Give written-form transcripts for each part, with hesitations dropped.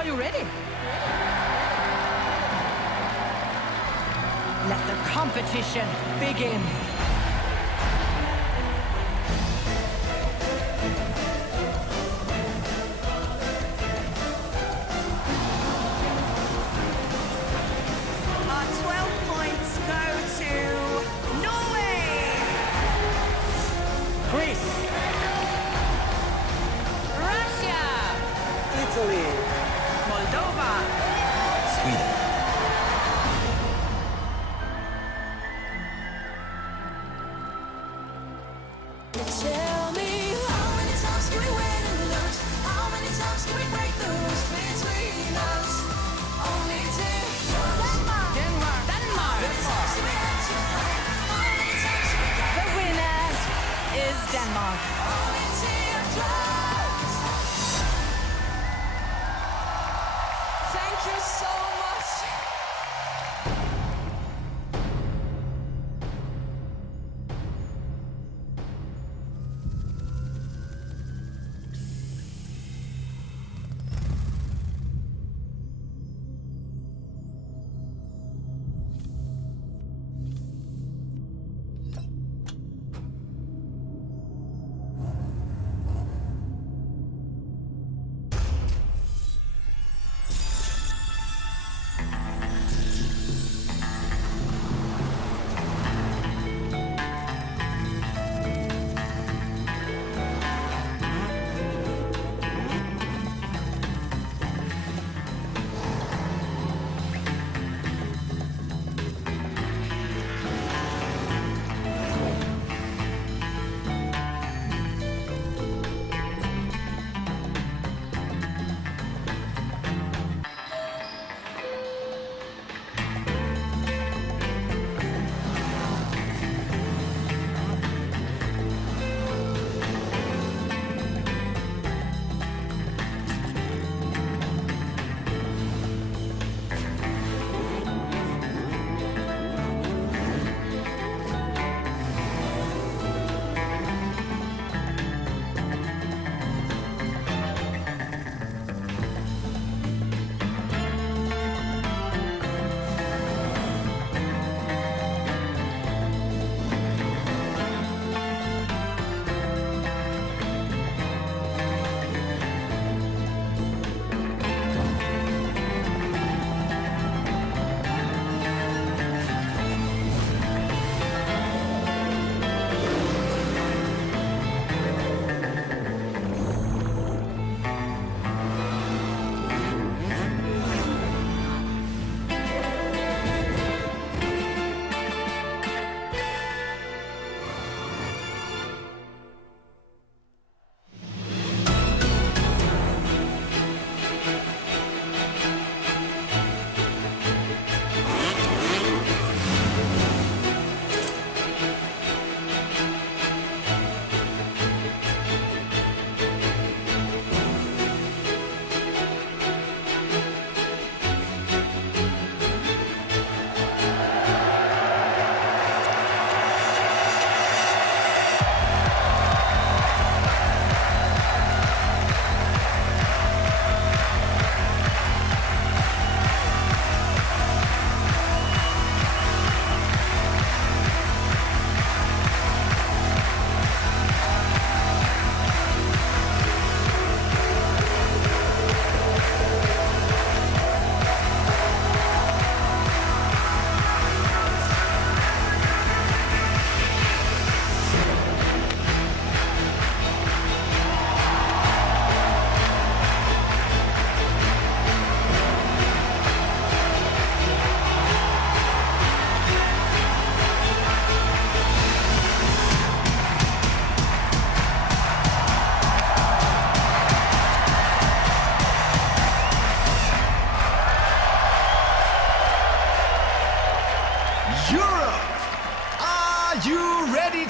Are you ready? Let the competition begin. Our 12 points go to Norway. Greece. Russia. Italy. Moldova. Sweden. Tell me, how many times can we win and lose? How many times can we break the rules between us? Only two. Denmark. Denmark. Denmark. How many times do we have to fight? How many times do we get? The winner is Denmark. Only teardrops. Thank you so much.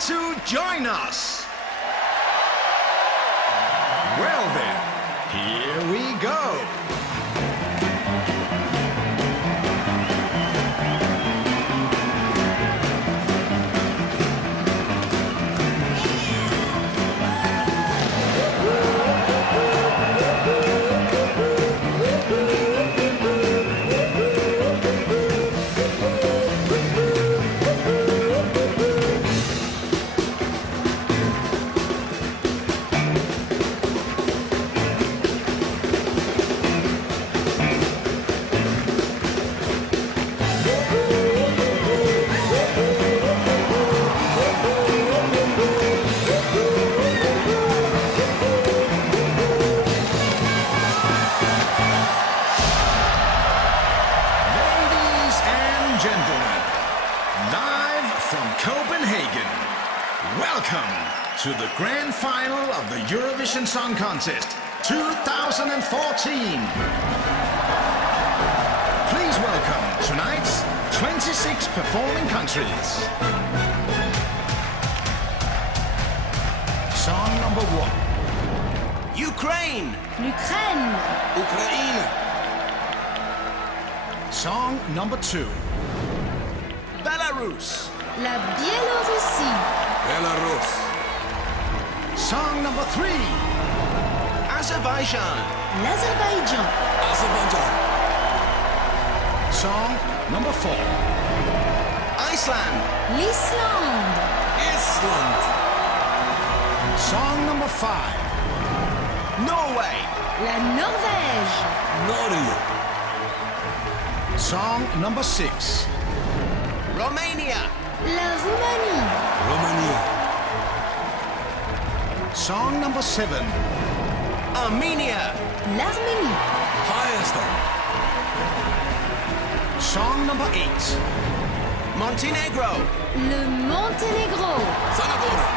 to join us? Well then, here we go. Copenhagen. Welcome to the grand final of the Eurovision Song Contest 2014. Please welcome tonight's 26 performing countries. Song number 1. Ukraine. L'Ukraine. Ukraine. Song number 2. Belarus. La Biélorussie. Belarus. Song number 3. Azerbaijan. L'Azerbaïdjan. Azerbaijan. Song number 4. Iceland. L'Islande. Island. Song number 5. Norway. La Norvège. Norge. Song number 6. Romania. La Roumanie. Romania. Song number 7. Armenia. L'Arménie. Hayastan. Song number 8. Montenegro. Le Monténégro. Sanagora.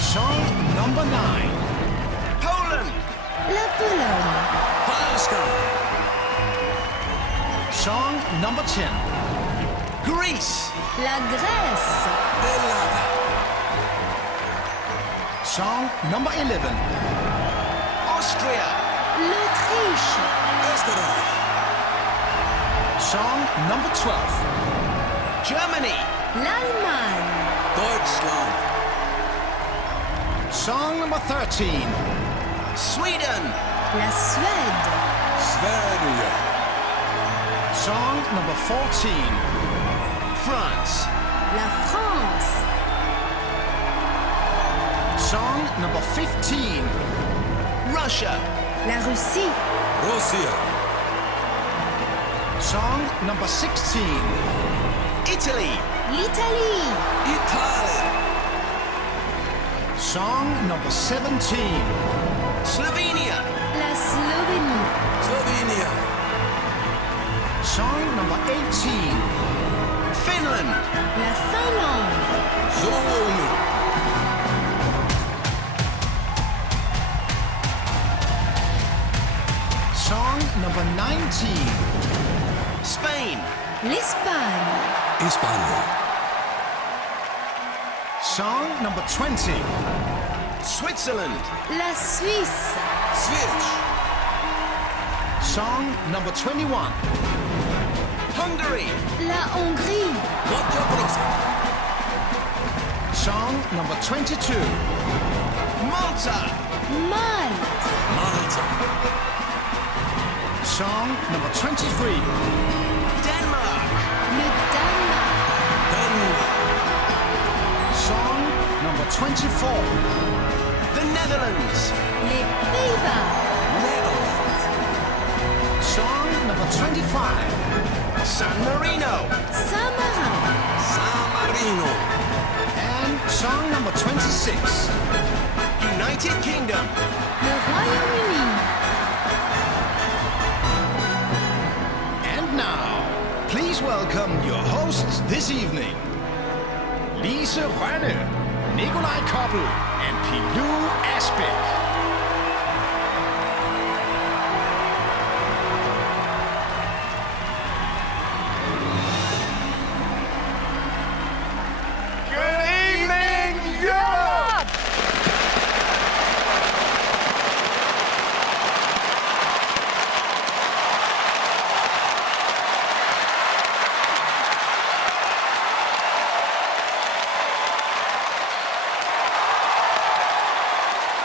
Song number 9. Poland. La Pologne. Polska. Song number 10. Greece. La Grèce. Belgrade. Song number 11. Austria. L'Autriche. Österreich. Song number 12. Germany. L'Allemagne. Deutschland. Song number 13. Sweden. La Suède. Sverige. Song number 14. France. La France. Song number 15. Russia. La Russie. Russia. Song number 16. Italy. L'Italie. Italy. Song number 17. Slovenia. La Slovénie. Slovenia. Song number 18. Finland. La Finlande. Suomi. Song number 19. Spain. L'Espagne. España. Song number 20. Switzerland. La Suisse. Switch. Song number 21. Hungary. La Hongrie. Montenegro. Song number 22. Malta. Malte. Malta. Song number 23. Denmark. Le Danemark. Denmark. Song number 24. The Netherlands. Les Pays-Bas. Netherlands. Song number 25. San Marino. Saint-Marin. San Marino. And song number 26. United Kingdom. Le Royaume-Uni. And now, please welcome your hosts this evening. Lise Rønne, Nikolaj Koppel, and Pilou Asbæk. Good evening, Europe!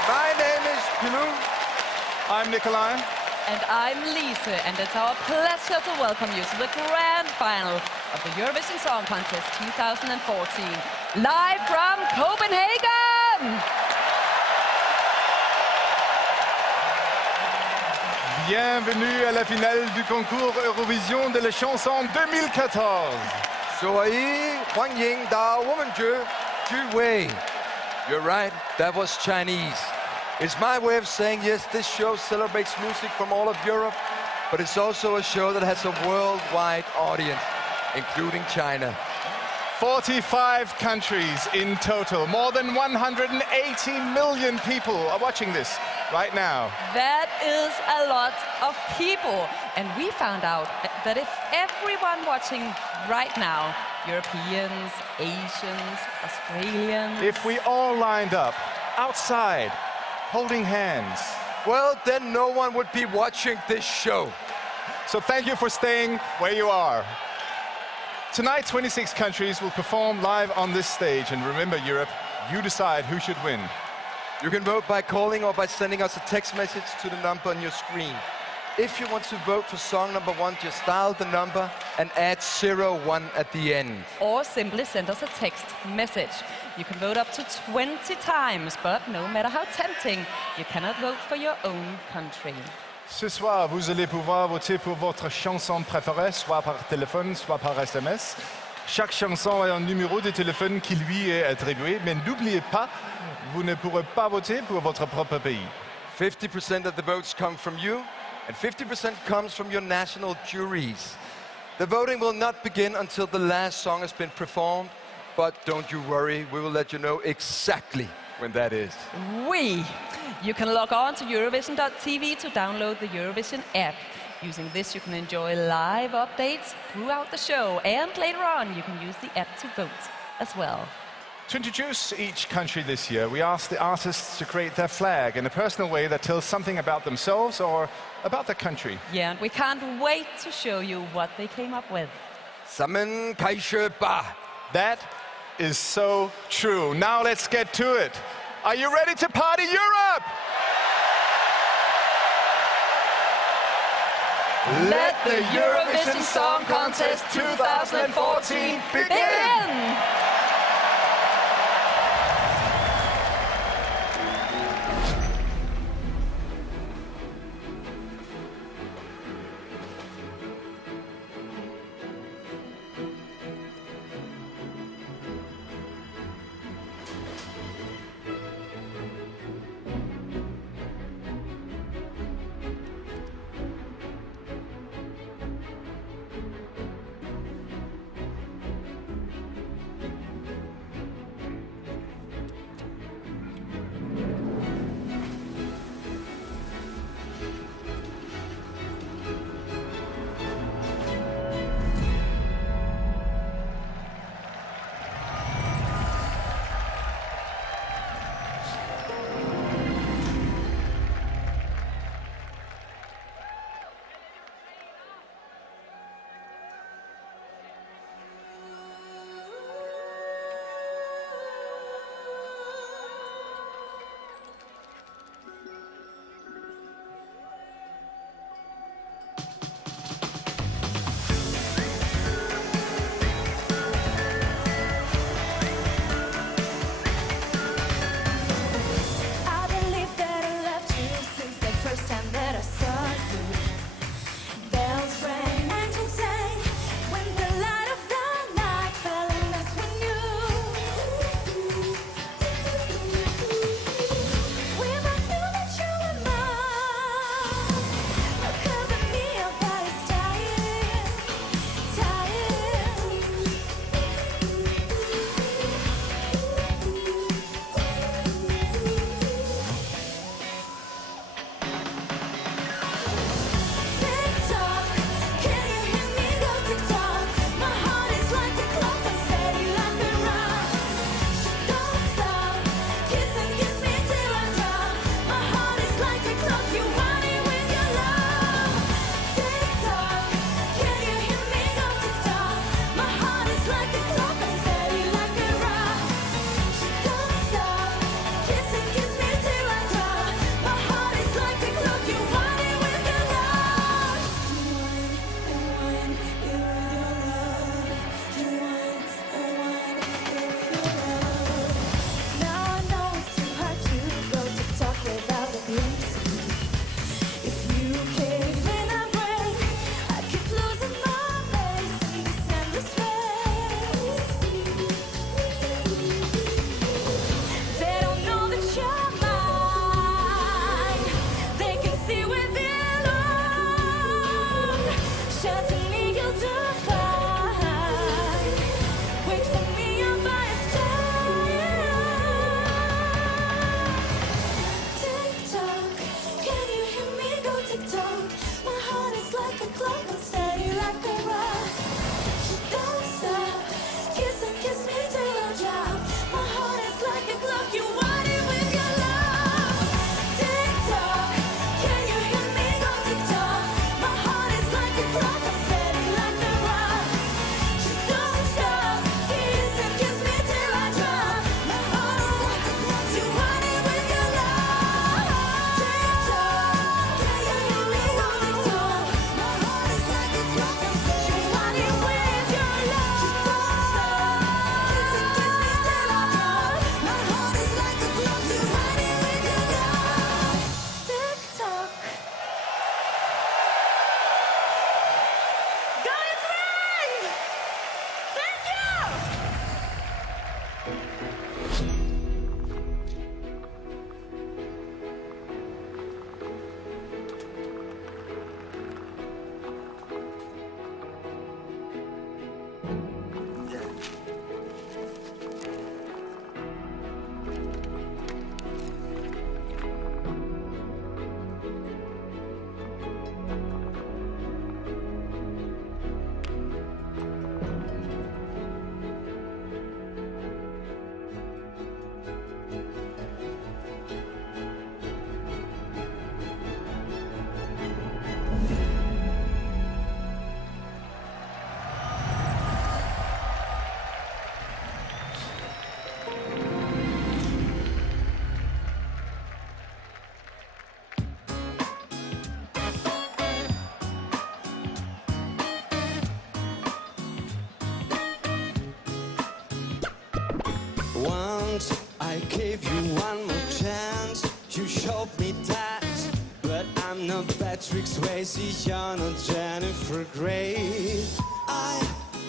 My name is Pilou. I'm Nikolaj. And I'm Lise, and it's our pleasure to welcome you to the grand final of the Eurovision Song Contest 2014, live from Copenhagen! Bienvenue à la finale du concours Eurovision de la chanson 2014. You're right, that was Chinese. It's my way of saying, yes, this show celebrates music from all of Europe. but it's also a show that has a worldwide audience, including China. 45 countries in total. More than 180 million people are watching this right now. That is a lot of people. And we found out that if everyone watching right now, Europeans, Asians, Australians... If we all lined up outside, holding hands... Well, then no one would be watching this show. So thank you for staying where you are. Tonight, 26 countries will perform live on this stage. And remember, Europe, you decide who should win. You can vote by calling or by sending us a text message to the number on your screen. If you want to vote for song number 1, just dial the number and add 01 at the end. Or simply send us a text message. You can vote up to 20 times, but no matter how tempting, you cannot vote for your own country. Ce soir, vous allez pouvoir voter pour votre chanson préférée, soit par téléphone, soit par SMS. Chaque chanson a un numéro de téléphone qui lui est attribué, mais n'oubliez pas, vous ne pourrez pas voter pour votre propre pays. 50% of the votes come from you, and 50% comes from your national juries. The voting will not begin until the last song has been performed, but don't you worry, we will let you know exactly when that is. You can log on to Eurovision.tv to download the Eurovision app. Using this, you can enjoy live updates throughout the show, and later on, you can use the app to vote as well. To introduce each country this year, we asked the artists to create their flag in a personal way that tells something about themselves or about the country. Yeah, and we can't wait to show you what they came up with. Sammen Kaishe Ba. That is so true. Now let's get to it. Are you ready to party, Europe? Let the Eurovision Song Contest 2014 begin! I gave you one more chance, you showed me that. But I'm not Patrick Swayze, you're not Jennifer Grey. I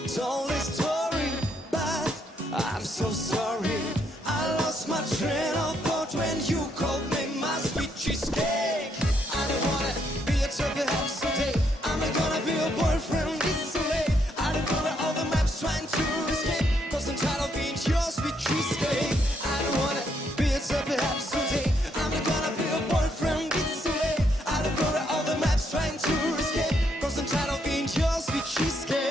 told a story, but I'm so sorry. I lost my train of thought when you called me my sweet cheesecake. I don't wanna be a tough house today. I'm not gonna be your boyfriend, it's too late. I don't go to all the maps trying to escape, cause I'm tired of being your sweet cheesecake. I don't wanna be a tough house today. I'm not gonna be your boyfriend, it's too late. I don't go to all the maps trying to escape, cause I'm tired of being your sweet cheesecake.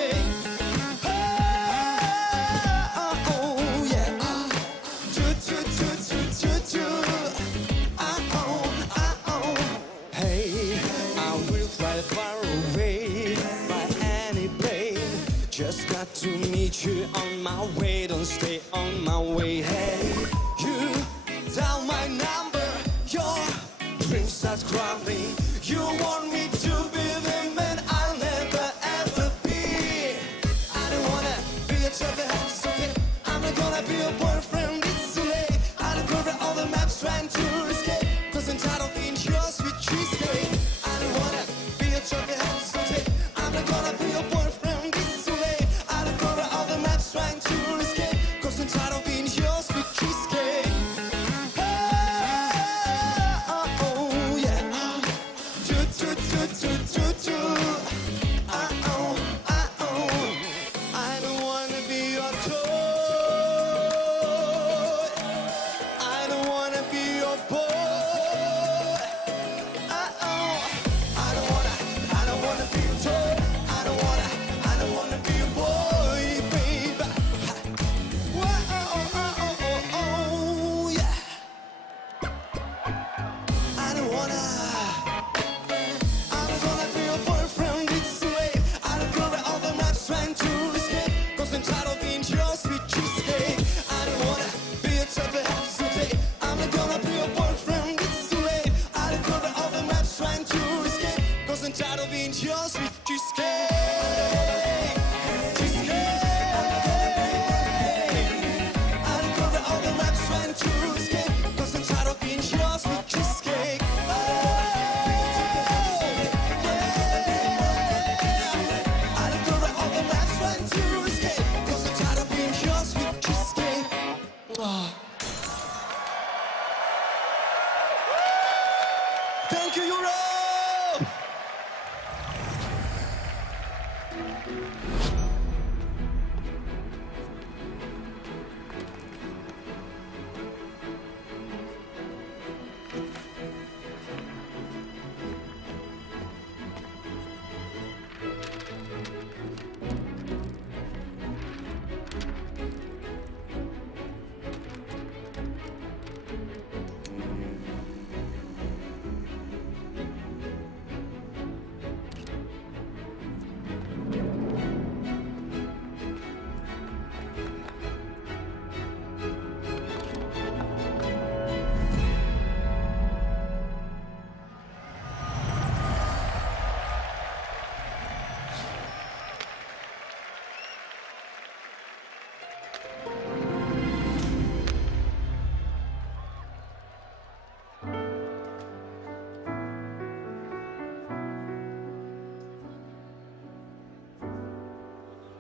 To meet you on my way, don't stay on my way. Hey, you dial my number, your dreams start crumbling. You want me to be the man I'll never ever be. I don't wanna be a tough house, okay? I'm not gonna be your boyfriend, it's too late. I don't cover all the maps trying to escape, cause I'm tired of being your sweet cheesecake. I don't wanna be a tough house, okay? I'm not gonna be your boyfriend. Trying to escape, cause I'm tired of being your sweet cheesecake. Oh, yeah. Do, do, do, do, do, do. Oh. I don't wanna be your toy. I don't wanna be your boy. I don't wanna be your toy. I don't wanna be your boy.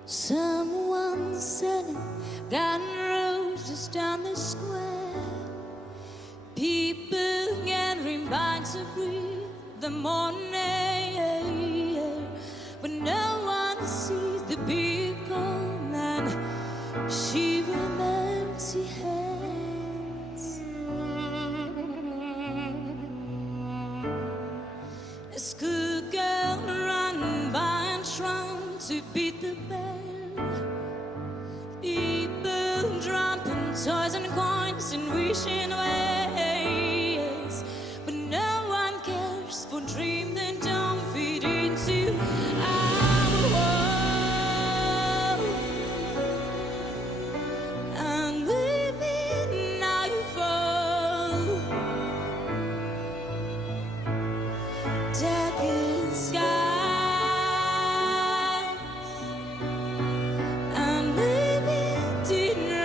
Someone selling garden roses down the square. People gathering by to breathe the morning air. But no one sees the beacon and she with empty hands. A schoolgirl running by and trying to beat the bell. People dropping toys and coins and wishing ways. But no one cares for dreams that don't fit into our world. And with nightfall, darkened skies. And baby didn't know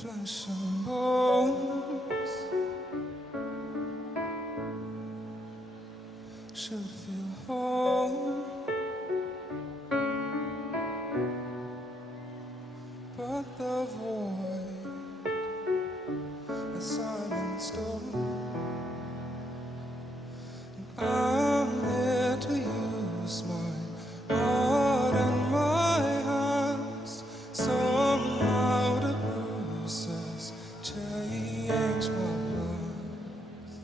flesh and bones should feel whole, but the void, a silent storm. I'm here to use my heart and my hands, somehow the bruises change my plans.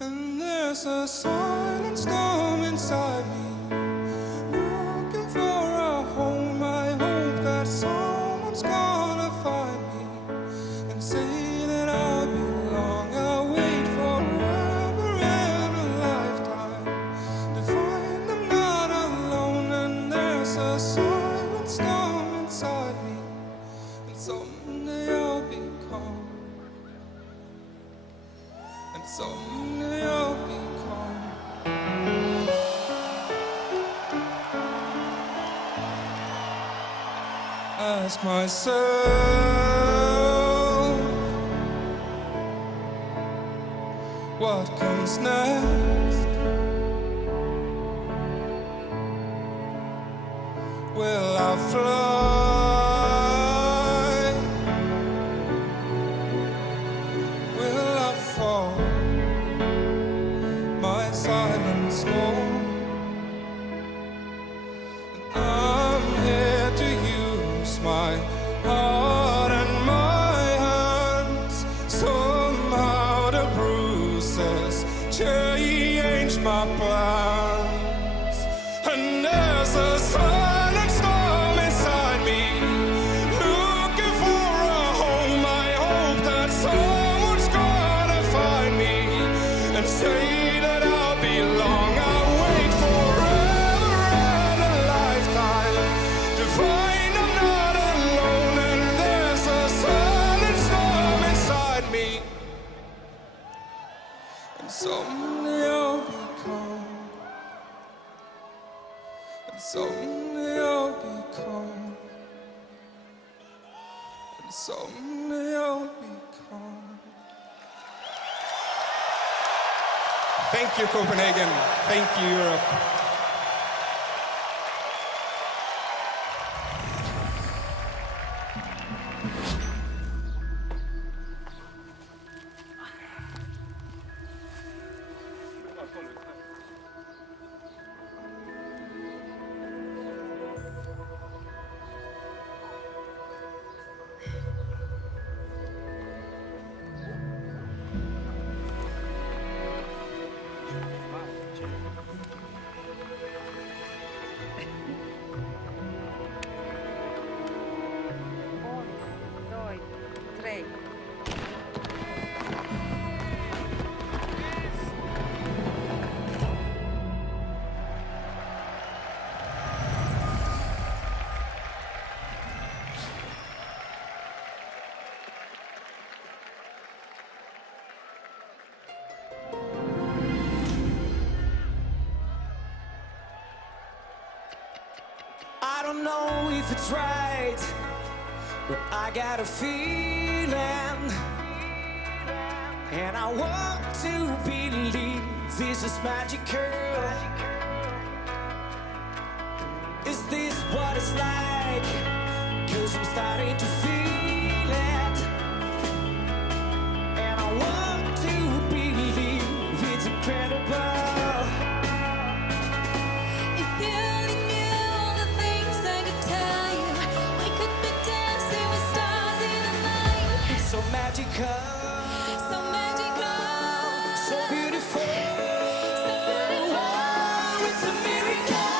And there's a silent storm inside me, looking for a home. I hope that someone's gonna find me and say that I belong. I'll wait forever and a lifetime to find I'm not alone. And there's a silent storm inside me, and someday I'll be calm, and someday I'll be calm. Ask myself, what comes next? Will I fly? Will I fall? My silent storm. I'm here to use my heart and my hands. Somehow the bruises change my plans. And there's a silent storm inside me, looking for a home. I hope that someone's gonna find me and say that I'll belong. I'll wait forever and a lifetime to find I'm not alone. And there's a silent storm inside me, and someday I'll be calm, and someday I'll be calm, and someday I'll be calm. Thank you, Copenhagen. Thank you, Europe. I don't know if it's right, but I got a feeling, and I want to believe this is magical. Is this what it's like? 'Cause I'm starting to feel it, and I want to believe it's incredible. If you only knew all the things I could tell you, we could be dancing with stars in the night. It's so magical, So magical, so beautiful. so beautiful. It's a miracle.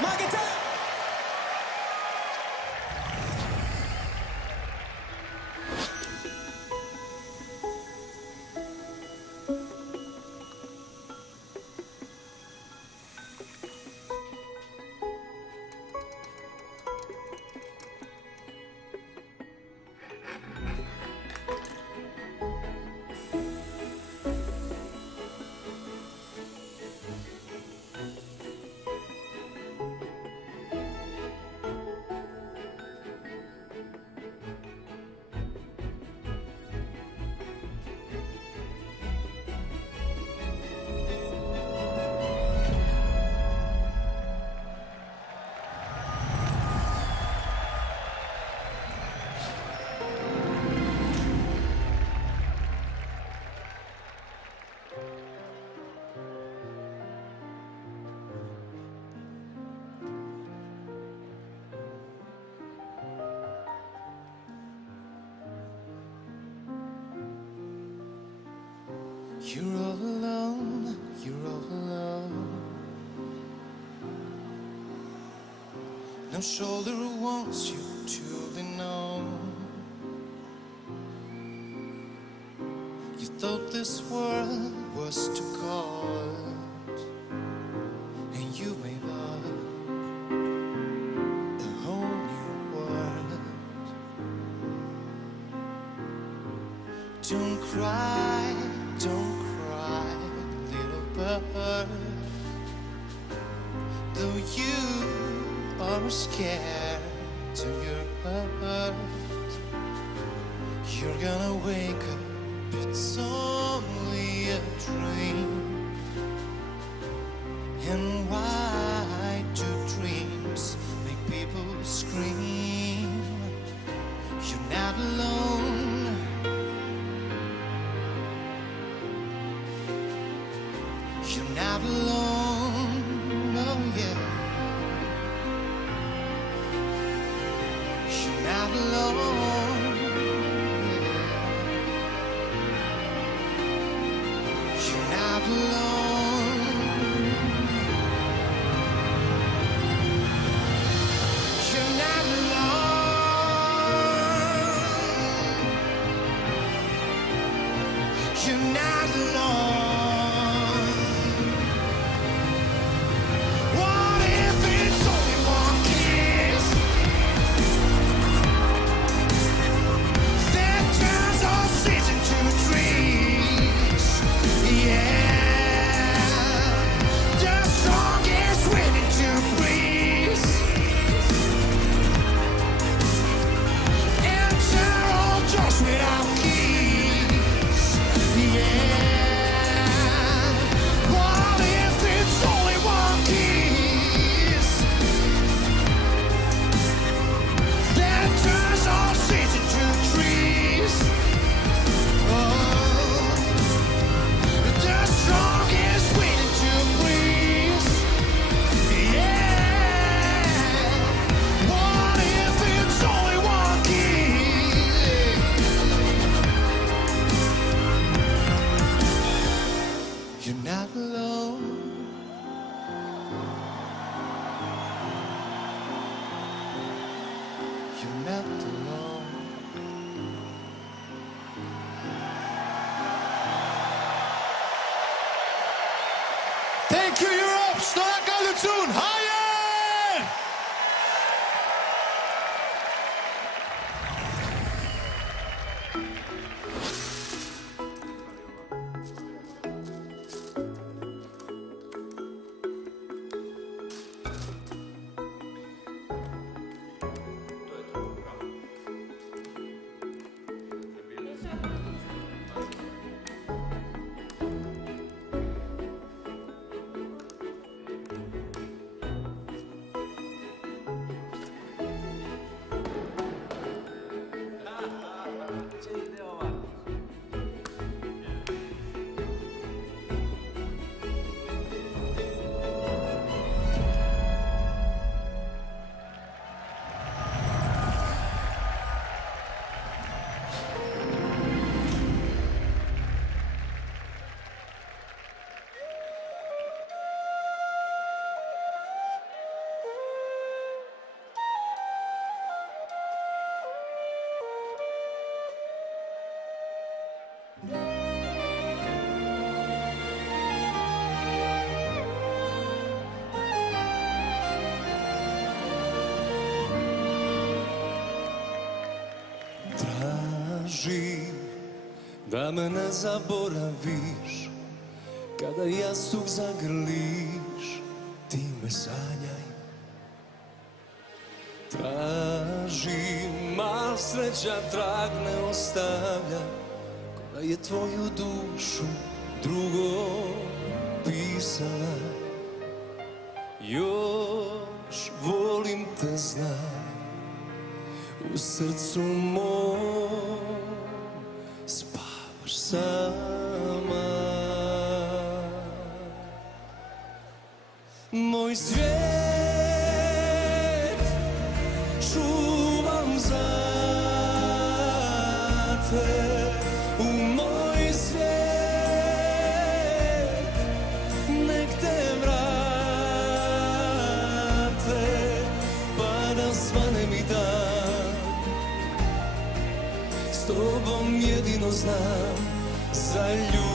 Mange tak! You're all alone, you're all alone. No shoulder wants you to lean on. You thought this world was too cold, and you made up a whole new world. Don't cry, don't cry, little bird. Though you are scared to your hurt, you're gonna wake up, it's only a dream. And why do dreams make people scream? You're not alone. You're not alone, oh yeah. You're not alone, yeah. You're not alone. You're not alone. You're not alone. Thank you, Europe! Snart alle tun! Hej! tražim da me ne zaboraviš. Kada jastuk zagrliš, ti me sanjaj. Tražim, al sreća trag ne ostavlja, ko da je tvoju dušu drugo pisala. Još volim te, znaj, u srcu mom spavaš sama. Moj svijet čuvam za te, u moj svijet nek te vrate, pa da svane mi dan. S tobom jedino znam za ljubav.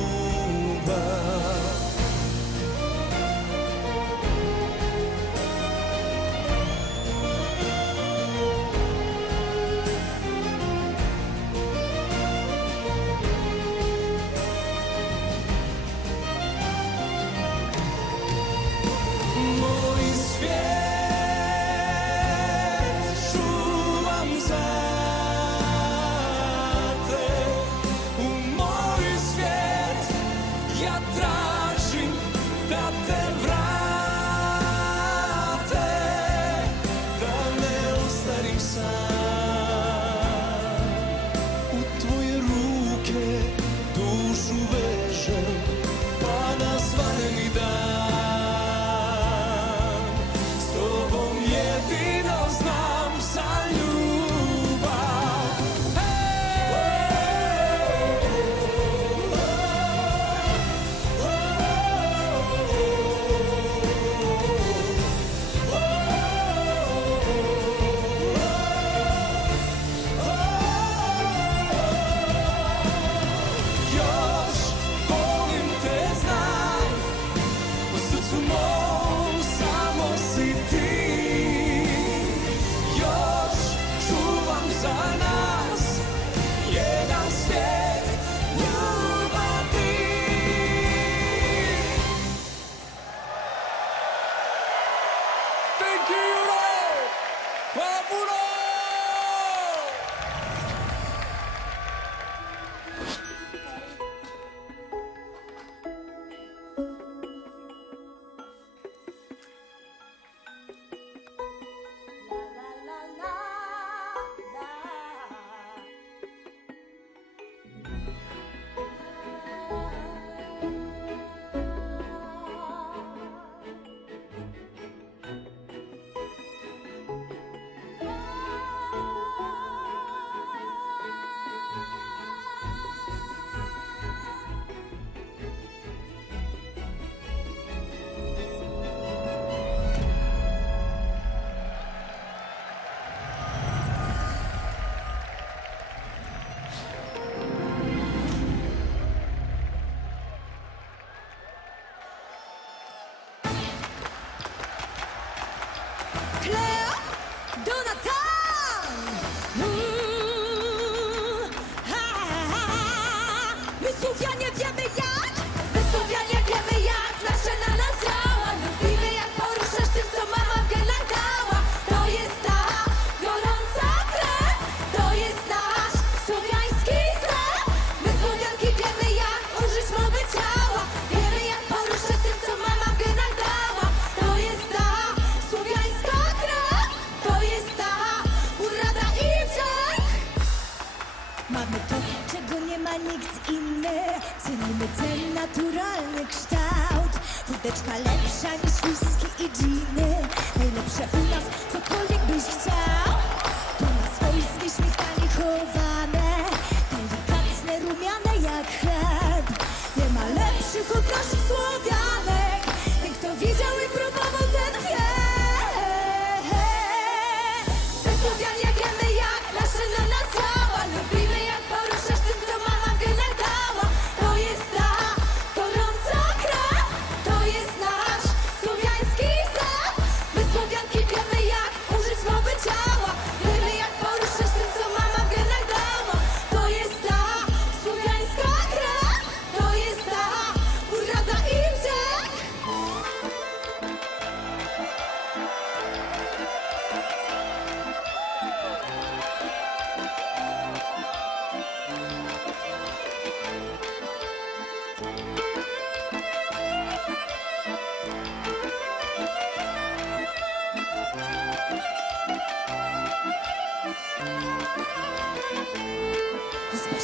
Słowianki wiemy jak użyć mowy ciała.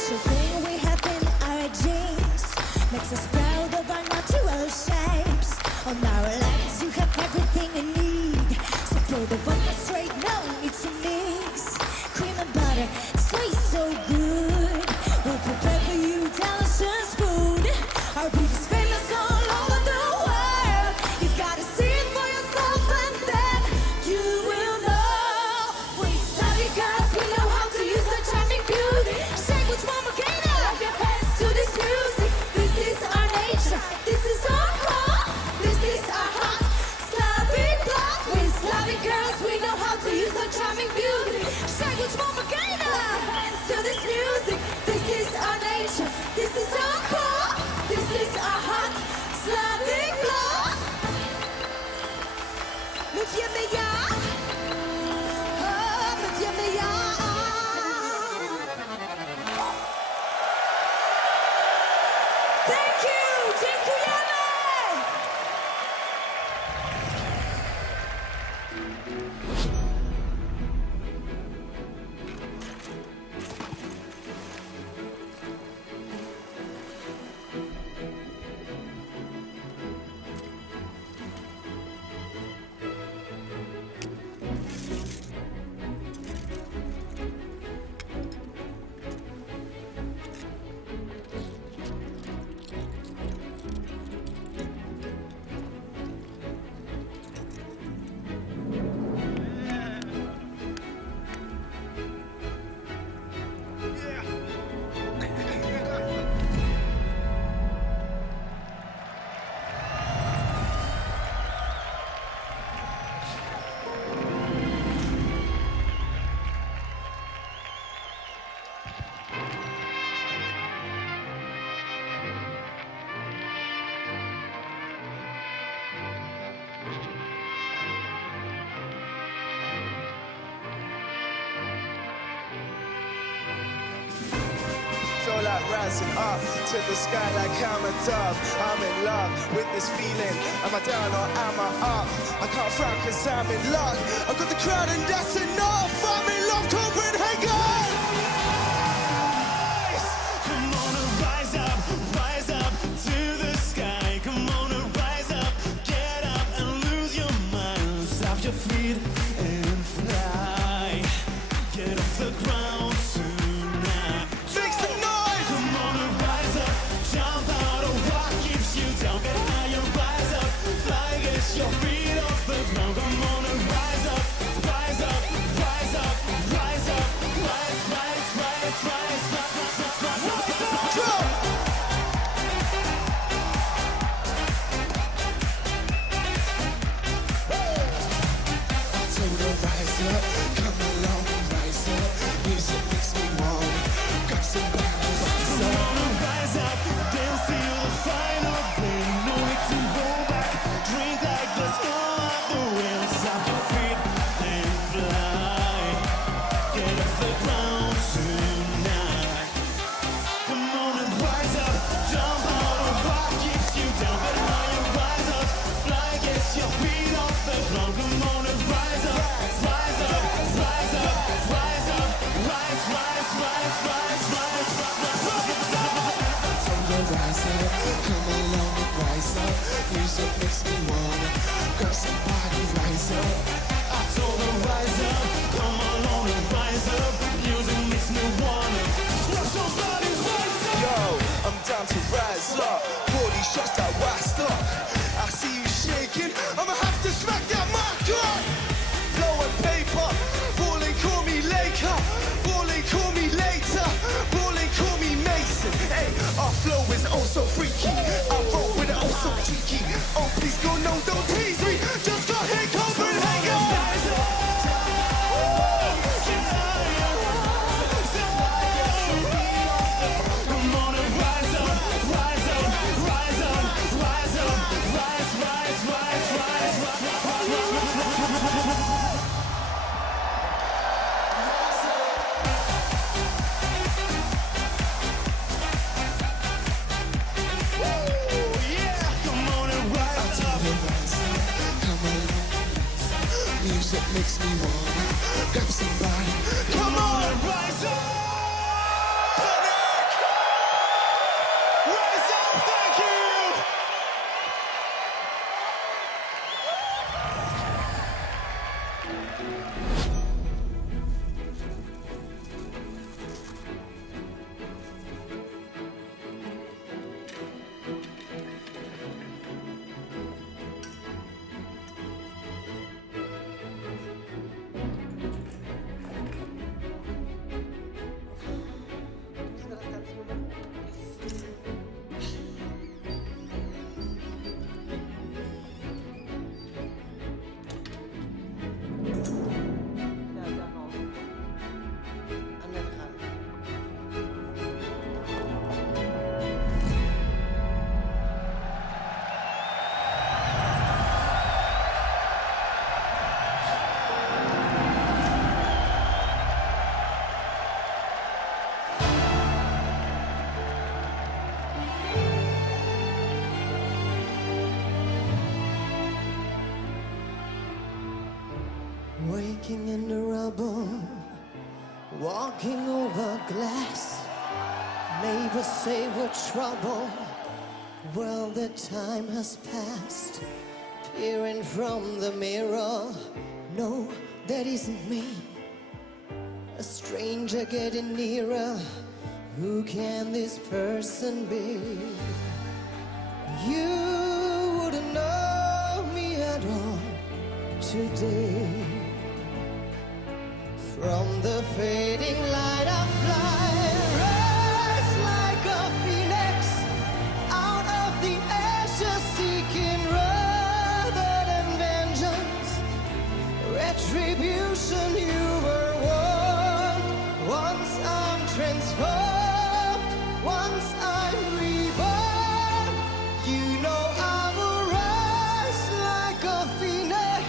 special thing we have in our genes makes us proud of our natural shapes. On our lives you have everything you need. So for the vodka straight now it's a mix. Cream and butter, this tastes so good. We'll prepare for you delicious food. Our beef is famous all over the world. You gotta see it for yourself and then you will know. We study girls, we know how to use our charming beauty. Shake with mama Kana, clap your hands to this music. This is our nature, this is our core, this is our heart. Slavic blood, we Slavic girls, we know how to use our charming beauty. Shake with mama Kana, clap your hands to this music. This is our nature, this is our core, this is our heart. Slavic blood. Move your meja. Oh, move your meja. Thank you. Dziękujemy. Feel like rising up to the sky like I'm a dove. I'm in love with this feeling. Am I down or am I up? I can't frown cause I'm in luck. I've got the crowd and that's enough. I'm in love, Copenhagen! Come on and rise up to the sky. Come on and rise up, get up and lose your mind. Stop your feet and fly. Get off the ground tonight. Make some noise! Come on and rise up, jump out of what keeps you down. Get higher, rise up, fly, get your feet off the ground. Come on and rise up, rise up, rise up, rise up, rise, rise, rise, rise, rise, rise, rise, Jump! I told her rise up, come along and rise up. Music makes me want. Got somebody rise Come up. on and rise up, dance till the final thing. No need to go back, drink like the storm of the wind. Stop your feet and fly. Get off the ground tonight. Come on and rise up, jump out of what keeps you down. Get higher, rise up, fly, get your feet off the ground. Come on and rise up, rise up, rise up, rise up, rise, rise, rise, rise, rise, rise, rise. Told her rise up, come along and rise up. Music makes me wanna grab somebody rise up. I told her rise up, come along and rise up. Music makes me wanna grab somebody rise up. Yo, I'm down to rise up. Pour these shots that waxed up. I see you shaking, I'ma have to smack that mic up. Flow and paper, balling call me Laker. Balling call me later, balling call me Mason. Hey, our flow is oh so freaky. I roll with it oh so cheeky. Oh please go no, don't tease me. Just got hit Copenhagen. Come on and rise up, rise up, rise up, rise up, rise, rise, rise, rise, rise. Yeah, come on and rise up. Come along. Music makes me wanna grab somebody. Come on. Rise up. Waking in the rubble, walking over glass. Neighbors say we're trouble. Well, the time has passed. Peering from the mirror, no, that isn't me. A stranger getting nearer. Who can this person be? You wouldn't know me at all today. From the fading light I fly, rise like a phoenix, out of the ashes seeking rather than vengeance. Retribution you were warned. Once I'm transformed, once I'm reborn, you know I will rise like a phoenix,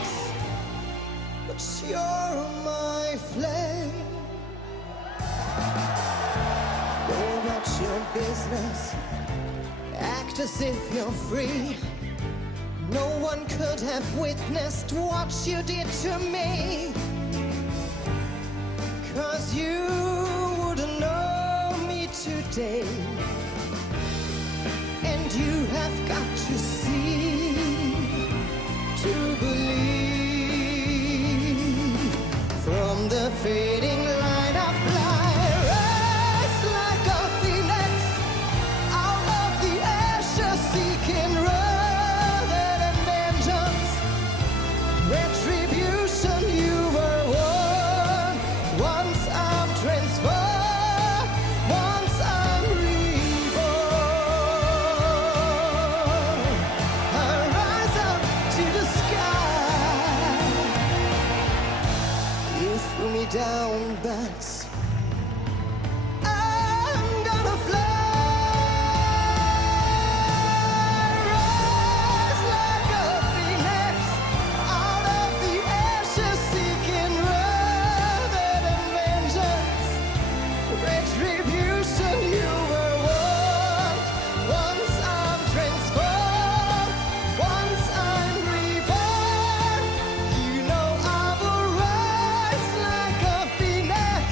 but you're my flame. Go about your business, act as if you're free. No one could have witnessed what you did to me, 'cause you wouldn't know me today. And you have got to see to believe. From the fading light I fly, rise like a phoenix, out of the ashes seeking rather than vengeance. Retribution you were warned. Once I'm transformed, once I'm reborn, I rise up to the sky. You threw me down, but I'm gonna fly. Rise like a phoenix, out of the ashes seeking rather than vengeance. Retribution you were warned. Once I'm transformed, once I'm reborn, you know I will rise like a phoenix,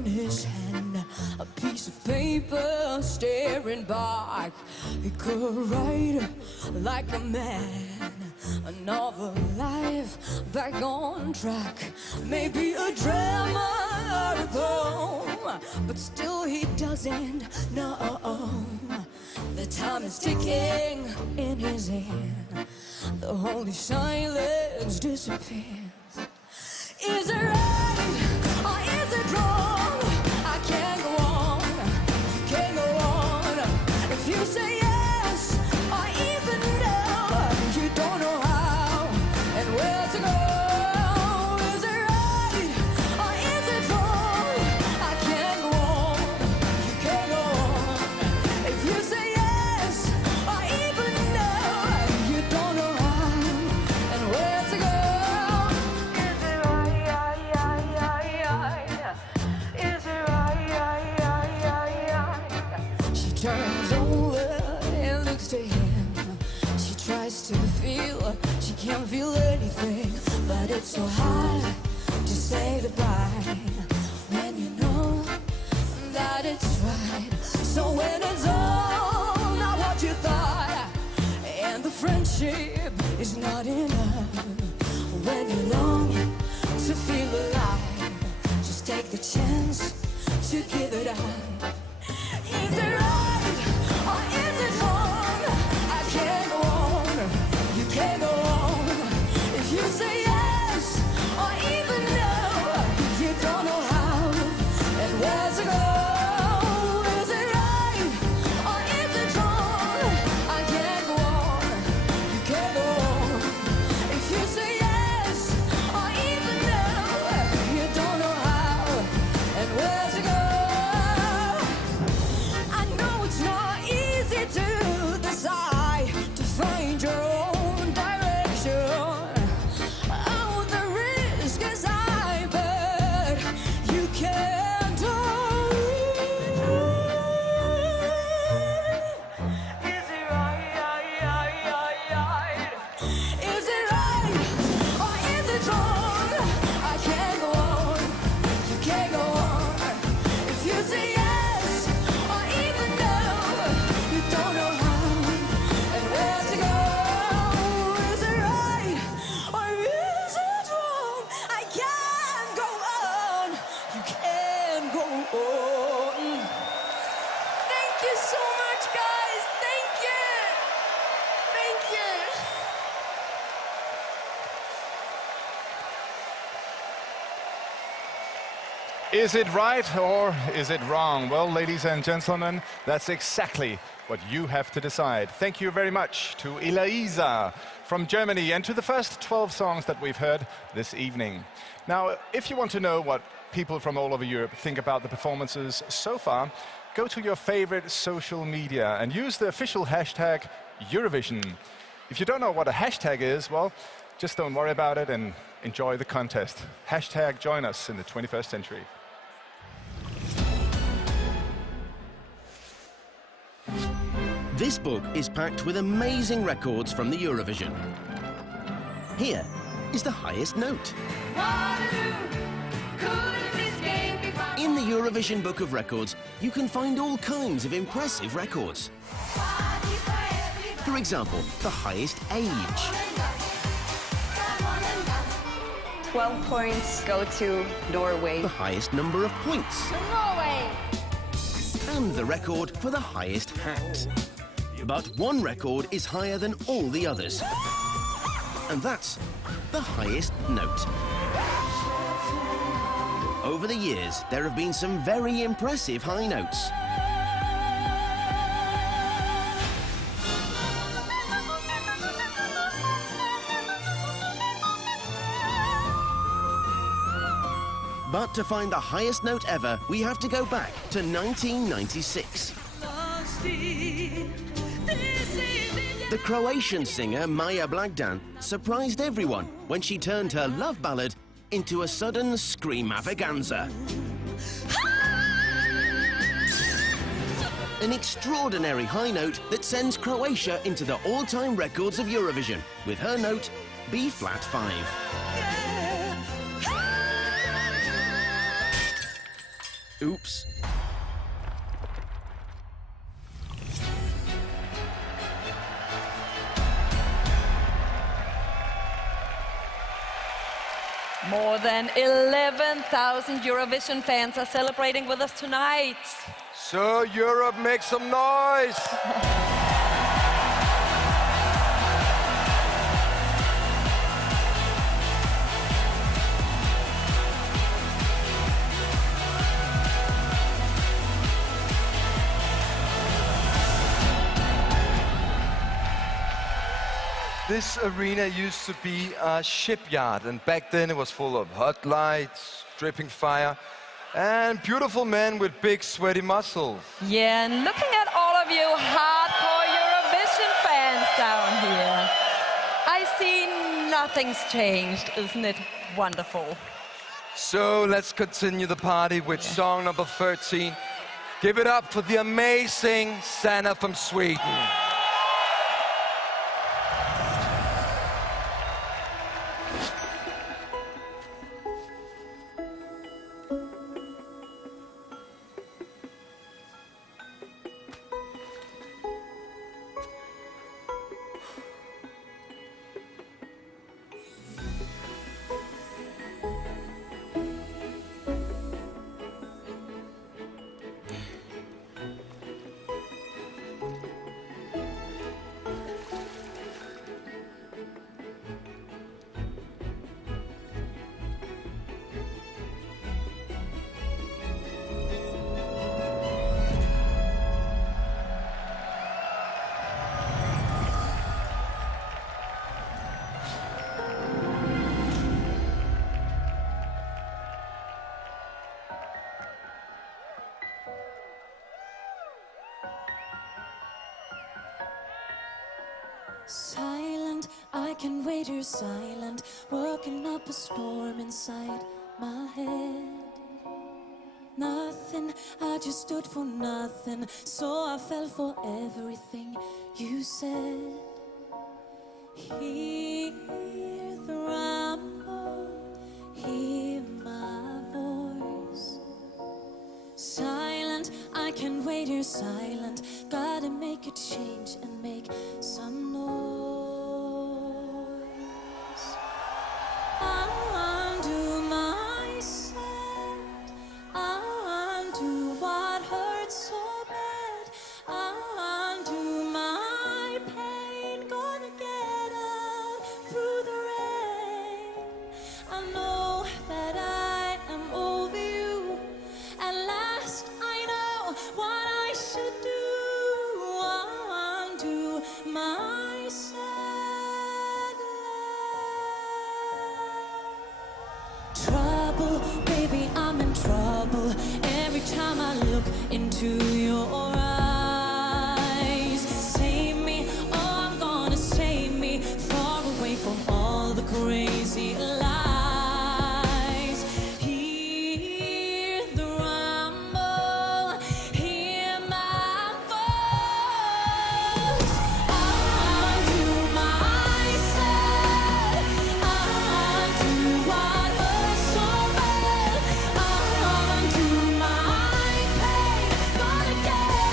in his hand, a piece of paper staring back. He could write like a man, another life back on track. Maybe a drama or a poem, but still he doesn't know. The time is ticking in his hand. The holy silence disappears. Is it right or is it wrong? I can't go on, you can't go on. If you say yes or even no, you don't know how and where to go. Is it right or is it wrong? I can't go on, you can't go on. If you say yes or even no, you don't know how and where to go. Is it right? Is it right? She turns over and looks to him. She tries to feel, she can't feel anything. But it's so hard to say goodbye when you know that it's right. So when it's all not what you thought, and the friendship is not enough, when you long to feel alive, just take the chance to give it up. Is it right or is it wrong? I can't go on, you can't go on. If you say yes or even no, you don't know how and where to go. Is it right or is it wrong? I can't go on, you can't go on. If you say yes or even no, you don't know how and where to go. I know it's not easy to decide, to find your own direction. Oh, the risk is high, but you can't hide. Is it right? Is it right or is it wrong? I can't go on, you can't go on. If you say yes or even no, you don't know how and where to go. Is it right or is it wrong? I can't go on, you can't go on. Thank you so much, guys. Thank you. Thank you. Is it right or is it wrong? Well, ladies and gentlemen, that's exactly what you have to decide. Thank you very much to Elisa from Germany and to the first 12 songs that we've heard this evening. Now, if you want to know what people from all over Europe think about the performances so far, go to your favorite social media and use the official hashtag Eurovision. If you don't know what a hashtag is, well, just don't worry about it and enjoy the contest. Hashtag join us in the 21st century. This book is packed with amazing records from the Eurovision. Here is the highest note. In the Eurovision Book of Records, you can find all kinds of impressive records. For example, the highest age. 12 points go to Norway. The highest number of points. Norway! And the record for the highest hat. But one record is higher than all the others. And that's the highest note. Over the years, there have been some very impressive high notes. But to find the highest note ever, we have to go back to 1996. The Croatian singer Maja Blagdan surprised everyone when she turned her love ballad into a sudden screamavaganza. An extraordinary high note that sends Croatia into the all-time records of Eurovision, with her note B-flat 5. Oops. More than 11,000 Eurovision fans are celebrating with us tonight. So Europe, make some noise! This arena used to be a shipyard, and back then it was full of hot lights, dripping fire, and beautiful men with big sweaty muscles. Yeah, and looking at all of you hardcore Eurovision fans down here, I see nothing's changed. Isn't it wonderful? So let's continue the party with song number 13. Give it up for the amazing Sanna from Sweden. Silent, I can wait here silent, working up a storm inside my head. Nothing, I just stood for nothing, so I fell for everything you said. Hear the rumble, hear my voice. Silent, I can wait here silent, gotta make a change and make some noise. I undo myself, I undo what hurts so bad, I undo my pain, gonna get out through the rain. I know that I am over you, at last I know what I should do. I undo myself. Trouble, baby, I'm in trouble. Every time I look into your eyes, save me, oh, I'm gonna save me, far away from all the crazy lies. Hear the rumble, hear my voice. I undo myself, I undo what hurts so bad, I undo my pain, gonna get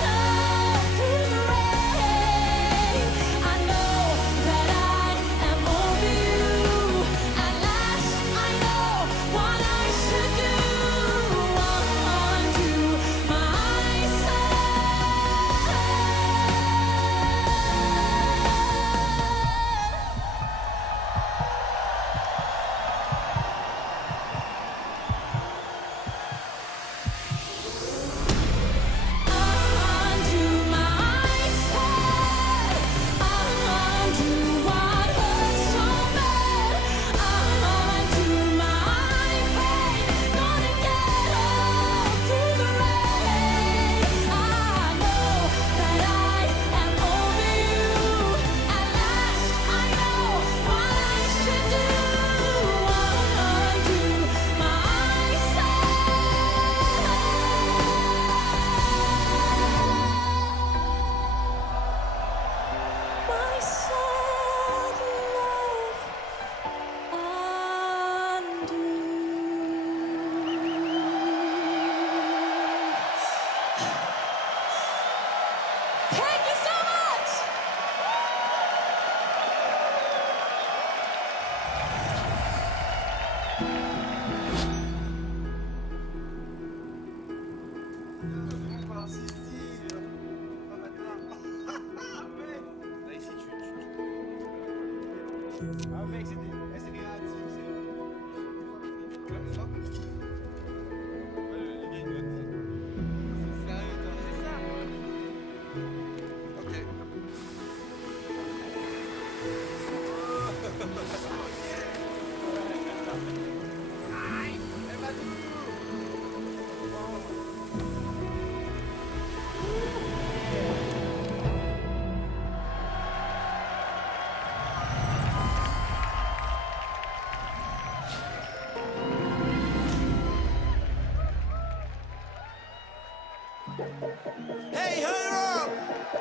Hey, Europe!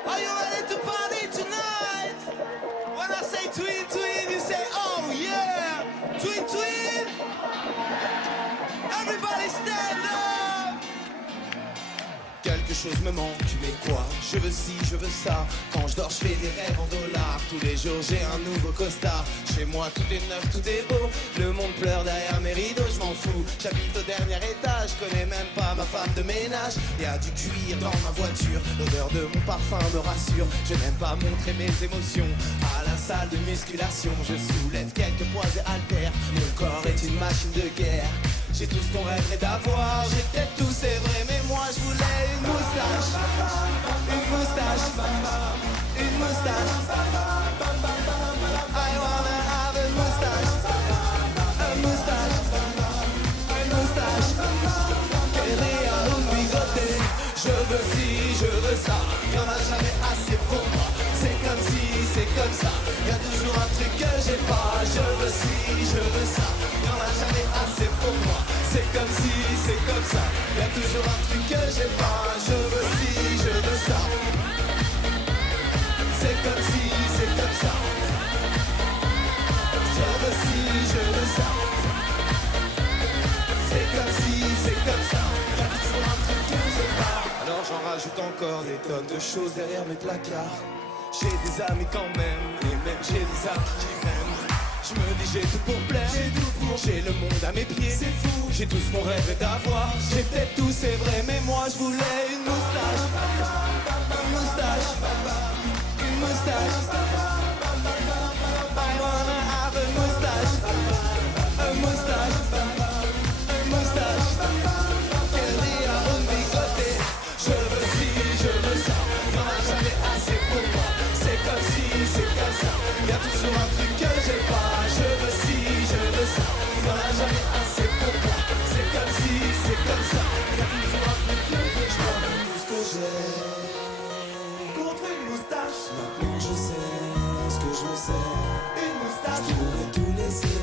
Are you ready to party tonight? When I say twin, twin, you say, oh yeah! Twin, twin! Everybody stand up! Quelque chose me manque, mais quoi? Je veux ci, je veux ça. Quand je dors, je fais des rêves en dollars. Tous les jours, j'ai un nouveau costard. Chez moi, tout est neuf, tout est beau. Le monde pleure derrière mes rideaux, je m'en fous. J'habite au dernier étage, je connais même pas ma femme de ménage. Y'a du cuir dans ma voiture, l'odeur de mon parfum me rassure. Je n'aime pas montrer mes émotions. À la salle de musculation, je soulève quelques poids et haltères. Mon corps est une machine de guerre. J'ai tout ce qu'on rêverait d'avoir. J'ai peut-être tout, c'est vrai, mais moi je voulais une moustache. Une moustache. Une moustache. I wanna have a moustache. A moustache. Une moustache. Quelle un bigoté. Je veux ci, je veux ça. Y'en a jamais assez pour moi. C'est comme si, c'est comme ça. Y'a toujours un truc que j'ai pas. Je veux ci, je veux ça. Y'en a jamais assez pour moi. C'est comme si, c'est comme ça. Y'a toujours un truc que j'ai pas. Je veux ci, je veux ça. C'est comme si, c'est comme ça. Je veux ci, je veux ça. C'est comme si, c'est comme ça. Y'a toujours un truc que j'ai pas. Alors j'en rajoute encore des tonnes de choses derrière mes placards. J'ai des amis quand même, et même j'ai des amis qui m'aiment. Je me dis j'ai tout pour plaire, j'ai le monde à mes pieds, c'est fou. J'ai tout ce qu'on rêve d'avoir, j'ai peut-être tout c'est vrai, mais moi je voulais une moustache. Une moustache, une moustache. I wanna have a moustache. A moustache, une moustache. Quelle vie à un bigoté. Je veux ci, je veux ça. Y'en a jamais assez pour moi. C'est comme si, c'est comme ça. Y'a toujours un truc que j'ai pas. Je veux ci, je veux ça. Y'en a jamais assez pour moi. C'est comme si, c'est comme ça. Y'a toujours un truc que j'ai pas. Tout ce que j'ai contre une moustache. Maintenant je sais ce que je sais. Une moustache. Je pourrais tout laisser,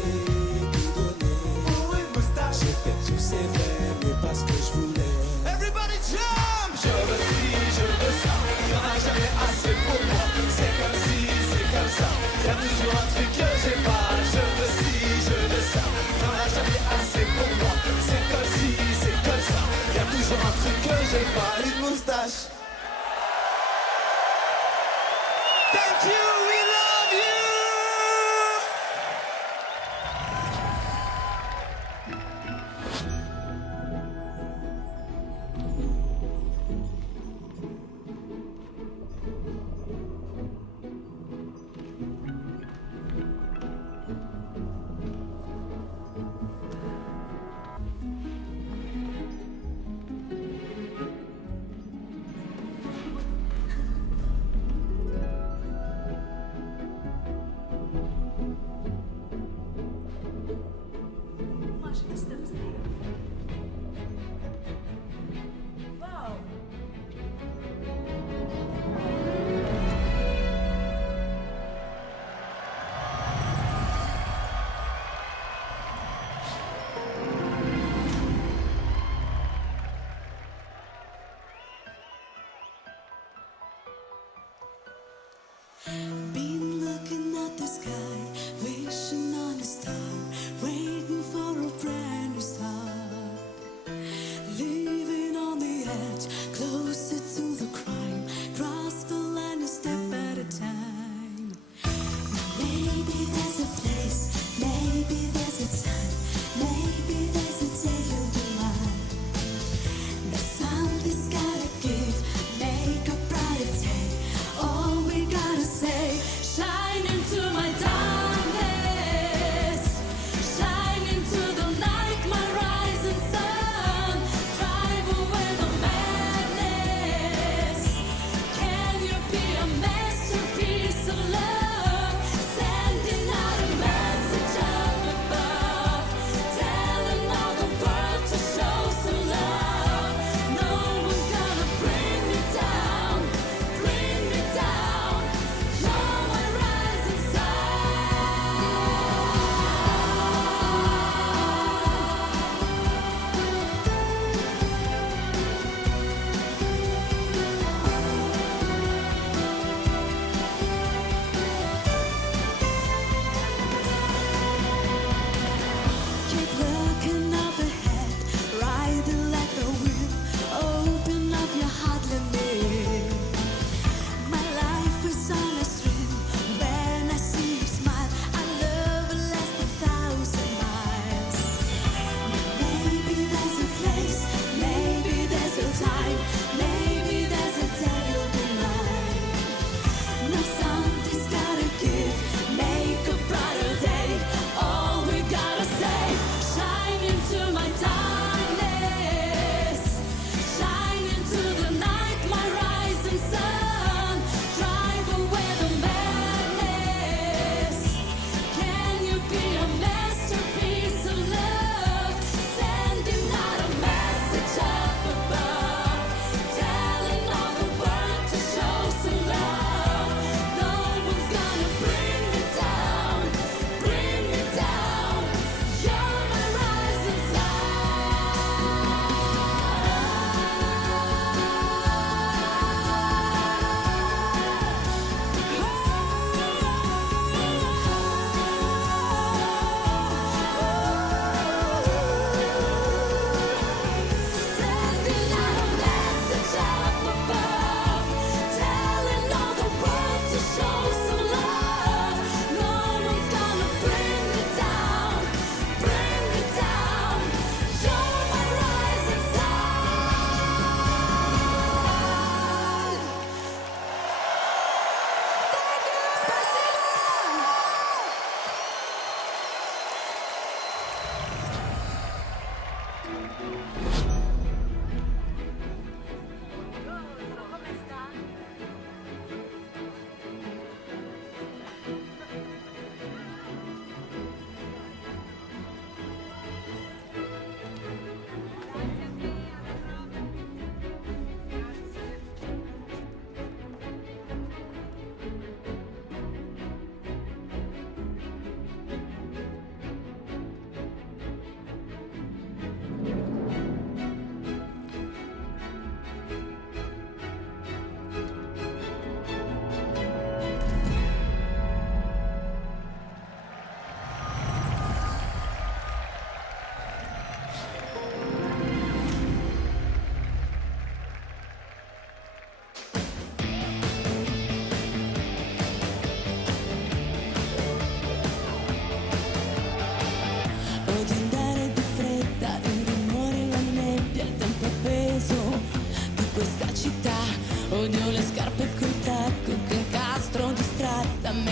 tout donner. Pour une moustache. J'ai fait tout c'est vrai, mais pas ce que je voulais. Everybody jump. Je veux ci, je veux ça. Y'en a jamais assez pour moi. C'est comme si, c'est comme ça. Y'a toujours un truc que j'ai pas. Je veux ci, je veux ça. Y'en a jamais assez pour moi. C'est comme si, c'est comme ça. Y'a toujours un truc que j'ai pas. Une moustache. Thank you, we love you. Been looking at the sky, wishing on a star, waiting for a brand new start. Living on the edge, closer to the crime, cross the line a step at a time. Maybe there's a place, maybe there's a time, maybe there's a day you'll be mine. The sun is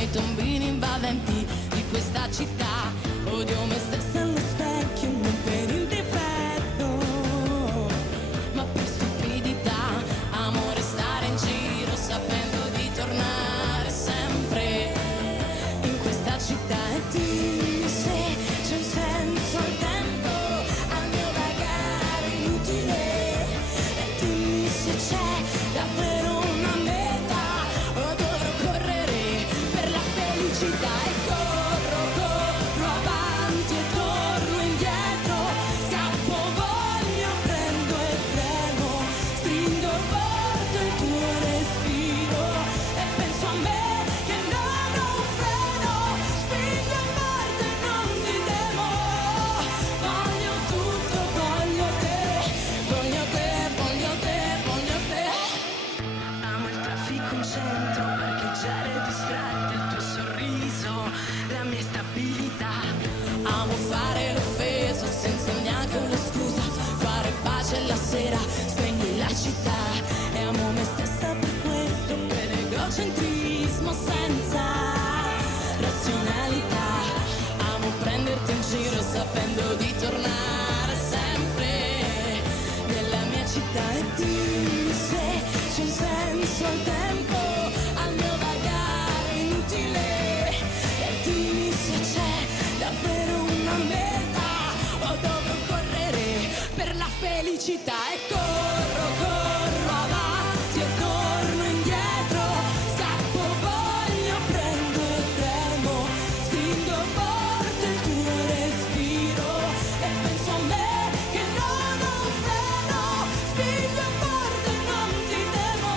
nei tombini invadenti di questa città. Odio me stessa allo specchio, non per il difetto, ma per stupidità. Amo restare in giro sapendo di tornare sempre in questa città. E dimmi se c'è un senso al tempo, al mio vagare inutile. E dimmi se c'è davvero una meta o dovrò correre per la felicità. E corro, corro avanti e torno indietro, scappo, voglio, prendo e tremo, stringo forte il tuo respiro e penso a me che non ho un freno, spingo forte e non ti temo. Voglio tutto, voglio te, voglio te, voglio te, voglio te. Amo il traffico in centro, parcheggiare distratti, il tuo sorriso, la mia stabilità. Amo fare l'offeso senza neanche una scusa, fare pace la sera, spegni la città. E amo me stessa per questo, per egocentrismo senza razionalità. Amo prenderti in giro sapendo di tornare sempre nella mia città. E dimmi se c'è un senso al tempo, al mio vagare inutile. E dimmi se c'è davvero una meta o dovrò correre per la felicità. E corro, corro avanti e torno indietro, scappo, voglio, prendo e tremo, stringo forte il tuo respiro e penso a me che non ho un freno, spingo forte e non ti temo.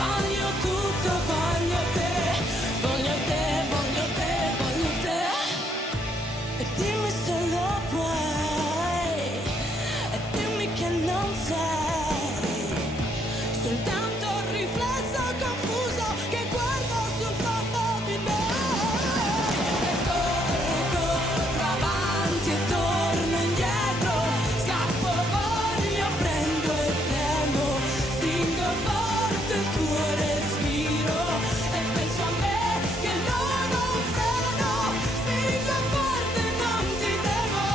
Voglio tutto, voglio te, voglio te, voglio te, voglio te. E dimmi se lo puoi, e dimmi che non sei soltanto un riflesso confuso che guardo sul fondo di noi. E corro, corro avanti e torno indietro, scappo, voglio, prendo e tremo, stringo forte il tuo respiro e penso a me che non ho un freno, spingo forte e non ti temo.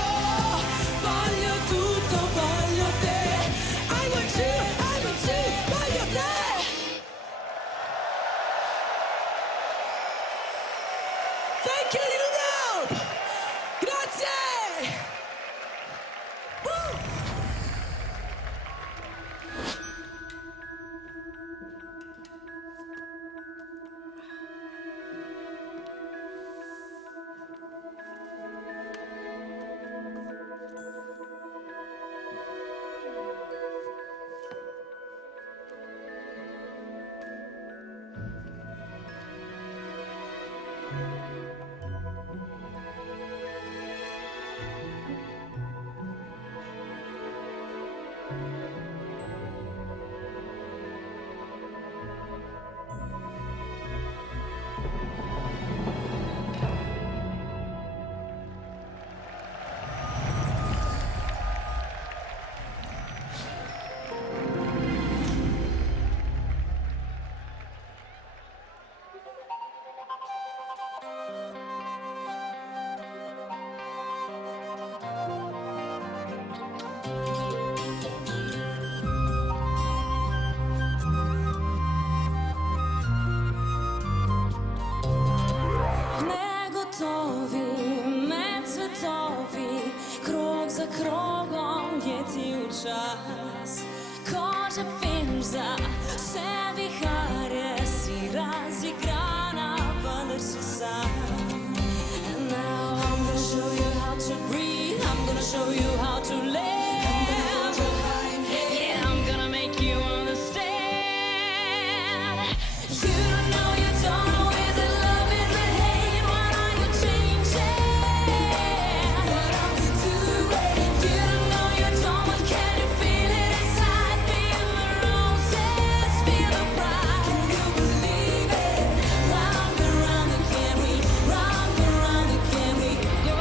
Voglio tutto, voglio te, I want you, voglio te. Thank you, Europe! Grazie! Woo! krogom je ti u čas. Kože finža, sve vihare si razigrana, vendar si sam. And now I'm gonna show you how to breathe, I'm gonna show you how to live. Yeah, I'm gonna make you understand. You don't know, you don't know, is it love, is it hate? What are you changing? What are we doing? You don't know, you don't, but can you feel it inside? Feel the roses, feel the pride. Can you believe it? Round and round again we, round and round again we go.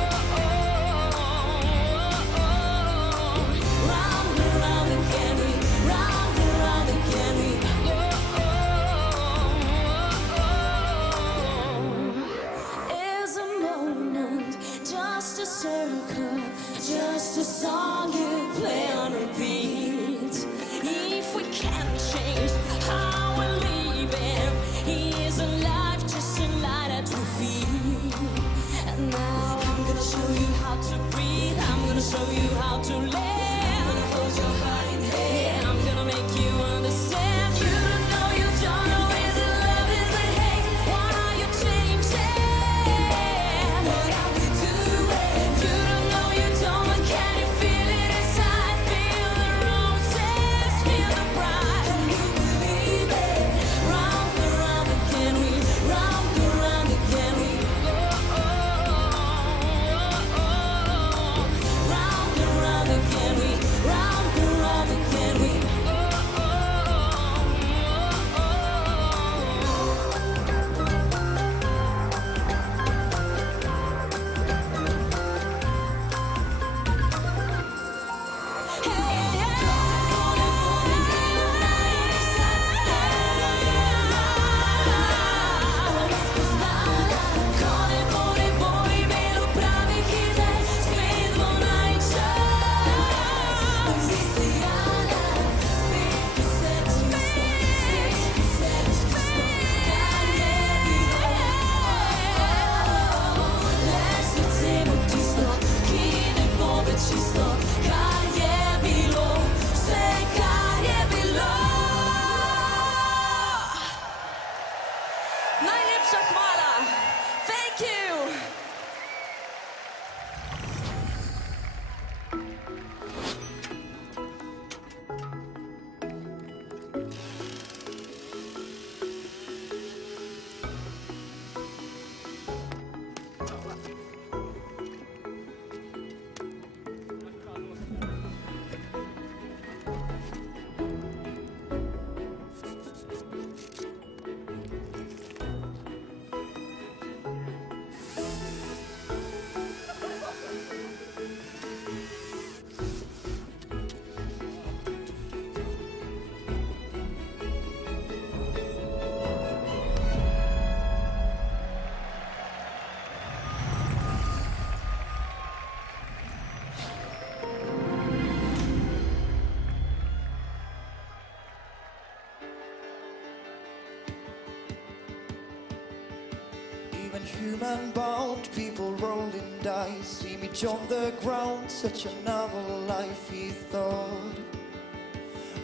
Even human bound people rolling dice, image on the ground, such a novel life he thought,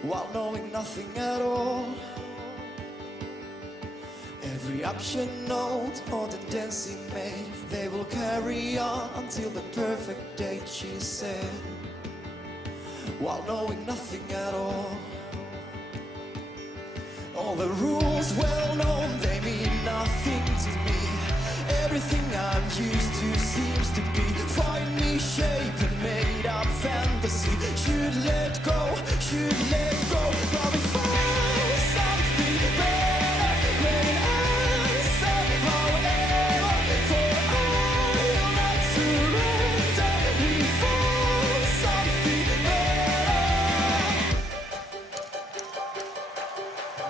while knowing nothing at all. Every option note or the dancing maid, they will carry on until the perfect date, she said, while knowing nothing at all. All the rules well known, they mean nothing to me. Everything I'm used to seems to be find me shape and made up fantasy. Should let go, should let go. But we find something better than answer. However, for I will not surrender. We find something better.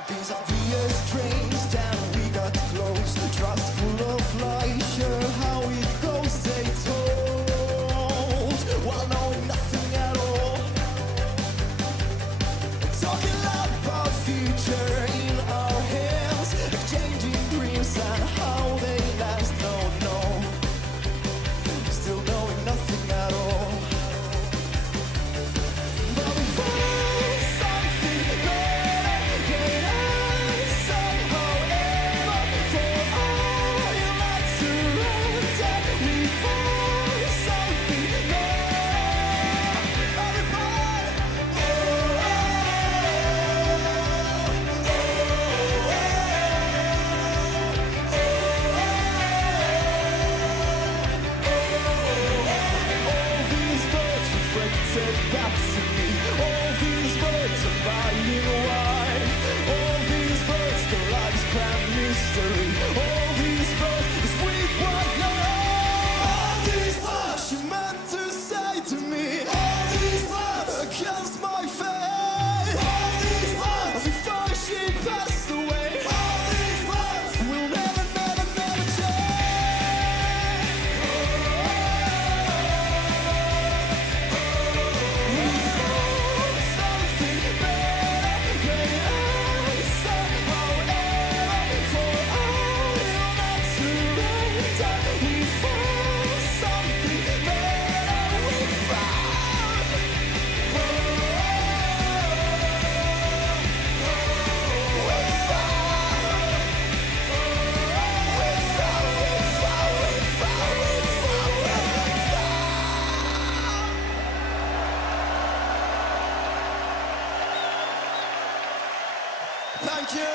These obvious trains down, we got close. Trust full of lies, sure how it goes, they told, while knowing nothing at all. Talking loud about future in our hands, exchanging dreams and how they last. No, no, still knowing nothing at all. But we found something better than answer. However, for I will not surrender. We found something better. Everybody, all these words reflected back to me. All these words are buying wine. All these words, the life's grand mystery. All these words is sweet white love. All these words she meant to say to me. All these words against my fate. All these words before she passed away. All these words will never, never, never change. We found something better than answer. However, for I will not surrender. We found something better. We found. Thank you.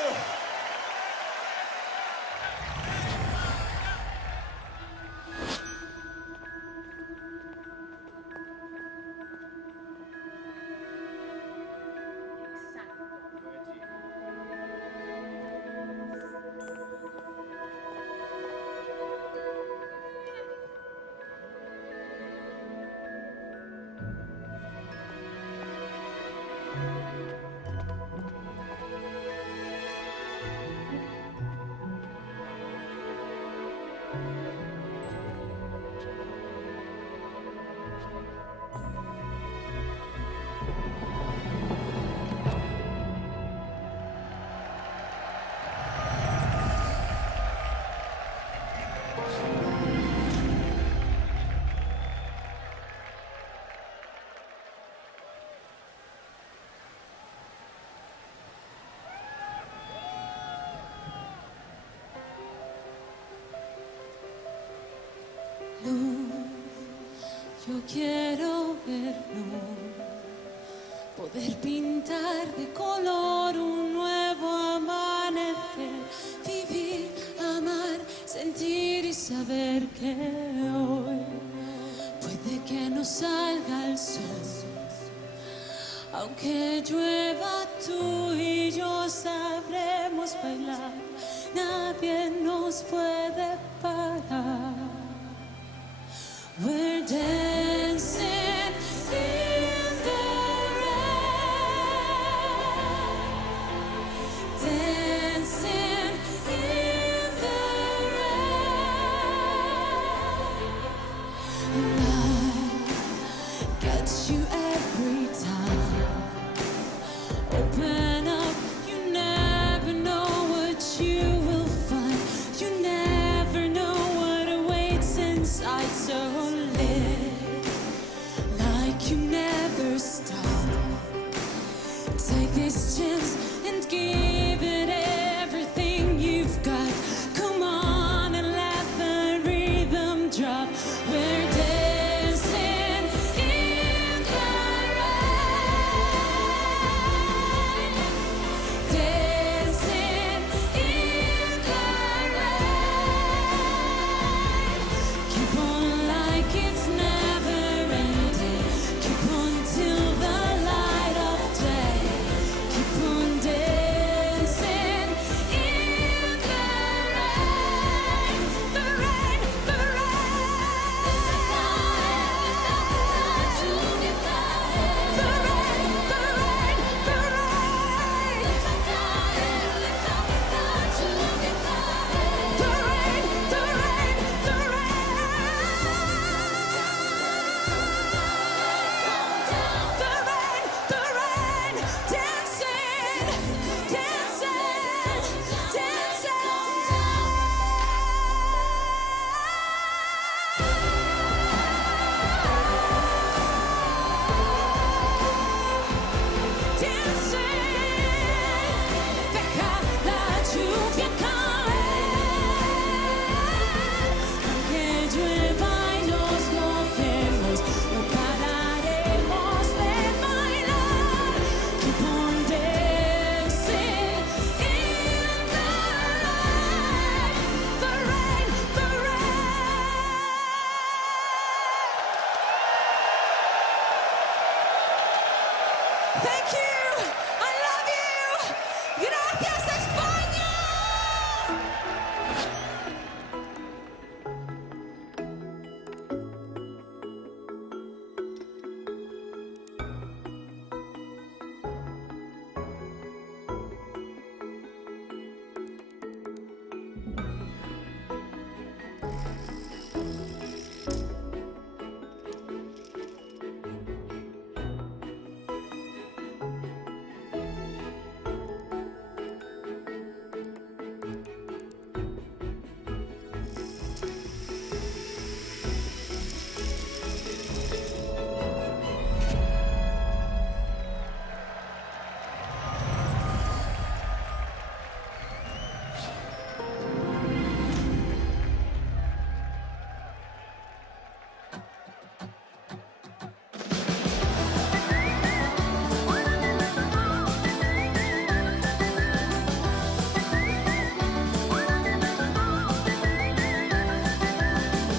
Yo quiero vernos, poder pintar de color un nuevo amanecer, vivir, amar, sentir y saber que hoy puede que no salga el sol. Aunque llueva, tú y yo sabremos bailar, nadie nos puede parar. We're dancing in the rain, dancing in the rain. Life gets you every time. Open up, you never know what you will find. You never know Take this chance and give it everything you've got. Come on and let the rhythm drop. We're dancing in the rain. Dancing in the rain. Keep on like it's never ending. Keep on till the light of day. Keep on dancing in the rain. The rain, the rain. The rain, the rain, the rain. The rain, the rain, the rain, dancing, dancing, dancing. Deja la lluvia caer, que llueva y nos mojemos, no pararemos de bailar. Keep on dancing in the rain, the rain, the rain. Thank you. I love you. Gracias, España.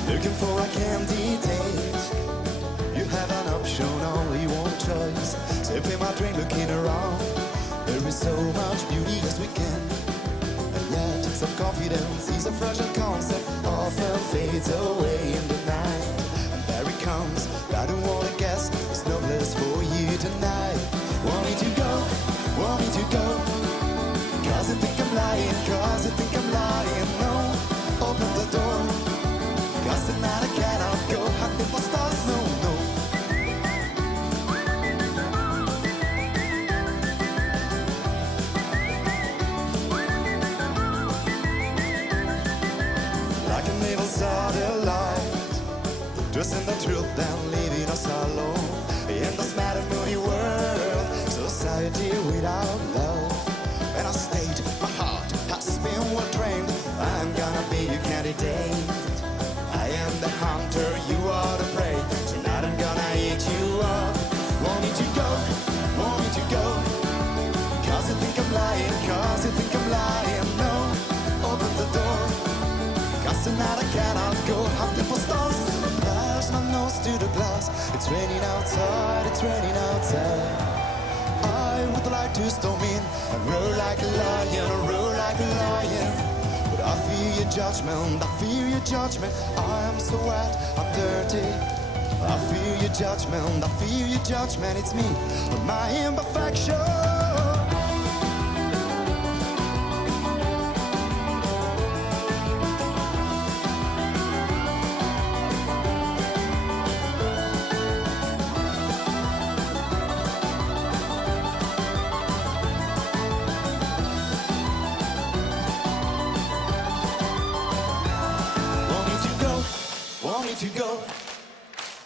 Looking for a candidate. You have an option, only one choice. Sipping my drink, looking around. There is so much beauty as we can. And yet, self-confidence is a fragile concept. Often fades away in the night. And there it comes. I don't wanna guess. It's no place for you tonight. Want me to go? Want me to go? Cause I think I'm lying. Cause I think I'm lying. No, open the door. Cause tonight I cannot go hunting for stars, no, no. Like an evil satellite, twisting the truth and leaving us alone. In this mad and moody world, society without love. And I stayed, my heart has been well trained. I'm gonna be your candidate. I am the hunter, you are the prey. Tonight I'm gonna eat you up. Want me to go? Want me to go? Cause you think I'm lying, cause you think I'm lying. No, open the door. Cause tonight I cannot go hunting for stars. Pass my nose to the glass. It's raining outside, it's raining outside. I would like to storm in and roar like a lion, roar like a lion. But I feel your judgment, I feel your judgment. I am so wet, I'm dirty. I feel your judgment, I feel your judgment. It's me, my imperfection. To go,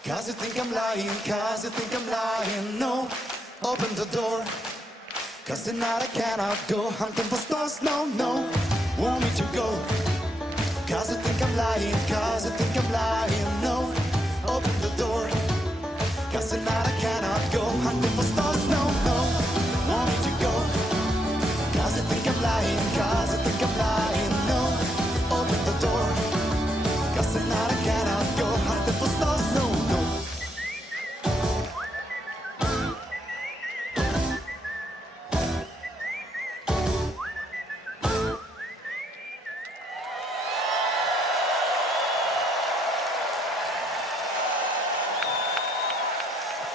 cause you think I'm lying, cause you think I'm lying. No, open the door, 'Cause tonight I cannot go hunting for stars, no, no. Want me to go? 'Cause I think I'm lying, 'cause I think I'm lying, no. Open the door. 'Cause tonight I cannot go hunting for stars, no, no. Want me to go? 'Cause I think I'm lying, 'cause I think I'm lying, no. Open the door. 'Cause tonight I cannot go hunting for stars, no, no.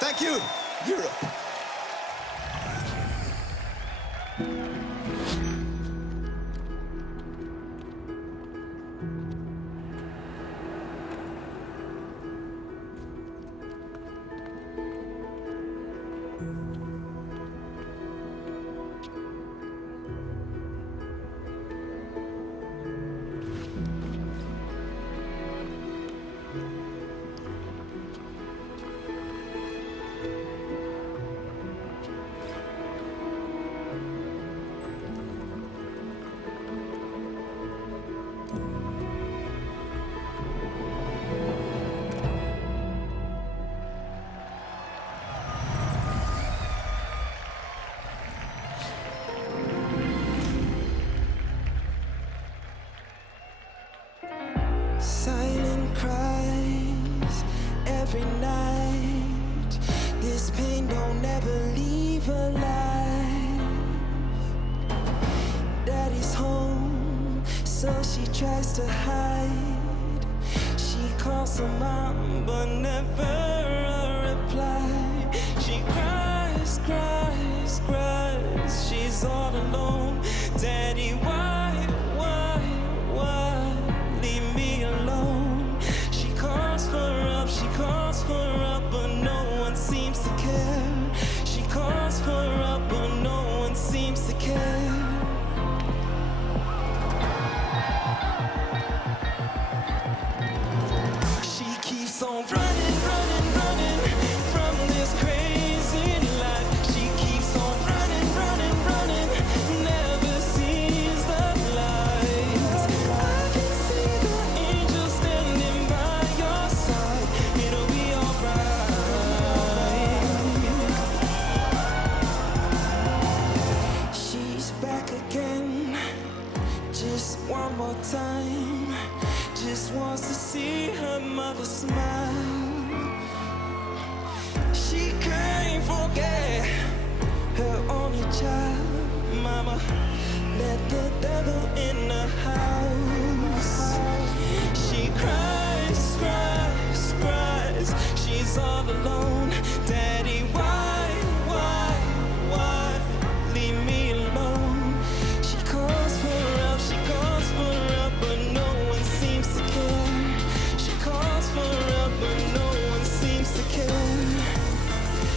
Thank you, Europe. Silent cries every night. This pain don't ever leave her life. Daddy's home, so she tries to hide. She calls her mom, but never a reply. She cries, cries, cries. She's all alone. Daddy, why? Leave me alone. She calls for her up, but no one seems to care. She calls for her up, but no one seems to care. She keeps on running, running, running from this crazy life. She keeps on running, running, running, never sees the light. I can see the angel standing by your side. It'll be alright. She's back again, just one more time. Just wants to see her mother smile. She can't forget her only child. Mama, let the devil in the house. She cries, cries, cries. She's all alone. Daddy, why leave me alone? She calls for her up, but no one seems to care. She calls for her up, but no one seems to care.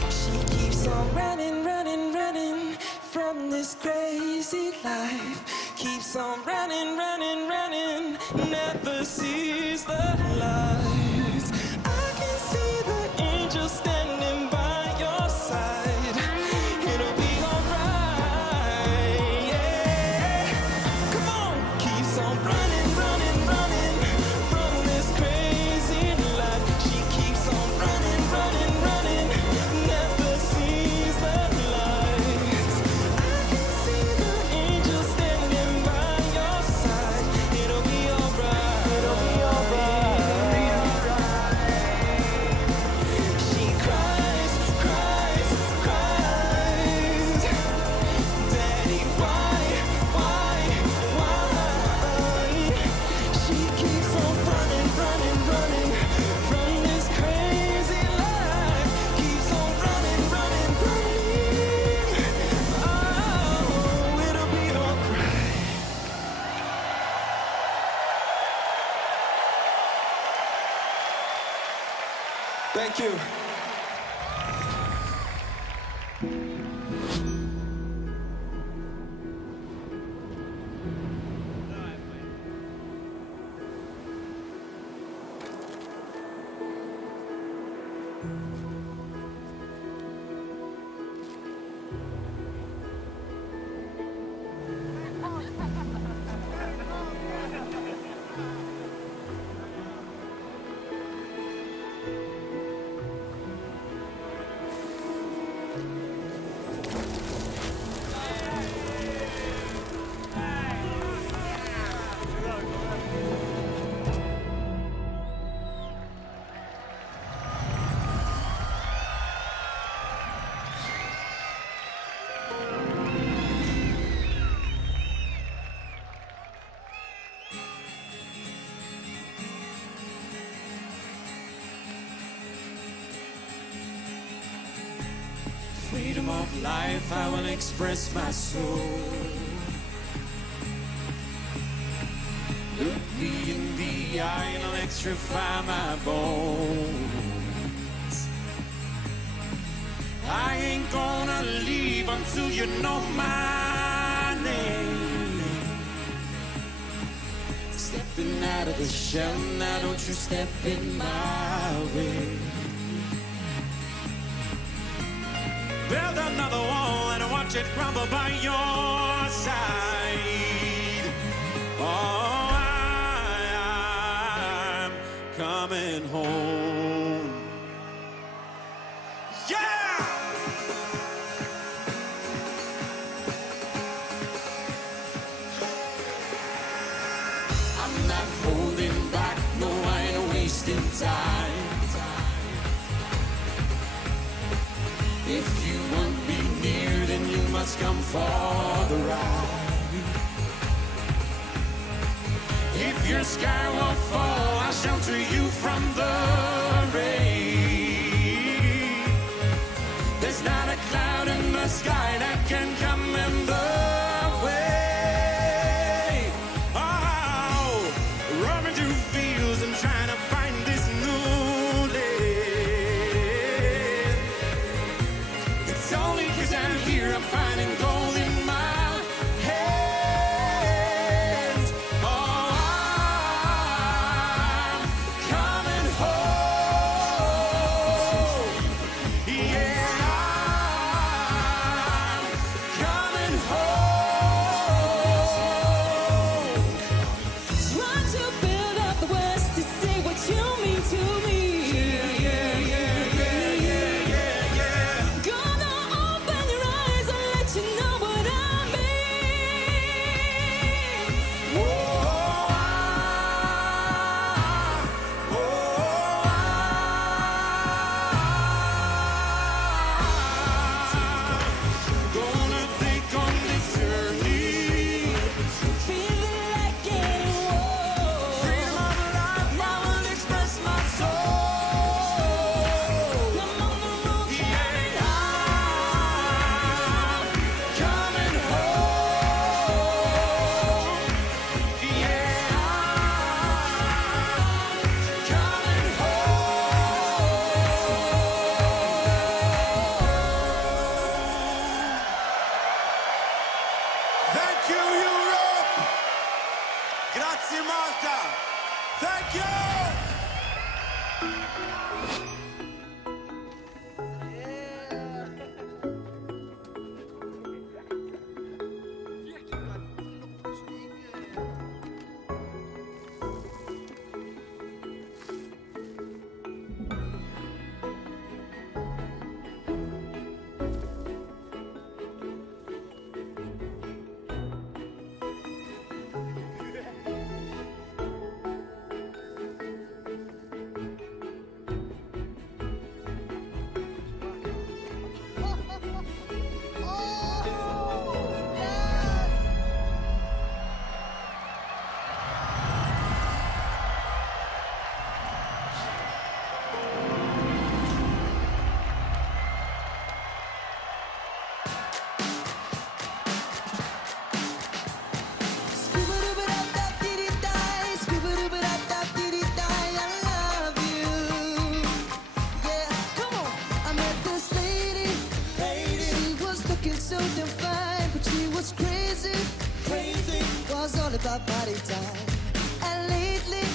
She keeps on running, running, running from this crazy life. Keeps on running, running, running, never sees the light. I can see the angel standing by your side. It'll be alright, yeah. Come on, keeps on running, running, running from this crazy life. She keeps on running, running, running, never sees the light. I can see the angel standing by your side. It'll be alright. It'll be alright. She cries, cries, cries. Daddy, why? She keeps on running, running, running from this crazy life. Keeps on running, running, running. Oh, it'll be alright. Thank you. I will express my soul. Look me in the eye and I'll electrify my bones. I ain't gonna leave until you know my name. Stepping out of the shell, now don't you step in my way. Build another wall and watch it crumble by your side. Oh, I'm coming home. Yeah! I'm not holding back, no, I ain't wasting time. If you want me near, then you must come for the ride. If your sky will fall, I'll shelter you from the rain. There's not a cloud in the sky that can come in the way. Oh, roaming through fields and trying to find this new land. It's only 'cause I'm here, I'm finding gold in my hands. Oh, I'm coming home. Yeah, I'm coming home. Trying to build up the words to say what you mean to me. Gonna open your eyes and let you know what I mean. Gonna take on this journey. Feeling like getting old. Freedom of life, I will express my soul. I'm on the road, yeah, I'm coming home. Yeah, I'm coming home. Thank you, Europe. Grazie, Malta. Thank you. About body time. And lately,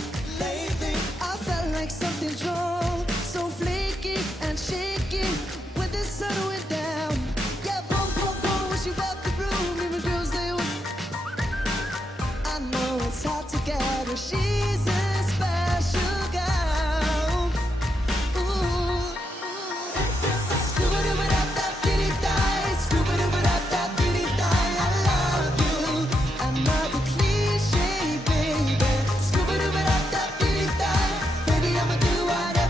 I felt like something's wrong. So flaky and shaky when the sun went down. Yeah, boom, boom, boom, when she walked the room, even girls they was. I know it's hard to get her. She's a special girl. Ooh. Scuba-dooba-dap-dap-diddy-die, scuba-dooba-dap-dap-diddy-die. I love you. Another cliche, baby. Scuba-dooba-dap-dap-diddy-die. Baby, I'ma do whatever.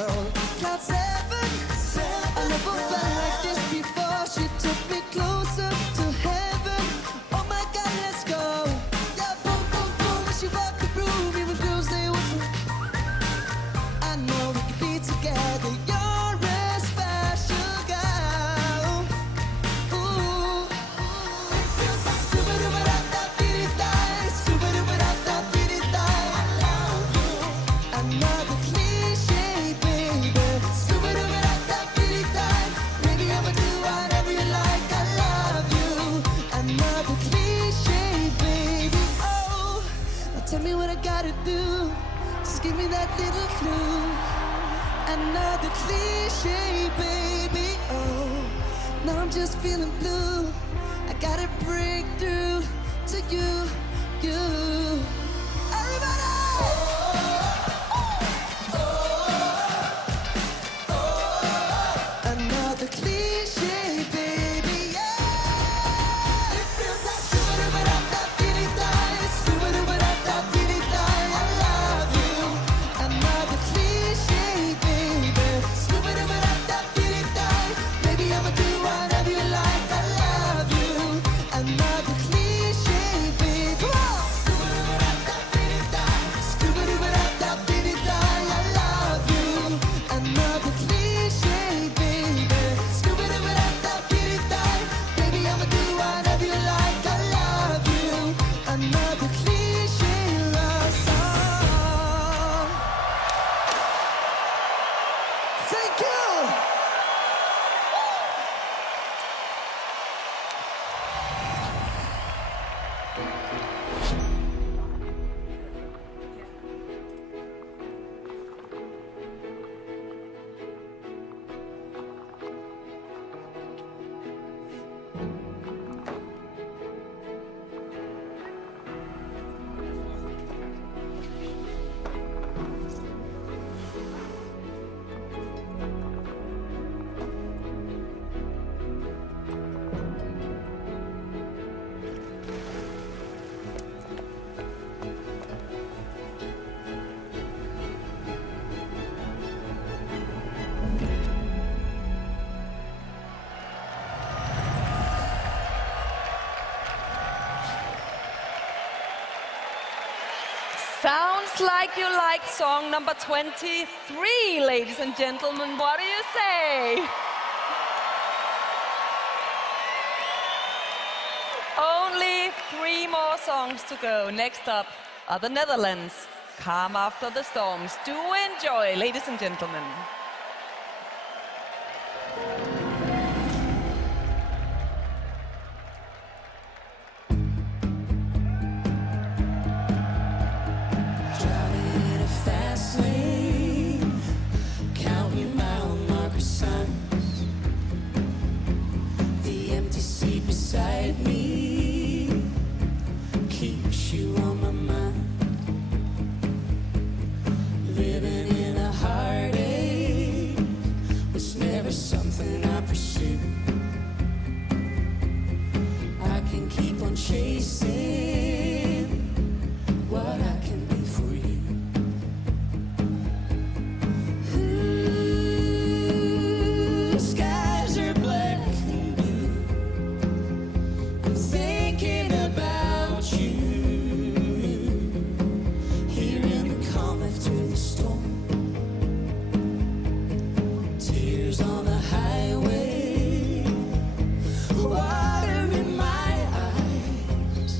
world. Cloud 7, I never felt like this before. She took me closer to heaven. Oh my God, let's go. Yeah, boom, boom, boom. When she walked the room, even girls they whistle. I know we could be together. You're a special girl. Ooh. It feels like super-duper-da-da-dee-dee-die, super-duper-da-da-dee-dee-die. I love you. Another cliche, baby. Super-duper-da-da-dee-dee-die. Baby, I'ma do whatever you like. I love you. Another cliche, baby. Oh, now tell me what I gotta do. Just give me that little clue. Another cliche, baby. Oh, now I'm just feeling blue. I gotta break through to you, you. Everybody! Another cliche, baby, yeah. It feels like super-duper-da-da-dee-dee-die, super-duper-da-da-dee-dee-die. I love you. Another cliche, baby. Super-duper-da-da-dee-dee-die. Baby, I'ma do whatever you like. I love you. Another cliche, baby. Come on! Super-duper-da-da-dee-dee-die, super-duper-da-da-dee-dee-die. I love you. Another cliche, baby. Super-duper-da-da-dee-dee-die. Baby, I'ma do whatever you like. I love you. Another cliche love song. Thank you. Sounds like you like song number 23, ladies and gentlemen. What do you say? Only 3 more songs to go. Next up are the Netherlands. Calm after the storms. Do enjoy, ladies and gentlemen. Driving in a fast lane, counting mile marker signs. The empty seat beside me keeps you on my mind. Living in a heartache was never something I pursued. I can keep on chasing what I can be for you. Ooh, skies are black and blue. I'm thinking about you. Here in the calm after the storm. Tears on the highway. Water in my eyes.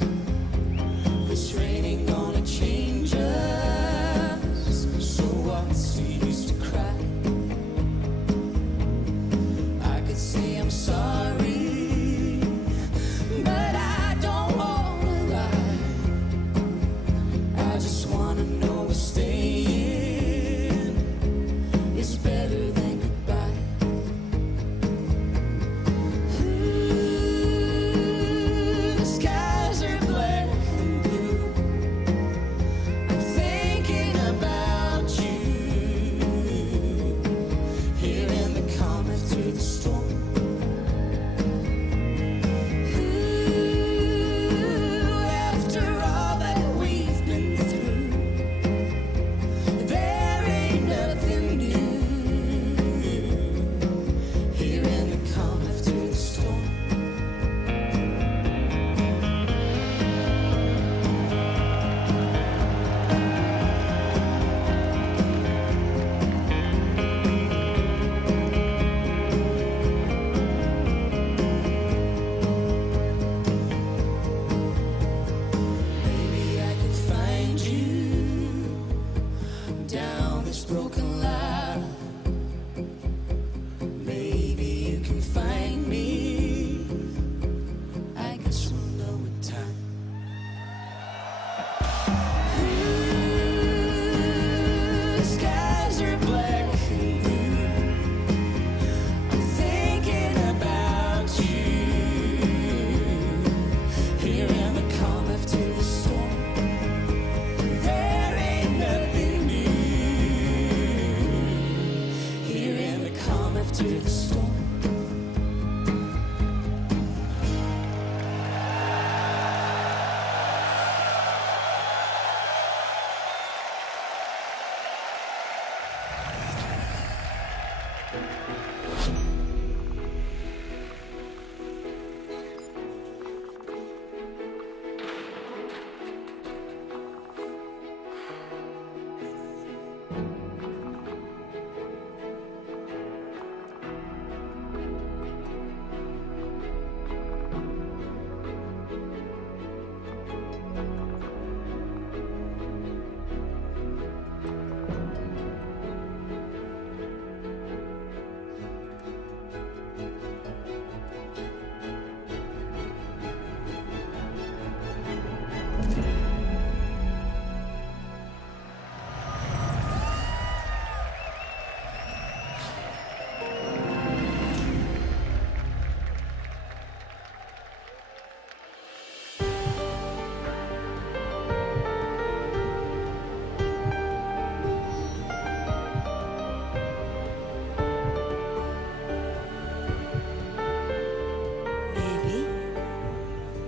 through the storm.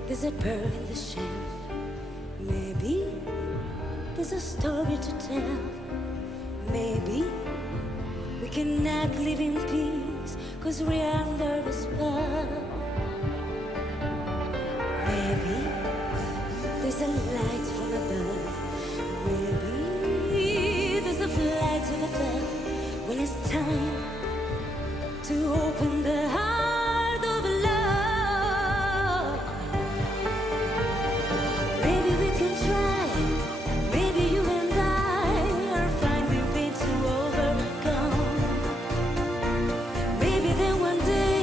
There's a bird in the shell. Maybe there's a story to tell. Maybe we cannot live in peace, 'cause we're under the spell. Maybe there's a light from above. Maybe there's a flight to the top when it's time to open the heart of love. Maybe we can try. Maybe you and I are finding a way to overcome. Maybe then one day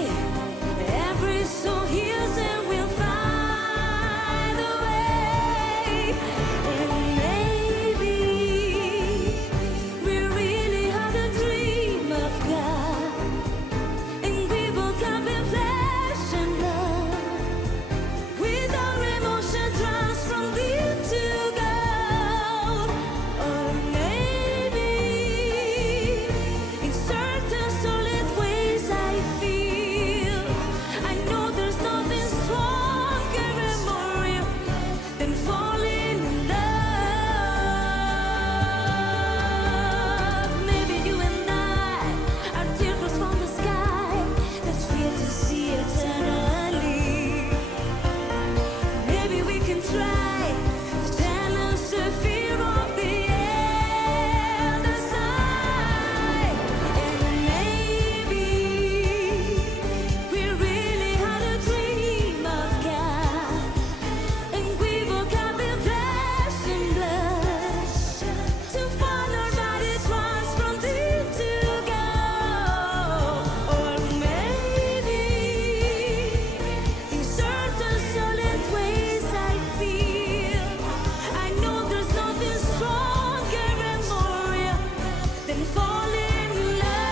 every soul heals and we'll find a way. And maybe we really had a dream of God, and we woke up in flesh and blood, with our emotion transformed into gold. Or maybe in certain solid ways I feel, I know there's nothing stronger and more real than falling in love. Maybe you and I are teardrops from the sky that feel to see eternally. Maybe we can try to challenge the fear of the other side. And maybe we really had a dream of God, and we woke up in flesh and blood to find our body transformed into gold. Or maybe in certain solid ways I feel, I know there's nothing stronger and more real than falling in love.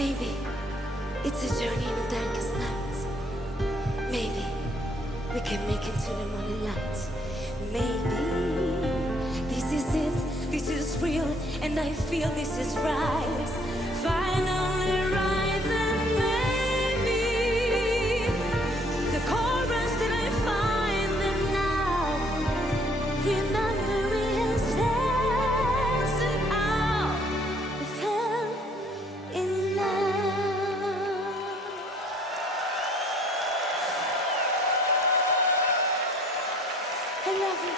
Maybe it's a journey in the darkest night. Maybe we can make it to the morning light. Maybe this is it, this is real, and I feel this is right. Finally right, and maybe the chorus that I find them now, remembering and dancing out, we fell in love. I love you.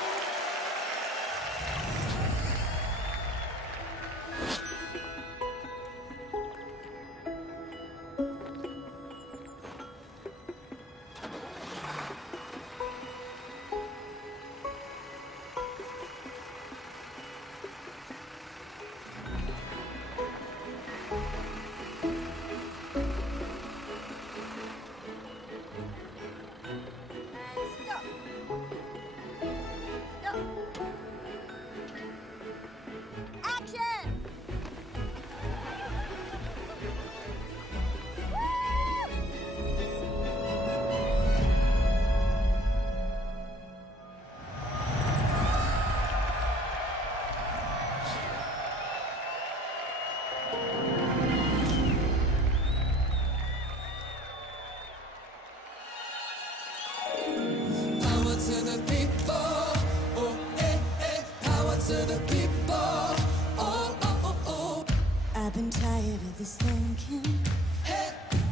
this thinking.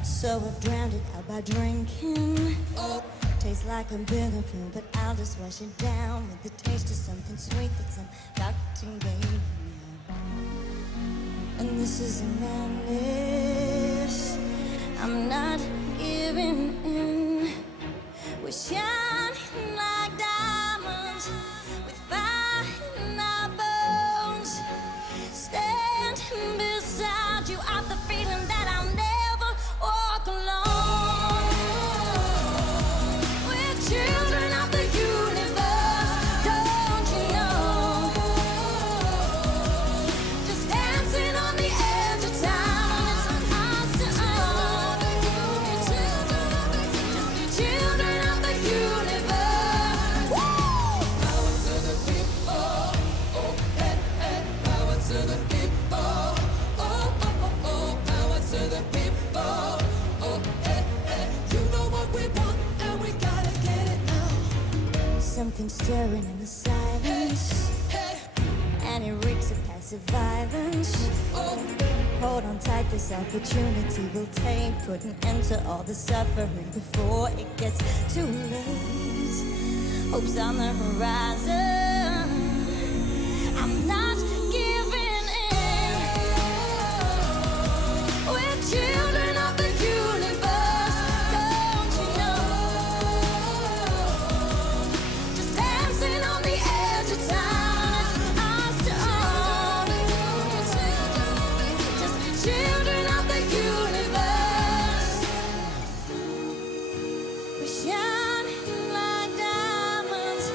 So I've drowned it out by drinking. Tastes like a bitter pill, but I'll just wash it down with the taste of something sweet that's about to gain. And this is a madness. I'm not giving in. We're shining like diamonds with fire in our bones. Standing beside you, I've the feeling that I'll never walk alone. We're children of the universe, don't you know? Just dancing on the edge of time, and it's us to own. Just children of the universe. Power to the people, oh, hey, hey. Power to the people, oh, oh, oh, oh. Power to the people, oh, hey, hey. You know what we want, and we gotta get it now. Something stirring in the silence, and it reeks of passive violence. Hold on tight, this opportunity will take. Put an end to all the suffering before it gets too late. Hope's on the horizon. I'm not giving in. We're children of the universe, don't you know? Just dancing on the edge of time, it's us to own. Just children of the universe. We're shining like diamonds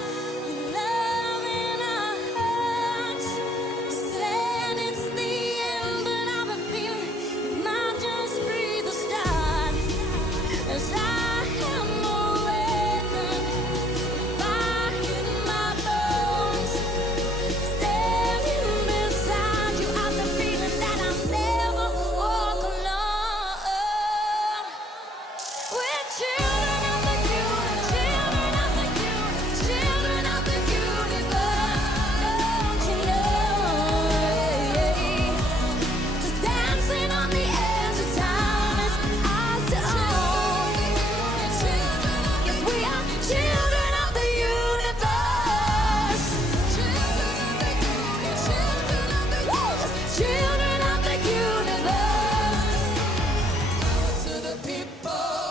with love in our hearts. Said it's the end, but I've a feeling it might just be the start. As I am awakened, fire in my bones. Standing beside you, I've the feeling that I'll never walk alone. We're children of the universe, children of the universe, children of the universe, don't you know? Just dancing on the edge of time, it's us to own. Yes, we are children of the universe. Children of the universe, children of the universe. Power to the people.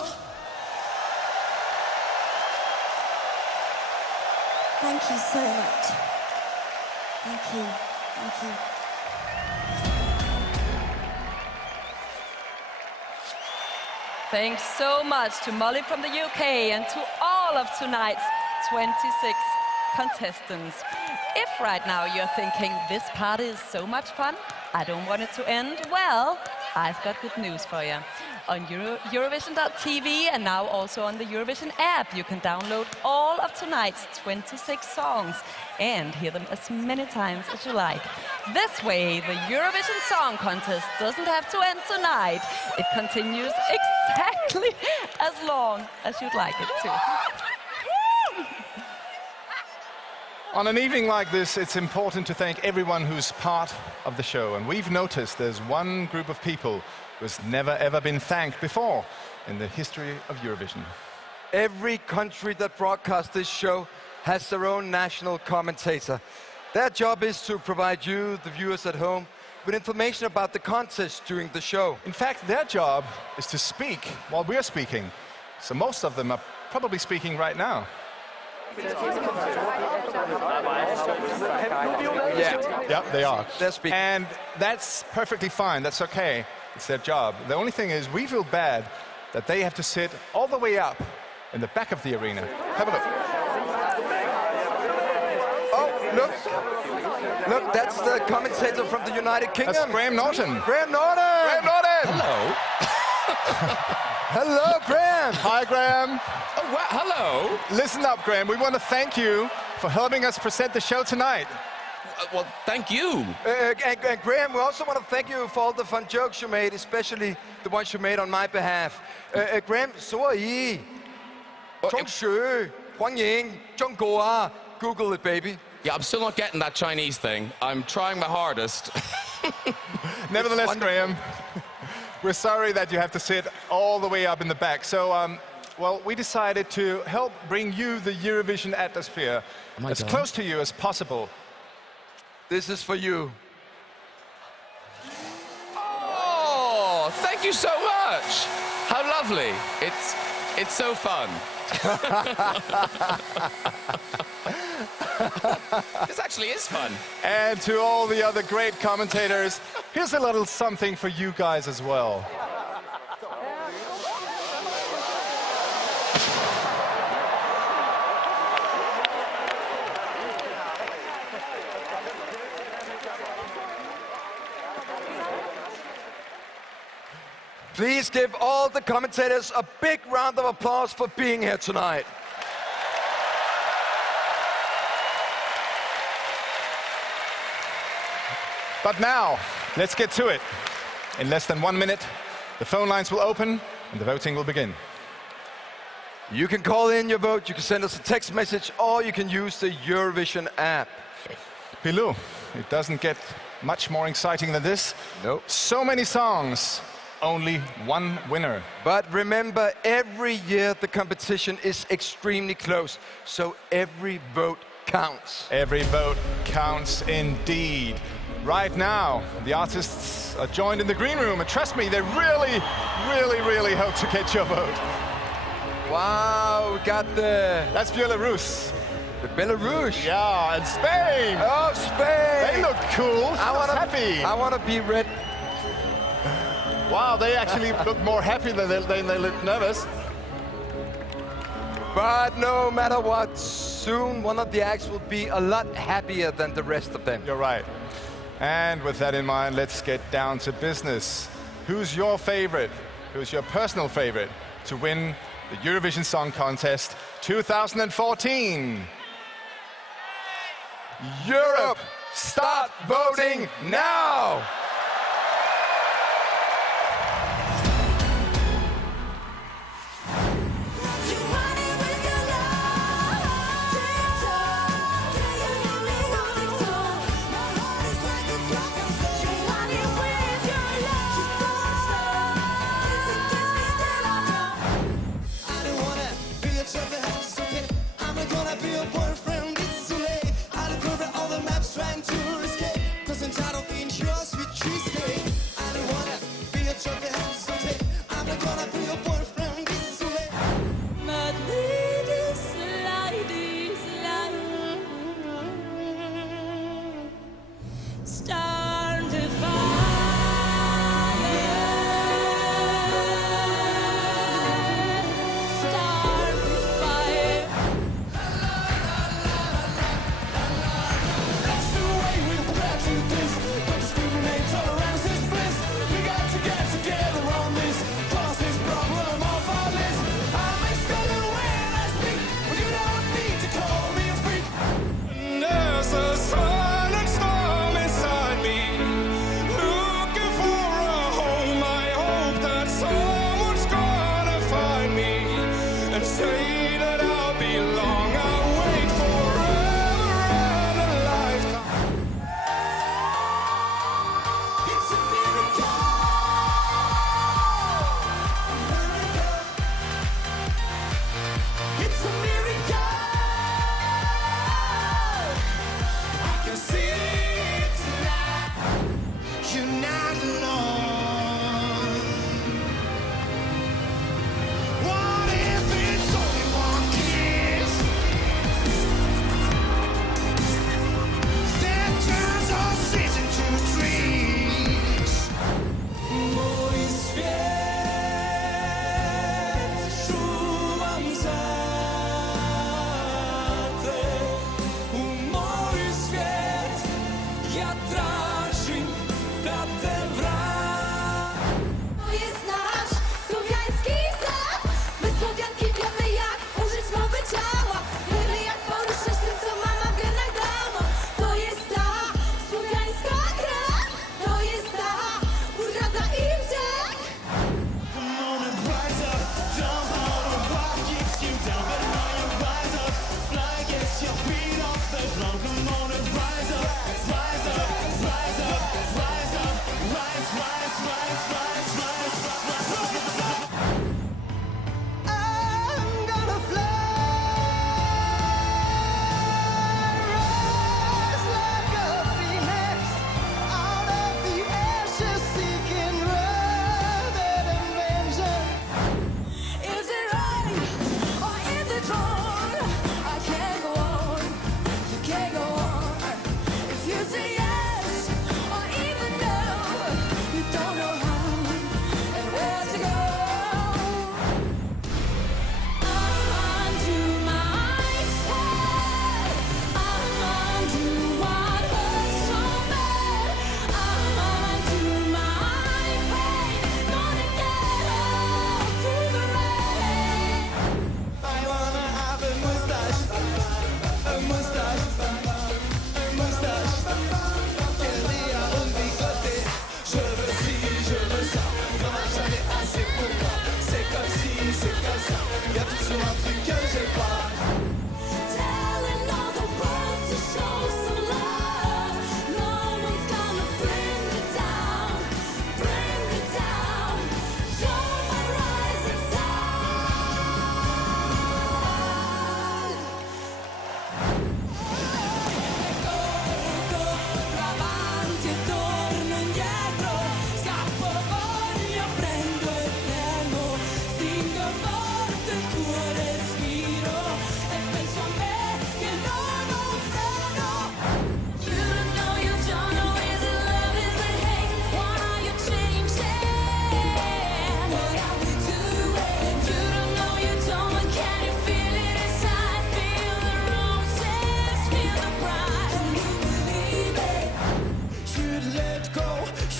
Thank you so much. Thank you. Thank you. Thanks so much to Molly from the UK and to all of tonight's 26 contestants. If right now you're thinking, this party is so much fun, I don't want it to end, well, I've got good news for you. On Eurovision.tv and now also on the Eurovision app, you can download all of tonight's 26 songs and hear them as many times as you like. This way, the Eurovision Song Contest doesn't have to end tonight. It continues exactly as long as you'd like it to. On an evening like this, it's important to thank everyone who's part of the show. And we've noticed there's one group of people who's never ever been thanked before in the history of Eurovision. Every country that broadcasts this show has their own national commentator. Their job is to provide you, the viewers at home, with information about the contest during the show. In fact, their job is to speak while we're speaking. So most of them are probably speaking right now. Yeah, they are. They're speaking. And that's perfectly fine. That's okay. It's their job. The only thing is, we feel bad that they have to sit all the way up in the back of the arena. Have a look. Oh, look. Look, that's the commentator from the United Kingdom. That's Graham Norton. Graham Norton! Graham Norton! Hello. Hello, Graham! Hi, Graham. Oh, well, hello. Listen up, Graham. We want to thank you for helping us present the show tonight. Well, thank you. And Graham, we also want to thank you for all the fun jokes you made, especially the ones you made on my behalf. Graham, så I. Zhongshu, Huangying, Zhongguo. Google it, baby. Yeah, I'm still not getting that Chinese thing. I'm trying my hardest. Nevertheless, Graham, We're sorry that you have to sit all the way up in the back. So, well, we decided to help bring you the Eurovision atmosphere as close to you as possible. This is for you. Oh, thank you so much. How lovely. It's so fun. This actually is fun. And to all the other great commentators, here's a little something for you guys as well. Please give all the commentators a big round of applause for being here tonight. But now, let's get to it. In less than 1 minute, the phone lines will open and the voting will begin. You can call in your vote, you can send us a text message, or you can use the Eurovision app. Pilou, it doesn't get much more exciting than this. Nope. So many songs, only one winner. But remember, every year the competition is extremely close, so every vote counts. Every vote counts indeed. Right now, the artists are joined in the green room, and trust me, they really, really, really hope to get your vote. Wow, we got the... That's Belarus. The Belarus? Yeah, and Spain. Oh, Spain! They look cool. Happy. I want to be red. Wow, they actually look more happy than they look nervous. But no matter what, soon one of the acts will be a lot happier than the rest of them. You're right. And with that in mind, let's get down to business. Who's your favorite? Who's your personal favorite to win the Eurovision Song Contest 2014? Europe, start voting now!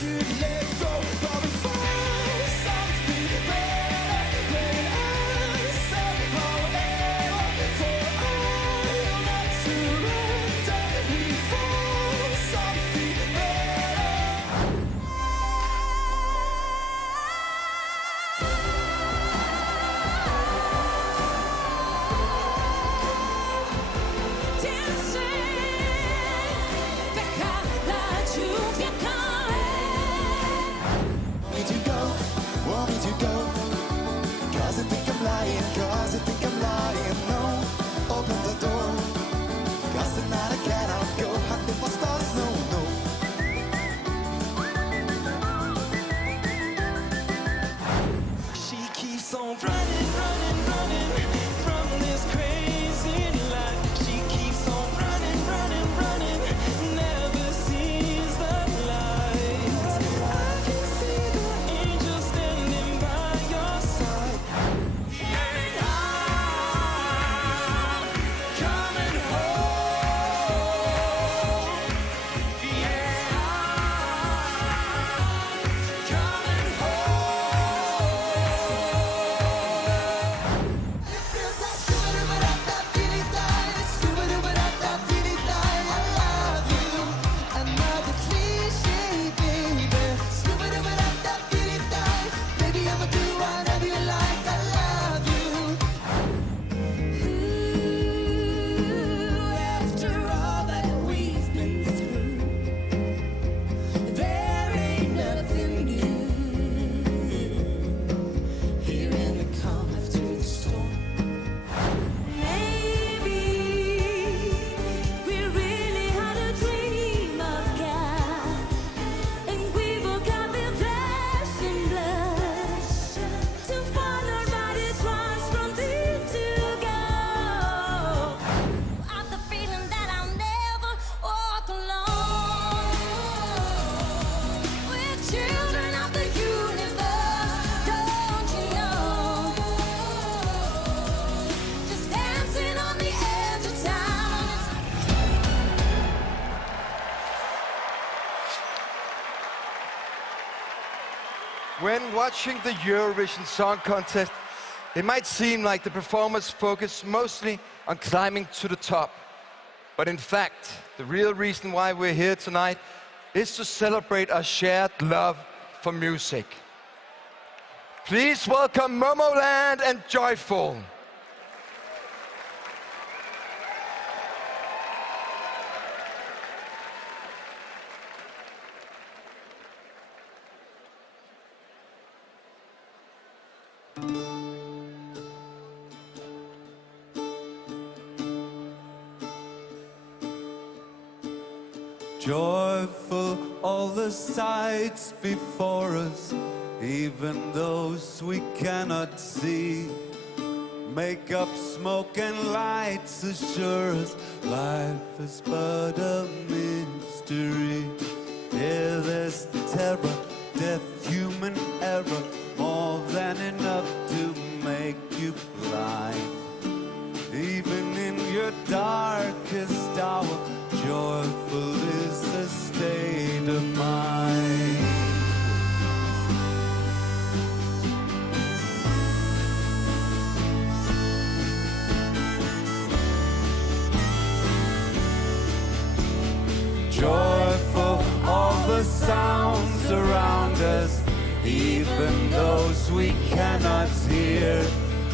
should let go, but we find something better than us. However, for I not surrender, we found something better. Want me to go, cause I think I'm lying, cause I think I'm lying. No, open the door, cause tonight I cannot go. Hunting for stars, no, no. She keeps on running, running, running from this crazy life. She keeps on running, running, running, never sees the light. I can see the angel standing by your side. Coming home, coming home. Yeah, coming home. It feels like stupid-a-ba-da-da-dee-dee-dee, stupid-a-ba-da-da-dee-dee-dee. I love you. Another cliche, baby. Stupid-a-ba-da-da-dee-dee-dee. Baby, I'ma do whatever you like. I love you. After all that we've been through, there ain't nothing new. Here in the calm after the storm. Maybe we really had a dream of God, and we woke up in flesh and blood to find our bodies rise from thee to go. I've the feeling that I'll never walk alone. We're children of the universe, don't you know? Just dancing on the edge of town. When watching the Eurovision Song Contest, it might seem like the performers focus mostly on climbing to the top. But in fact, the real reason why we're here tonight is to celebrate our shared love for music. Please welcome Momoland and Joyful. Joyful, all the sights before us, even those we cannot see. Make up smoke and lights assure us life is but a mystery. Yeah, there's terror, death, human error, more than enough to make you blind. Even in your darkest hour, joyful is a state of mind. Joyful, all the sounds around us, even those we cannot hear.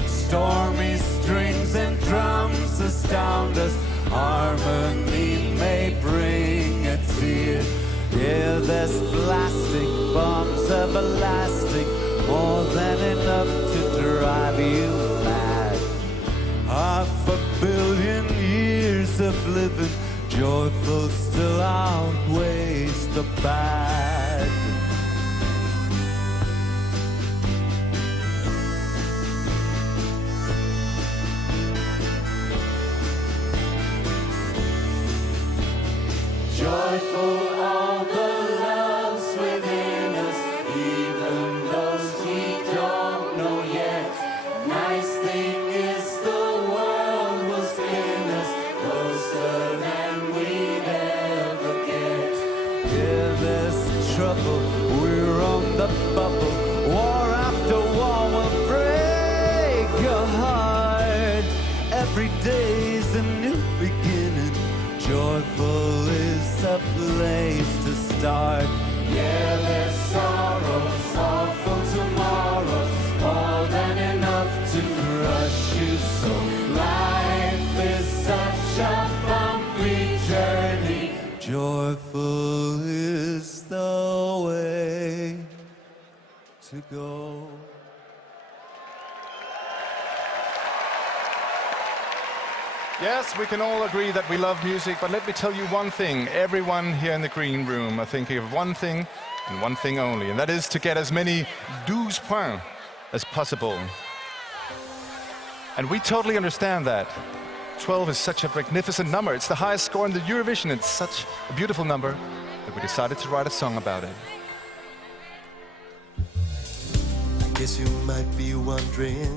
Stormy strings and drums astound us, harmony may bring a tear. Yeah, there's plastic bombs everlasting, more than enough to drive you mad. 500 million years of living, joyful still outweighs the bad. Joyful, all the loves within us, even those we don't know yet. Nice thing is the world will spin us closer than we'd ever get. Yeah, there's trouble. We're on the bubble. War after war will break your heart. Every day's a new beginning. Joyful is a place to start. Yeah, there's sorrow, sorrowful tomorrow, more than enough to crush you. So life is such a bumpy journey. Joyful is the way to go. Yes, we can all agree that we love music, but let me tell you one thing. Everyone here in the green room are thinking of one thing and one thing only, and that is to get as many 12 points as possible. And we totally understand that. 12 is such a magnificent number. It's the highest score in the Eurovision. It's such a beautiful number that we decided to write a song about it. I guess you might be wondering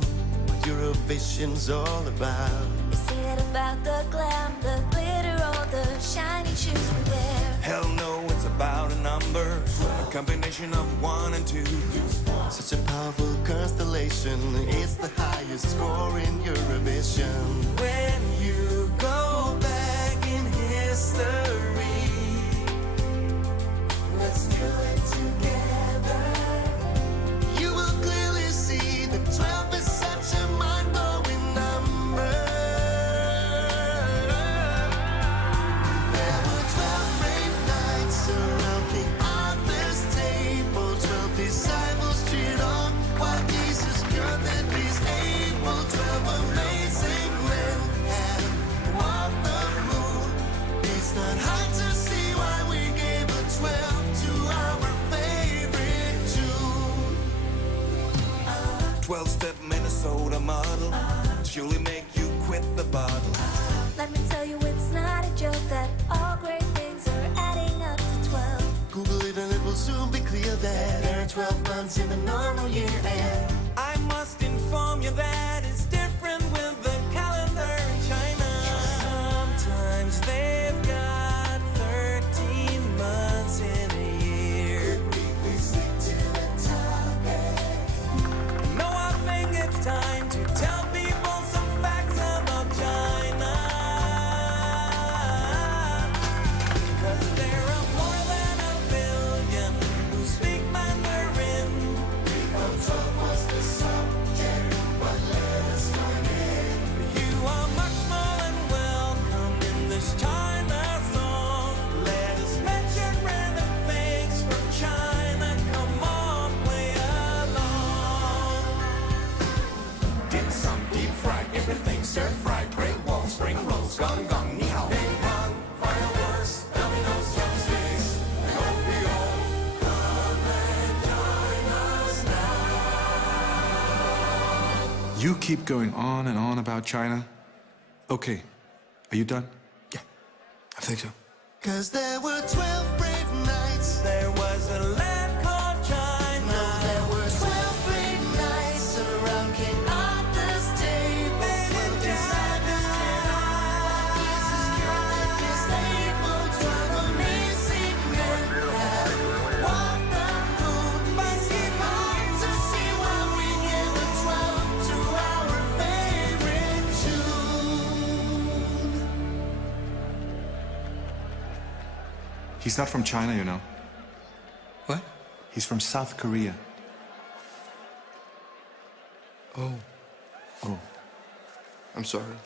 what Eurovision's all about. Is it about the glam, the glitter, or the shiny shoes we wear? Hell no, it's about a number, a combination of 1 and 2. Such a powerful constellation. It's the highest score in Eurovision. When you go back in history, Let's do it together. You will clearly see that 12 is such a mind-blowing number. There were 12 brave knights around King Arthur's table. 12 disciples cheered on while Jesus cured the disabled. 12 amazing men had walked the moon. It's not hard to see why we gave a 12 to our favorite tune. 12-step Minnesota model, surely make you quit the bottle. Let me tell you, it's not a joke that all great things are adding up to 12. Google it and it will soon be clear that there are 12 months in a normal year. And I must inform you that it's different with the calendar in China. Sometimes they've got 13 months in a year. we stick to the topic. No, I think it's time to tell people some facts about China. 'Cause there are more than a billion who speak Mandarin. Of 12 was the subject, but let us join in. You are much more than welcome in this China song. Let us mention random things from China. Come on, play along. Dim sum, deep fried, everything stir fried. Great walls, spring rolls, gong gong, ni hao. Ping pong, fireworks, dominoes, drumsticks. I hope you all come and join us now. You keep going on and on about China. Okay, are you done? Yeah, I think so. 'Cause there were 12 brave knights. There was a land called China. There were 12 brave knights around King Arthur's table. 12 disciples cheered on while Jesus cured the disabled. 12 amazing men had walked the moon. It's hard to see why we gave a 12 to our favorite tune. He's not from China, you know. What? He's from South Korea. Oh, Oh, I'm sorry.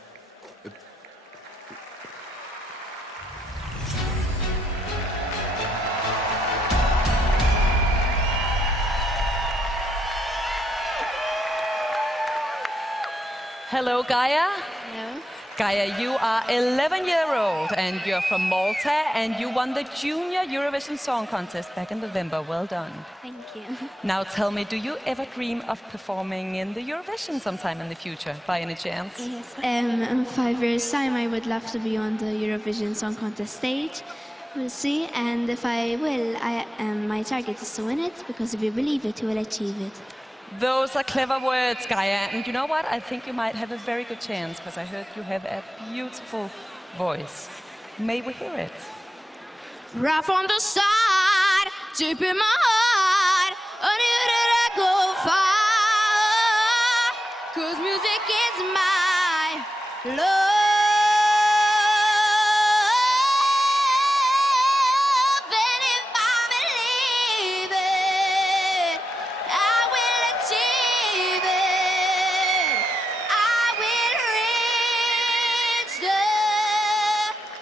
Hello, Gaia. Hello. Gaia, you are 11-year-old and you're from Malta and you won the Junior Eurovision Song Contest back in November. Well done. Thank you. Now tell me, do you ever dream of performing in the Eurovision sometime in the future, by any chance? Yes. In 5 years' time, I would love to be on the Eurovision Song Contest stage. We'll see. And if I will, my target is to win it, because if you believe it, you will achieve it. Those are clever words, Gaia. And you know what? I think you might have a very good chance, because I heard you have a beautiful voice. May we hear it? Right from the start, deep in my heart. I knew that I'd go far. 'Cause music is my love. And if I believe it, I will achieve it. I will reach the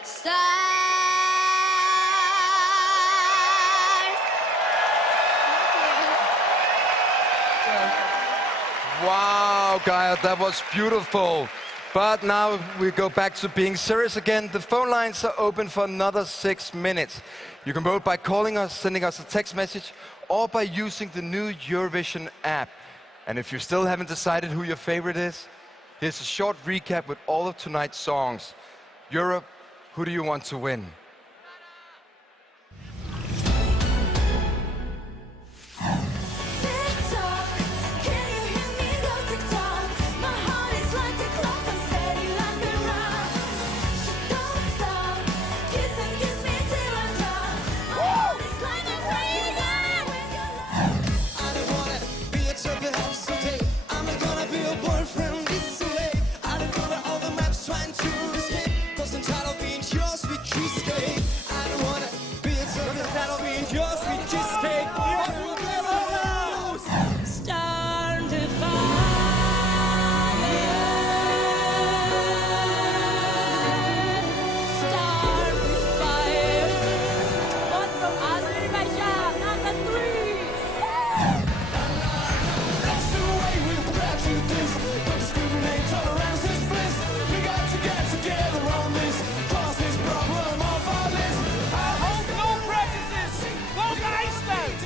stars. Wow, Gaia, that was beautiful. But now we go back to being serious again. The phone lines are open for another 6 minutes. You can vote by calling us, sending us a text message, or by using the new Eurovision app. And if you still haven't decided who your favorite is, here's a short recap with all of tonight's songs. Europe, who do you want to win? TikTok, can you hear me go TikTok? My heart is like a clock, I'm steady like a rock. She don't stop, kiss and kiss me till I drop. My heart is like a razor when you I don't wanna be a trouble house today. I'm not gonna be your boyfriend this way. I don't follow all the maps trying to escape. 'Cause I'm tired of being your sweet cheesecake. I don't wanna be a trouble house being your sweet cheesecake. Stand to fire. Start with fire. One from Azerbaijan, number 3. That's the way we're prejudiced. Don't discriminate, tolerance is bliss. We got to get together on this. Cross this problem off our list. I hope no prejudice. Welcome Iceland.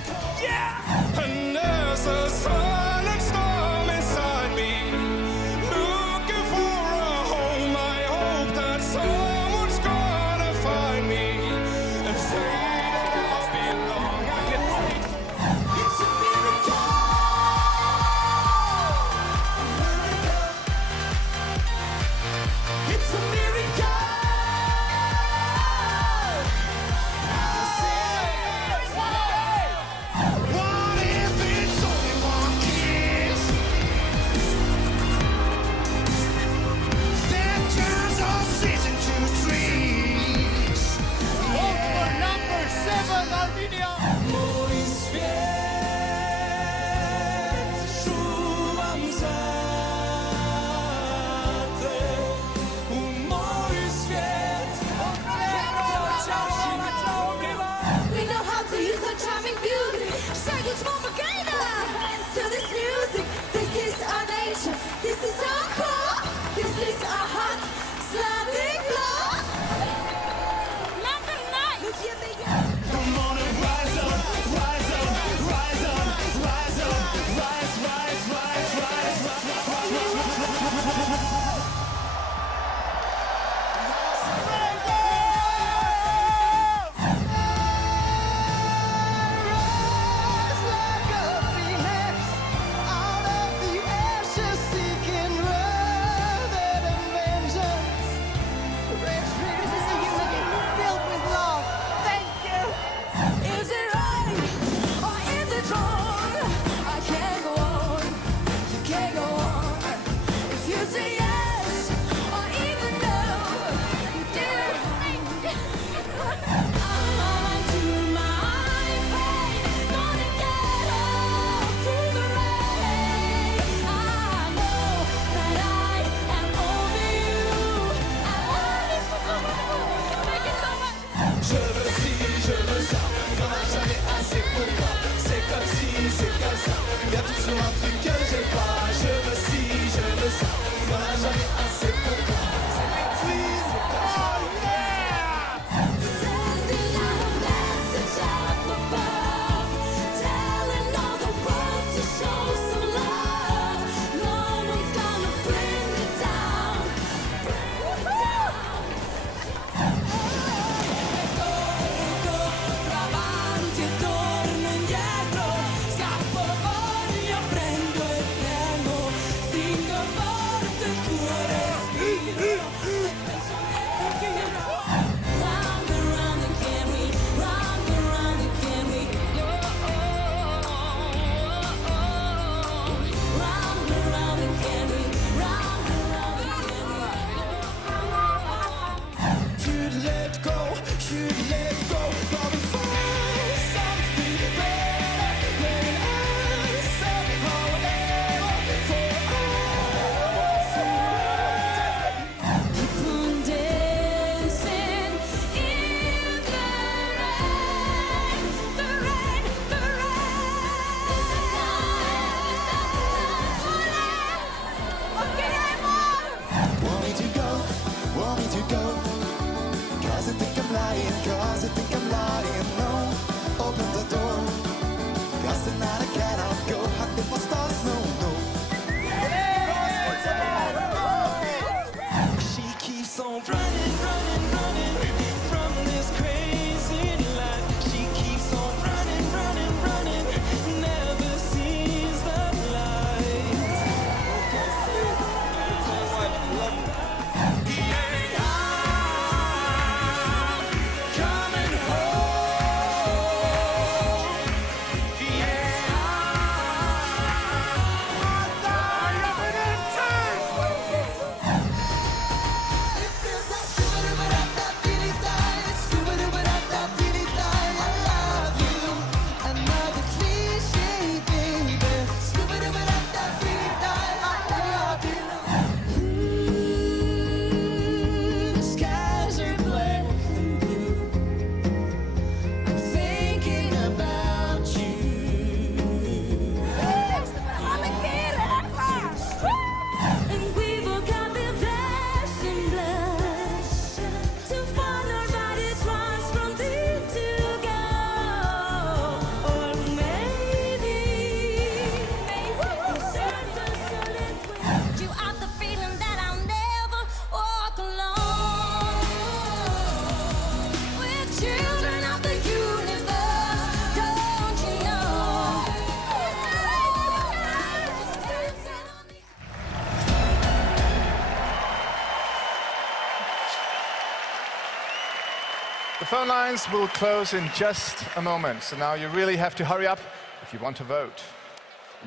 phone lines will close in just a moment. So now you really have to hurry up if you want to vote.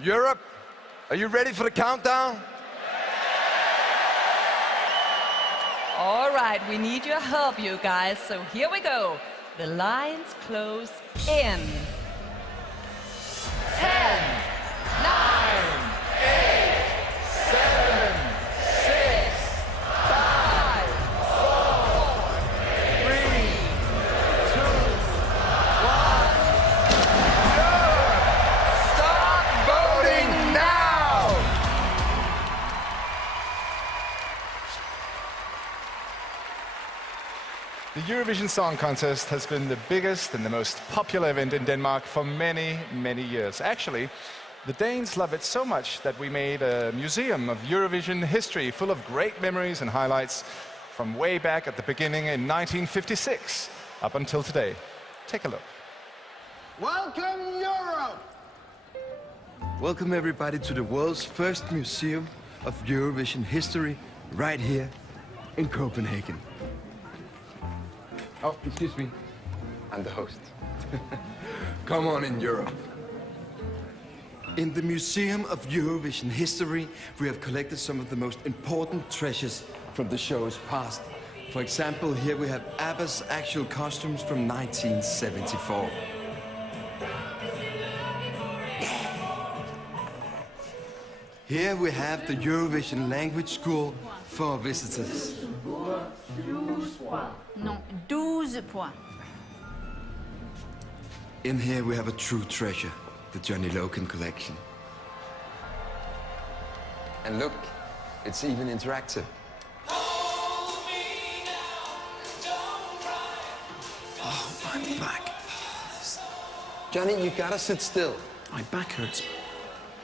Europe, are you ready for the countdown? All right, we need your help, you guys. So here we go. The lines close in 10, 9, 8, 7, 6, 5, 4, 3, 2, 1. Start voting now! The Eurovision Song Contest has been the biggest and the most popular event in Denmark for many, many years. Actually, the Danes love it so much that we made a museum of Eurovision history full of great memories and highlights from way back at the beginning in 1956 up until today. Take a look. Welcome, Europe! Welcome everybody to the world's first museum of Eurovision history right here in Copenhagen. Oh, excuse me. I'm the host. Come on in, Europe. In the Museum of Eurovision History, we have collected some of the most important treasures from the show's past. For example, here we have ABBA's actual costumes from 1974. Here we have the Eurovision language school for visitors. Non, 12 points. In here we have a true treasure, the Johnny Logan collection. And look, it's even interactive. Oh, my back. Johnny, you gotta sit still. My back hurts.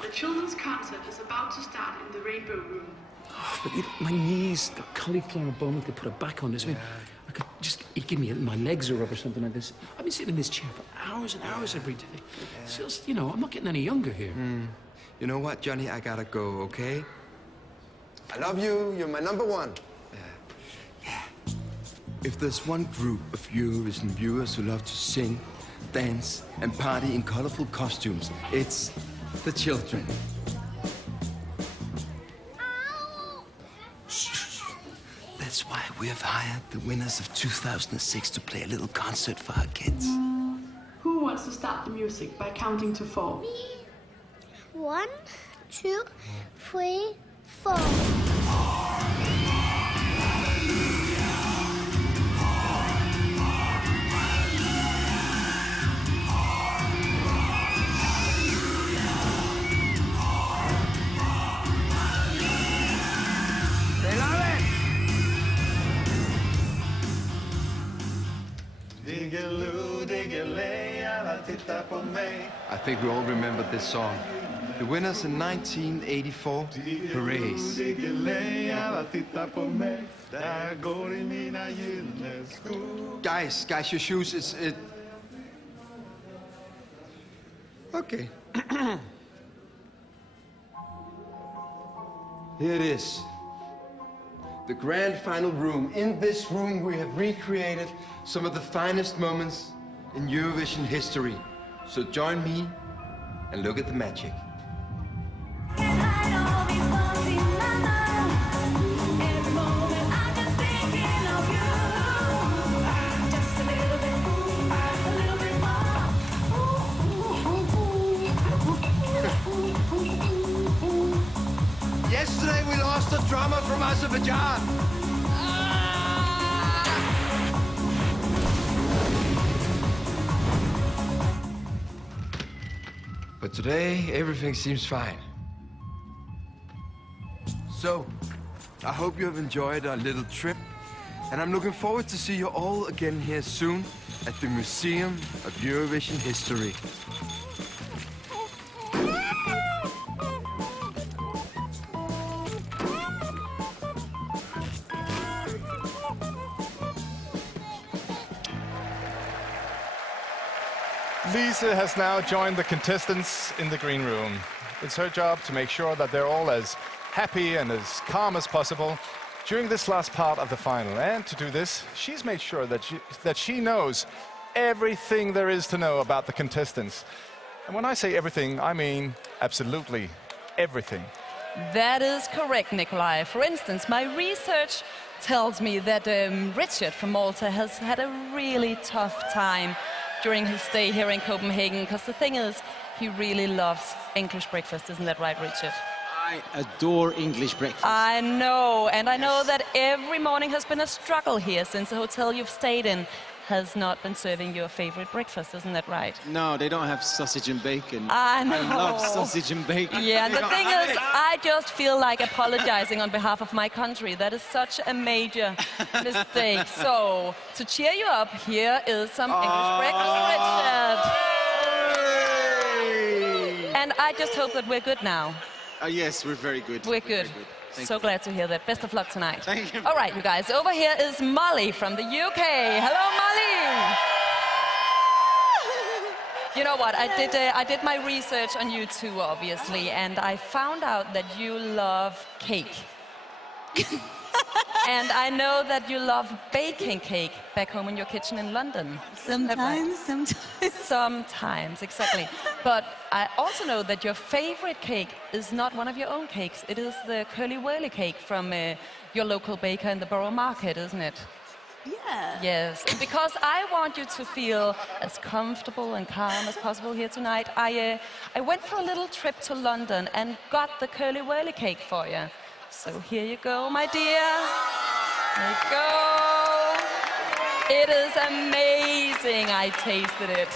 The children's concert is about to start in the Rainbow Room. Oh, but my knees, the cauliflower bone, they put it back on this. I mean, I could just give me my legs are up or something like this. I've been sitting in this chair for hours and hours every day. It's just, you know, I'm not getting any younger here. You know what, Johnny? I gotta go, okay? I love you. You're my number one. If there's one group of Eurovision viewers who love to sing, dance, and party in colorful costumes, it's the children. That's why we have hired the winners of 2006 to play a little concert for our kids. Who wants to start the music by counting to 4? 1, 2, 3, 4. I think we all remember this song. The winners in 1984, Greis. Guys, your shoes is it. Okay. Here it is. The grand final room. In this room, we have recreated some of the finest moments in Eurovision history. So join me and look at the magic. Yesterday we lost a drummer from Azerbaijan. But today, everything seems fine. So, I hope you have enjoyed our little trip, and I'm looking forward to see you all again here soon at the Museum of Eurovision History. Lise has now joined the contestants in the green room. It's her job to make sure that they're all as happy and as calm as possible during this last part of the final. And to do this, she's made sure that she knows everything there is to know about the contestants. And when I say everything, I mean absolutely everything. That is correct, Nikolaj. For instance, my research tells me that Richard from Malta has had a really tough time during his stay here in Copenhagen, because the thing is, he really loves English breakfast. Isn't that right, Richard? I adore English breakfast. I know, and I know that every morning has been a struggle here since the hotel you've stayed in has not been serving your favorite breakfast. Isn't that right? No, they don't have sausage and bacon. I know. I love sausage and bacon. Yeah, and the thing is, I just feel like apologizing on behalf of my country. That is such a major mistake. So, to cheer you up, here is some English breakfast, Richard. And I just hope that we're good now. Yes, we're very good. We're good. So glad to hear that. Best of luck tonight. Thank you. All right, you guys. Over here is Molly from the UK. Hello, Molly. You know what? I did my research on you too, obviously, and I found out that you love cake. And I know that you love baking cake back home in your kitchen in London. Sometimes. Sometimes, exactly. But I also know that your favorite cake is not one of your own cakes. It is the curly whirly cake from your local baker in the Borough Market, isn't it? Yeah. Yes, because I want you to feel as comfortable and calm as possible here tonight. I went for a little trip to London and got the curly whirly cake for you. So here you go, my dear. There you go. It is amazing. I tasted it.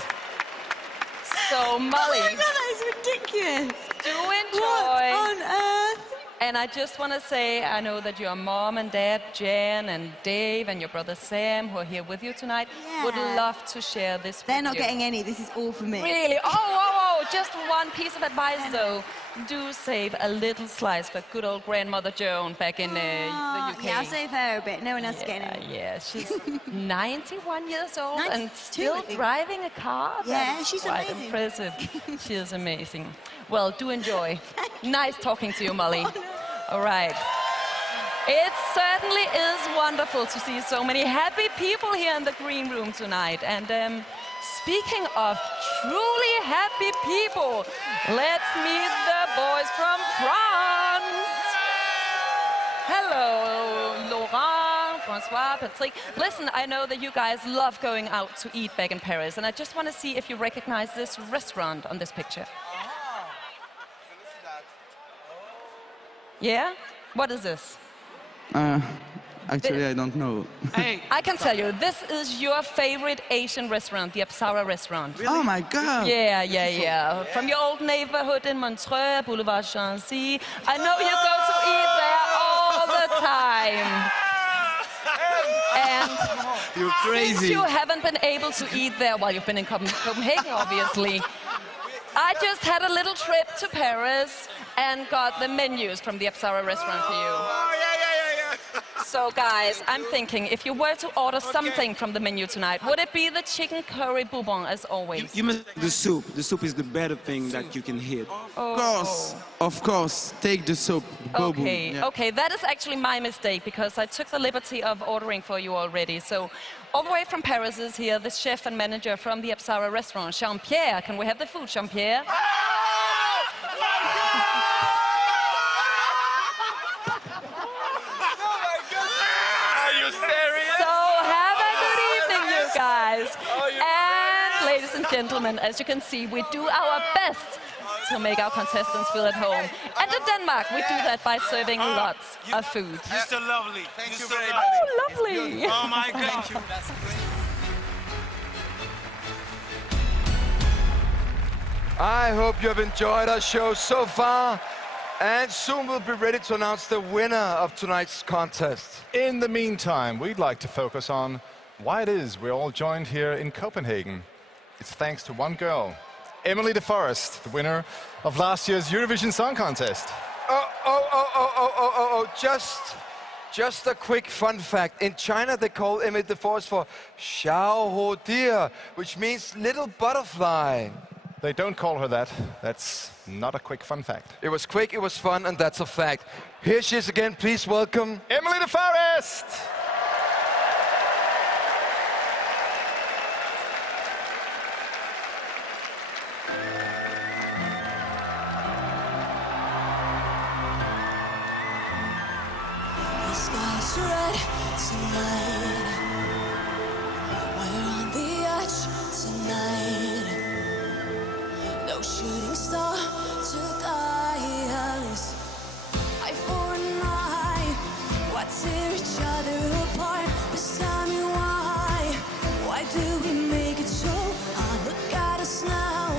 So, Molly. Oh my God, that is ridiculous. Do enjoy. What on earth? And I just want to say, I know that your mom and dad, Jen and Dave, and your brother Sam, who are here with you tonight, would love to share this with you. They're not getting any. This is all for me. Really? Oh, just one piece of advice, though. Do save a little slice for good old grandmother Joan back in the UK. Yeah, I'll save her a bit. No one else is getting any. Yeah, she's 91 years old 92, and still driving a car. Yeah, That's she's quite amazing. impressive. She is amazing. Well, do enjoy. Nice talking to you, Molly. All right. It certainly is wonderful to see so many happy people here in the green room tonight. And speaking of truly happy people, let's meet the boys from France. Hello, Laurent, Francois, Patrick. Listen, I know that you guys love going out to eat back in Paris, and I just want to see if you recognize this restaurant on this picture. Yeah? What is this? Actually, I don't know. Hey, I can tell you, this is your favorite Asian restaurant, the Apsara restaurant. Really? Oh my God! Yeah. From your old neighborhood in Montreux, Boulevard Chancy. I know you go to eat there all the time. And you're crazy. Since you haven't been able to eat there while you've been in Copenhagen, obviously, I just had a little trip to Paris and got the menus from the Apsara restaurant for you. So, guys, I'm thinking, if you were to order something from the menu tonight, would it be the chicken curry bouillon, as always? You must the soup. The soup is the better thing that you can hit. Oh. Of course, take the soup. Okay, Yeah. okay, that is actually my mistake, because I took the liberty of ordering for you already. So, all the way from Paris is here, the chef and manager from the Apsara restaurant, Jean-Pierre. Can we have the food, Jean-Pierre? And ladies and gentlemen, as you can see, we do our best to make our contestants feel at home. And in Denmark, we do that by serving lots of food. You're so lovely. Thank you very much. Oh, lovely. Oh my God. I hope you have enjoyed our show so far. And soon we'll be ready to announce the winner of tonight's contest. In the meantime, we'd like to focus on why it is we're all joined here in Copenhagen. It's thanks to one girl, Emmelie de Forest, the winner of last year's Eurovision Song Contest. Just a quick fun fact. In China, they call Emmelie de Forest for Xiao Ho Deer, which means little butterfly. They don't call her that. That's not a quick fun fact. It was quick, it was fun, and that's a fact. Here she is again. Please welcome Emmelie de Forest! The sky's red tonight. We're on the edge tonight. No shooting star to guide us. Eye for an eye. Why tear each other apart? Just tell me why. Why do we make it so? Oh, look at us now.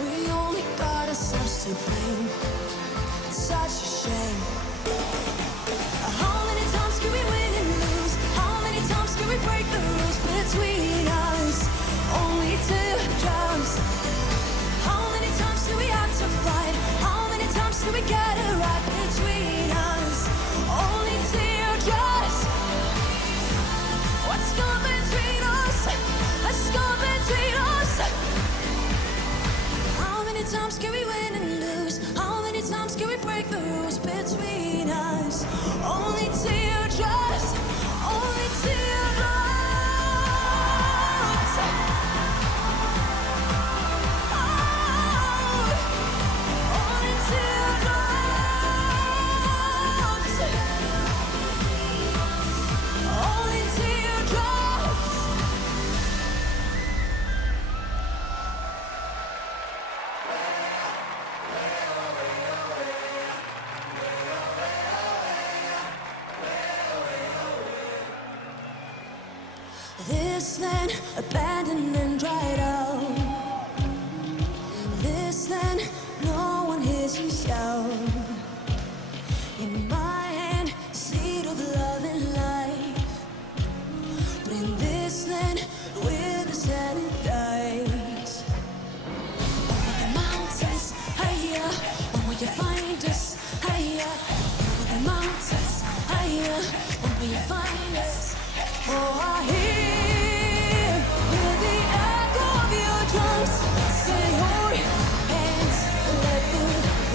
We only got ourselves to blame. It's such a shame. How many times can we win and lose? How many times can we break the rules between us? Only teardrops. How many times do we have to fight? How many times do we get it right between us? Only teardrops. What's gone between us? What's gone between us? How many times can we win and lose? How many times can we break the rules between us? Only teardrops. Only teardrops. Only teardrops. Only teardrops. This land abandoned and dried out. This land no one hears you shout. In my hand, seed of love and life. But in this land, where the sand it dies. Over the mountains, higher. When will you find us? Higher. Over the mountains, higher. When will you find us? Oh, I hear the echo of your drums. Say your hands, let the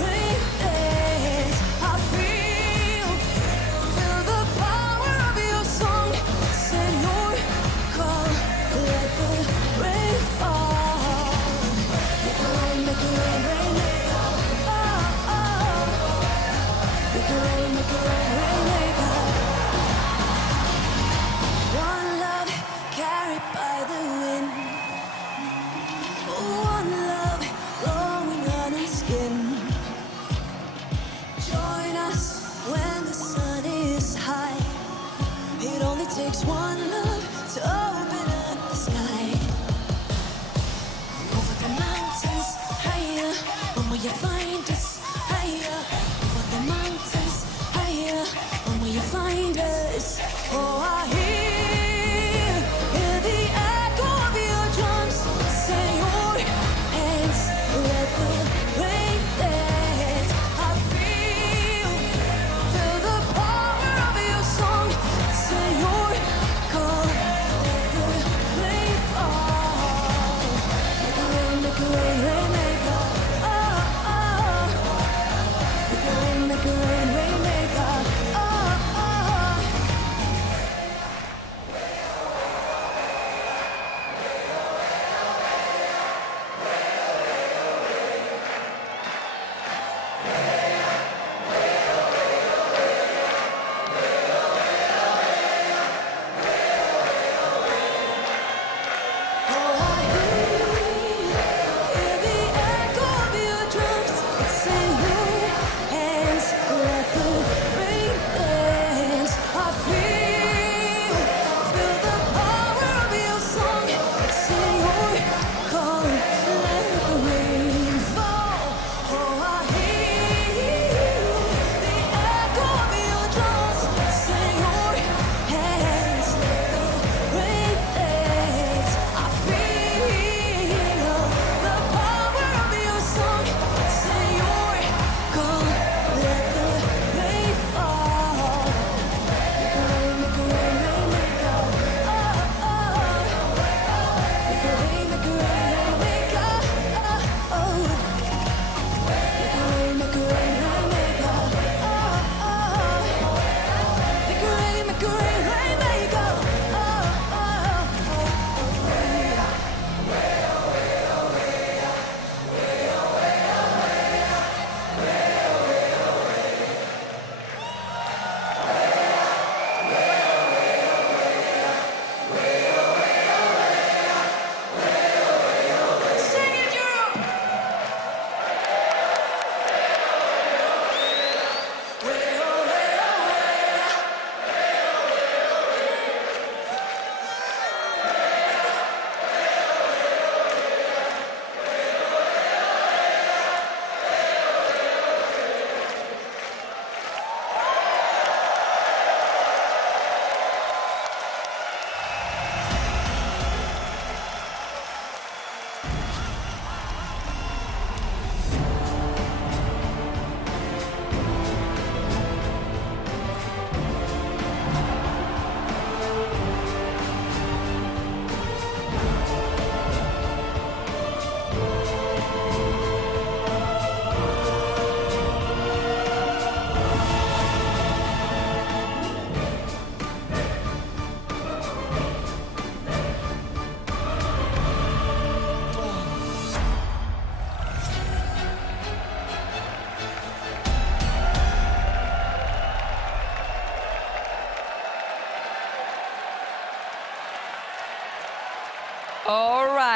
rain dance. I feel the power of your song. Say your call, let the rain fall. Make it rain, rain, make it. Oh, oh. Make it rain, make it. One love carried by the wind. One love glowing on our skin. Join us when the sun is high. It only takes one love to open up the sky. Over the mountains, higher. When will you find us? Higher. Over the mountains, higher. When will you find us? Oh, I hear the echo of your drums. Say your hands, let the rain dance. I feel the power of your song. Say your call, let the rain fall. Make it rain, make it. Oh, oh.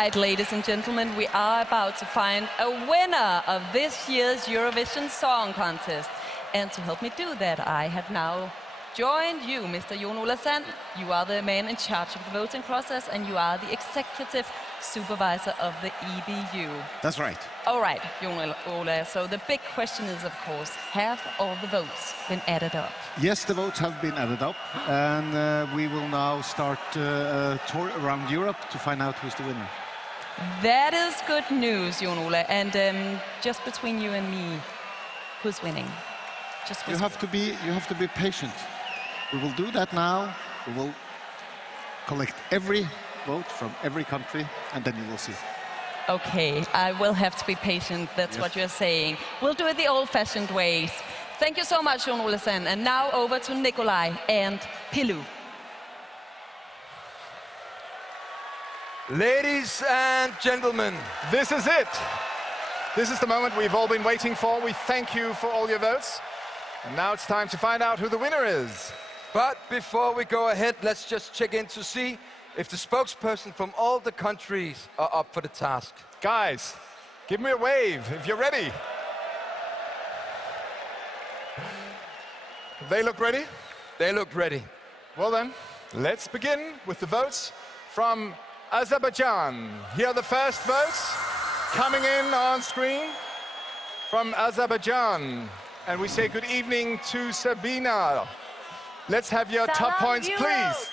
right, ladies and gentlemen, we are about to find a winner of this year's Eurovision Song Contest. And to help me do that, I have now joined you, Mr. Jon Ola Sand. You are the man in charge of the voting process, and you are the executive supervisor of the EBU. That's right. All right, Jon Ola, so the big question is, of course, have all the votes been added up? Yes, the votes have been added up, and we will now start a tour around Europe to find out who's the winner. That is good news, Jon Ola. And just between you and me, who's winning? Just You have to be patient. We will do that now. We will collect every vote from every country, and then you will see. Okay, I will have to be patient. That's what you're saying. We'll do it the old-fashioned ways. Thank you so much, Jon Ola Sand. And now over to Nikolaj and Pilou. Ladies and gentlemen, this is it. This is the moment we've all been waiting for. We thank you for all your votes. And now it's time to find out who the winner is. But before we go ahead, let's just check in to see if the spokesperson from all the countries are up for the task. Guys, give me a wave if you're ready. They look ready? They look ready. Well then, let's begin with the votes from Azerbaijan. Here are the first votes coming in on screen from Azerbaijan. And we say good evening to Sabina. Let's have your top Salam points, Europe. please.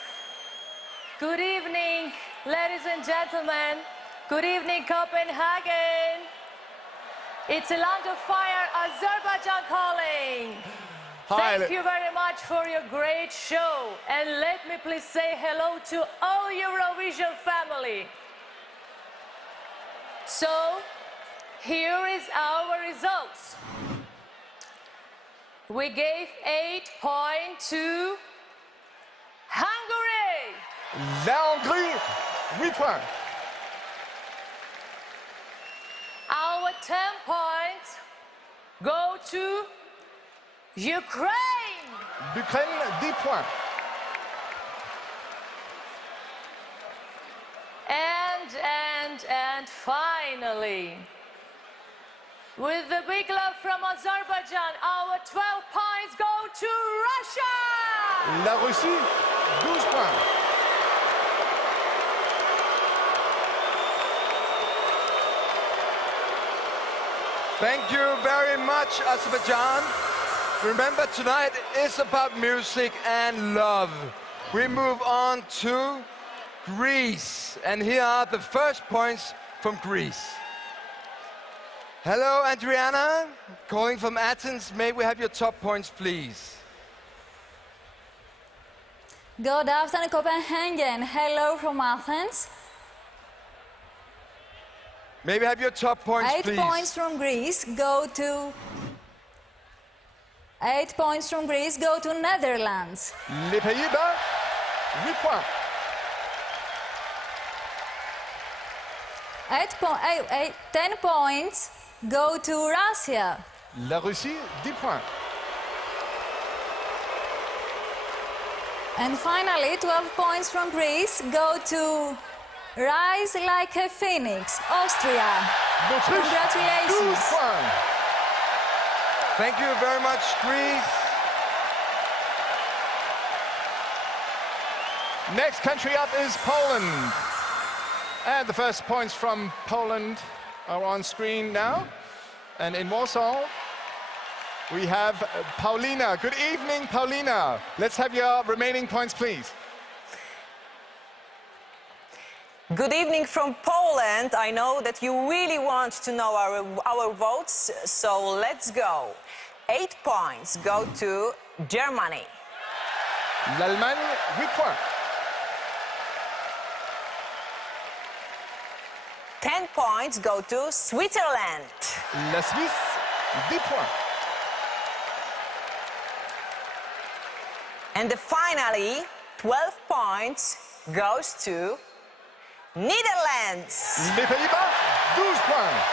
Good evening, ladies and gentlemen. Good evening, Copenhagen. It's a land of fire, Azerbaijan calling. Hi. Thank you very much for your great show. And let me please say hello to all Eurovision family. So, here is our results. We gave 8 to Hungary. La Hongrie, 8 points. Our 10 points go to Ukraine. Ukraine, 10 points. And finally, with the big love from Azerbaijan, our 12 points go to Russia. La Russie, 12 points. Thank you very much, Azerbaijan. Remember, tonight is about music and love. We move on to Greece. And here are the first points from Greece. Hello, Adriana, calling from Athens. May we have your top points, please? Good afternoon, Copenhagen. Hello from Athens. May we have your top points, 8 please? points from Greece go to... 8 points from Greece go to Netherlands. Les Pays-Bas, 8 points. 10 points go to Russia. La Russie, 10 points. And finally, 12 points from Greece go to Rise Like a Phoenix, Austria. Congratulations. Thank you very much, Greece. Next country up is Poland. And the first points from Poland are on screen now. And in Warsaw, we have Paulina. Good evening, Paulina. Let's have your remaining points, please. Good evening from Poland. I know that you really want to know our votes, so let's go. 8 points go to Germany. L'Allemagne, 8 points. 10 points go to Switzerland. La Suisse, 10 points. And finally, 12 points goes to Netherlands. Les Pays-Bas, 12 points.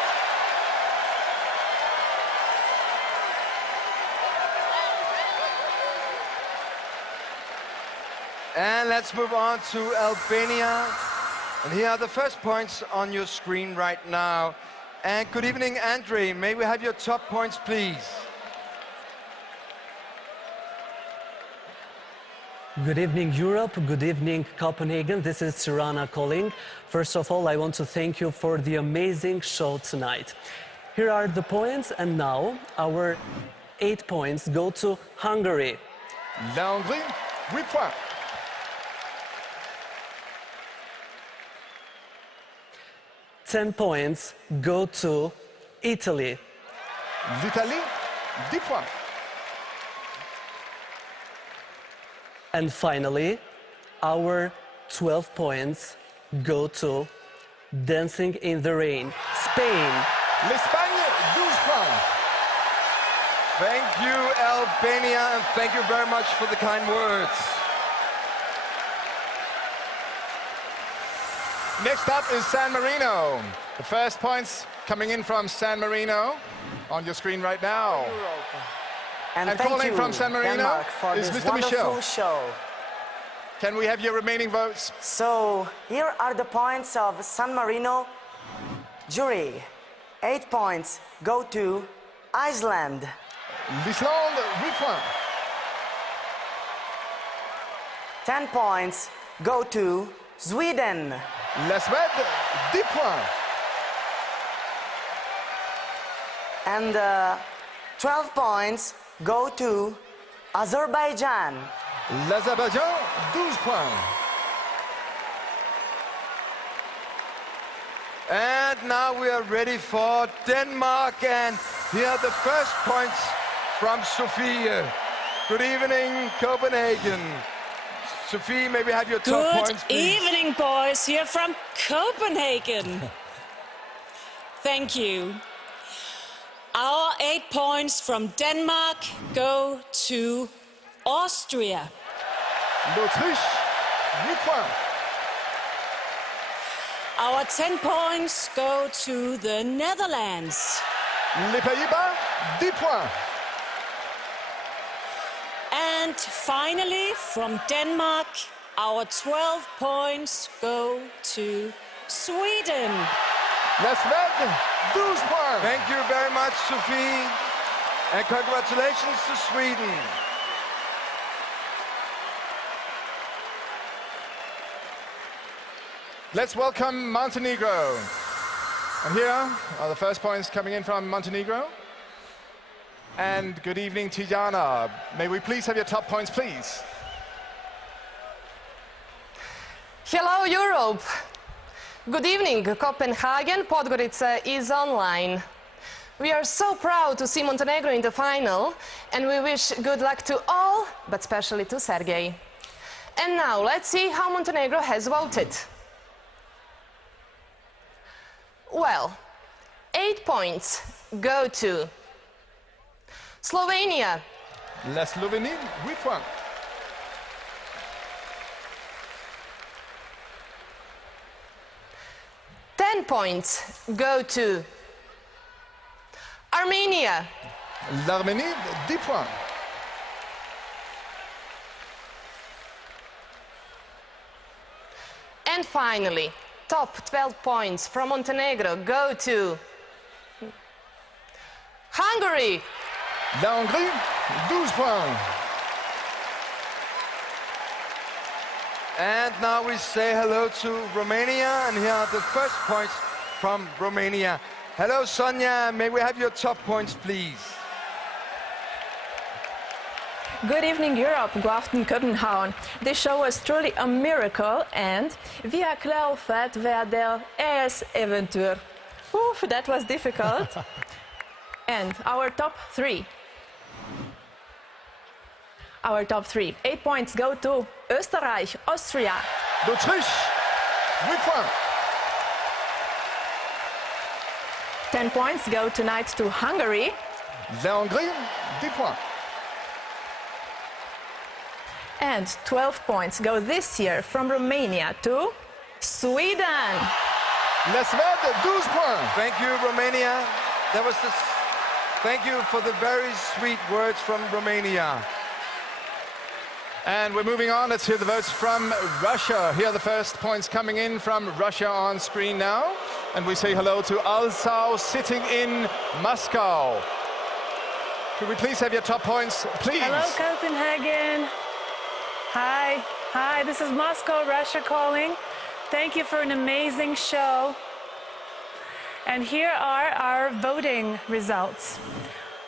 And let's move on to Albania. And here are the first points on your screen right now. And good evening, Andre. May we have your top points, please? Good evening, Europe. Good evening, Copenhagen. This is Tirana calling. First of all, I want to thank you for the amazing show tonight. Here are the points, and now our 8 points go to Hungary. La Hongrie, 8 points. 10 points go to Italy. L'Italie, 10 points. And finally, our 12 points go to Dancing in the Rain, Spain. L'Espagne, 12 points. Thank you, Albania, and thank you very much for the kind words. Next up is San Marino. The first points coming in from San Marino on your screen right now. And And thank calling you, from San Marino Denmark, for is this Mr. wonderful Michel. show. Can we have your remaining votes? So, here are the points of San Marino jury. 8 points go to Iceland. L'Islande, 8 points. 10 points go to Sweden. La Suède, 10 points. And 12 points go to Azerbaijan. L'Azerbaïdjan, 12 points. And now we are ready for Denmark, and here are the first points from Sofie. Good evening, Copenhagen. Sofie, may we have your top points, Good please? evening, boys, here from Copenhagen. Thank you. Our 8 points from Denmark go to Austria. L'Autriche, 8 points. Our 10 points go to the Netherlands. Les Pays-Bas, 10 points. And finally, from Denmark, our 12 points go to Sweden. La Suède, 12 points. Thank you very much, Sofie. And congratulations to Sweden. Let's welcome Montenegro. And here are the first points coming in from Montenegro. And good evening, Tijana. May we please have your top points, please? Hello, Europe. Good evening, Copenhagen. Podgorica is online. We are so proud to see Montenegro in the final, and we wish good luck to all, but especially to Sergei. And now, let's see how Montenegro has voted. Well, 8 points go to Slovenia. La Slovénie, 8 points. Ten points go to Armenia. L'Arménie, 10 points. And finally, top 12 points from Montenegro go to Hungary. La Hongrie, 12 points. And now we say hello to Romania, and here are the first points from Romania. Hello, Sonia. May we have your top points, please? Good evening, Europe. God aften, Copenhagen. This show was truly a miracle, and vi er klar for at være der eventyr. That was difficult. And our top 3. Our top 3. 8 points go to Österreich, Austria. L'Autriche, 8 points. 10 points go tonight to Hungary. La Hongrie, 10 points. And 12 points go this year from Romania to Sweden. La Suède, 12 points. Thank you, Romania. That was the... Thank you for the very sweet words from Romania. And we're moving on. Let's hear the votes from Russia. Here are the first points coming in from Russia on screen now. And we say hello to Alsau sitting in Moscow. Could we please have your top points, please? Hello, Copenhagen. Hi. Hi, this is Moscow, Russia calling. Thank you for an amazing show. And here are our voting results.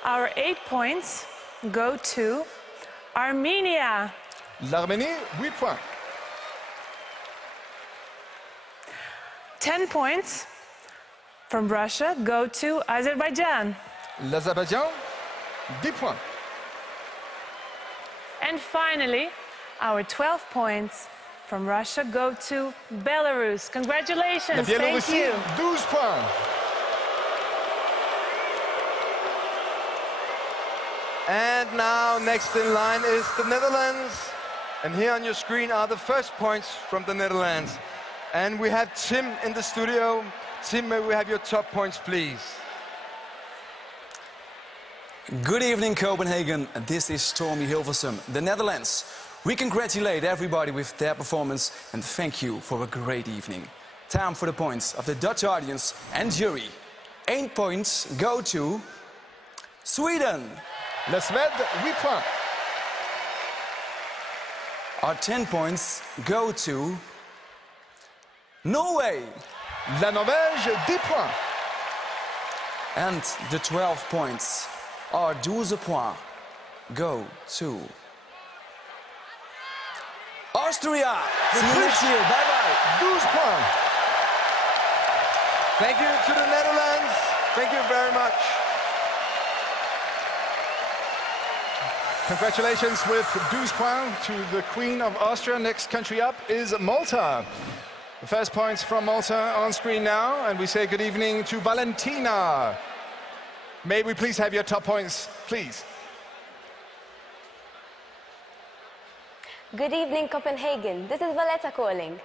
Our 8 points go to Armenia. L'Arménie, 8 points. 10 points from Russia go to Azerbaijan. L'Azerbaïdjan, 10 points. And finally, our 12 points from Russia go to Belarus. Congratulations, thank you. 12 points. And now, next in line is the Netherlands. And here on your screen are the first points from the Netherlands. And we have Tim in the studio. Tim, may we have your top points, please? Good evening, Copenhagen. This is Tommy Hilversum, the Netherlands. We congratulate everybody with their performance and thank you for a great evening. Time for the points of the Dutch audience and jury. 8 points go to Sweden. La Suède, 8 points. Our 10 points go to Norway. La Norvège, 10 points. And the 12 points, our 12 points, go to Austria. See you next year. Bye-bye. 12 points. Thank you to the Netherlands. Thank you very much. Congratulations with 12 points to the Queen of Austria. Next country up is Malta. The first points from Malta on screen now, and we say good evening to Valentina. May we please have your top points, please? Good evening, Copenhagen. This is Valletta calling.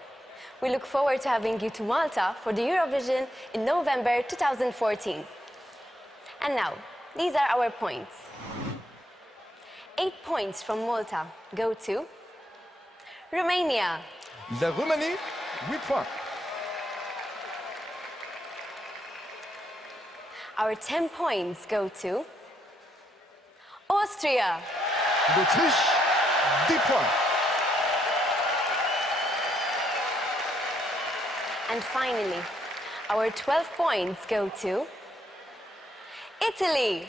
We look forward to having you to Malta for the Eurovision in November 2014. And now, these are our points. 8 points from Malta go to Romania. La Roumanie, 8 points. Our 10 points go to Austria. L'Autriche, 10 points. And finally, our 12 points go to Italy.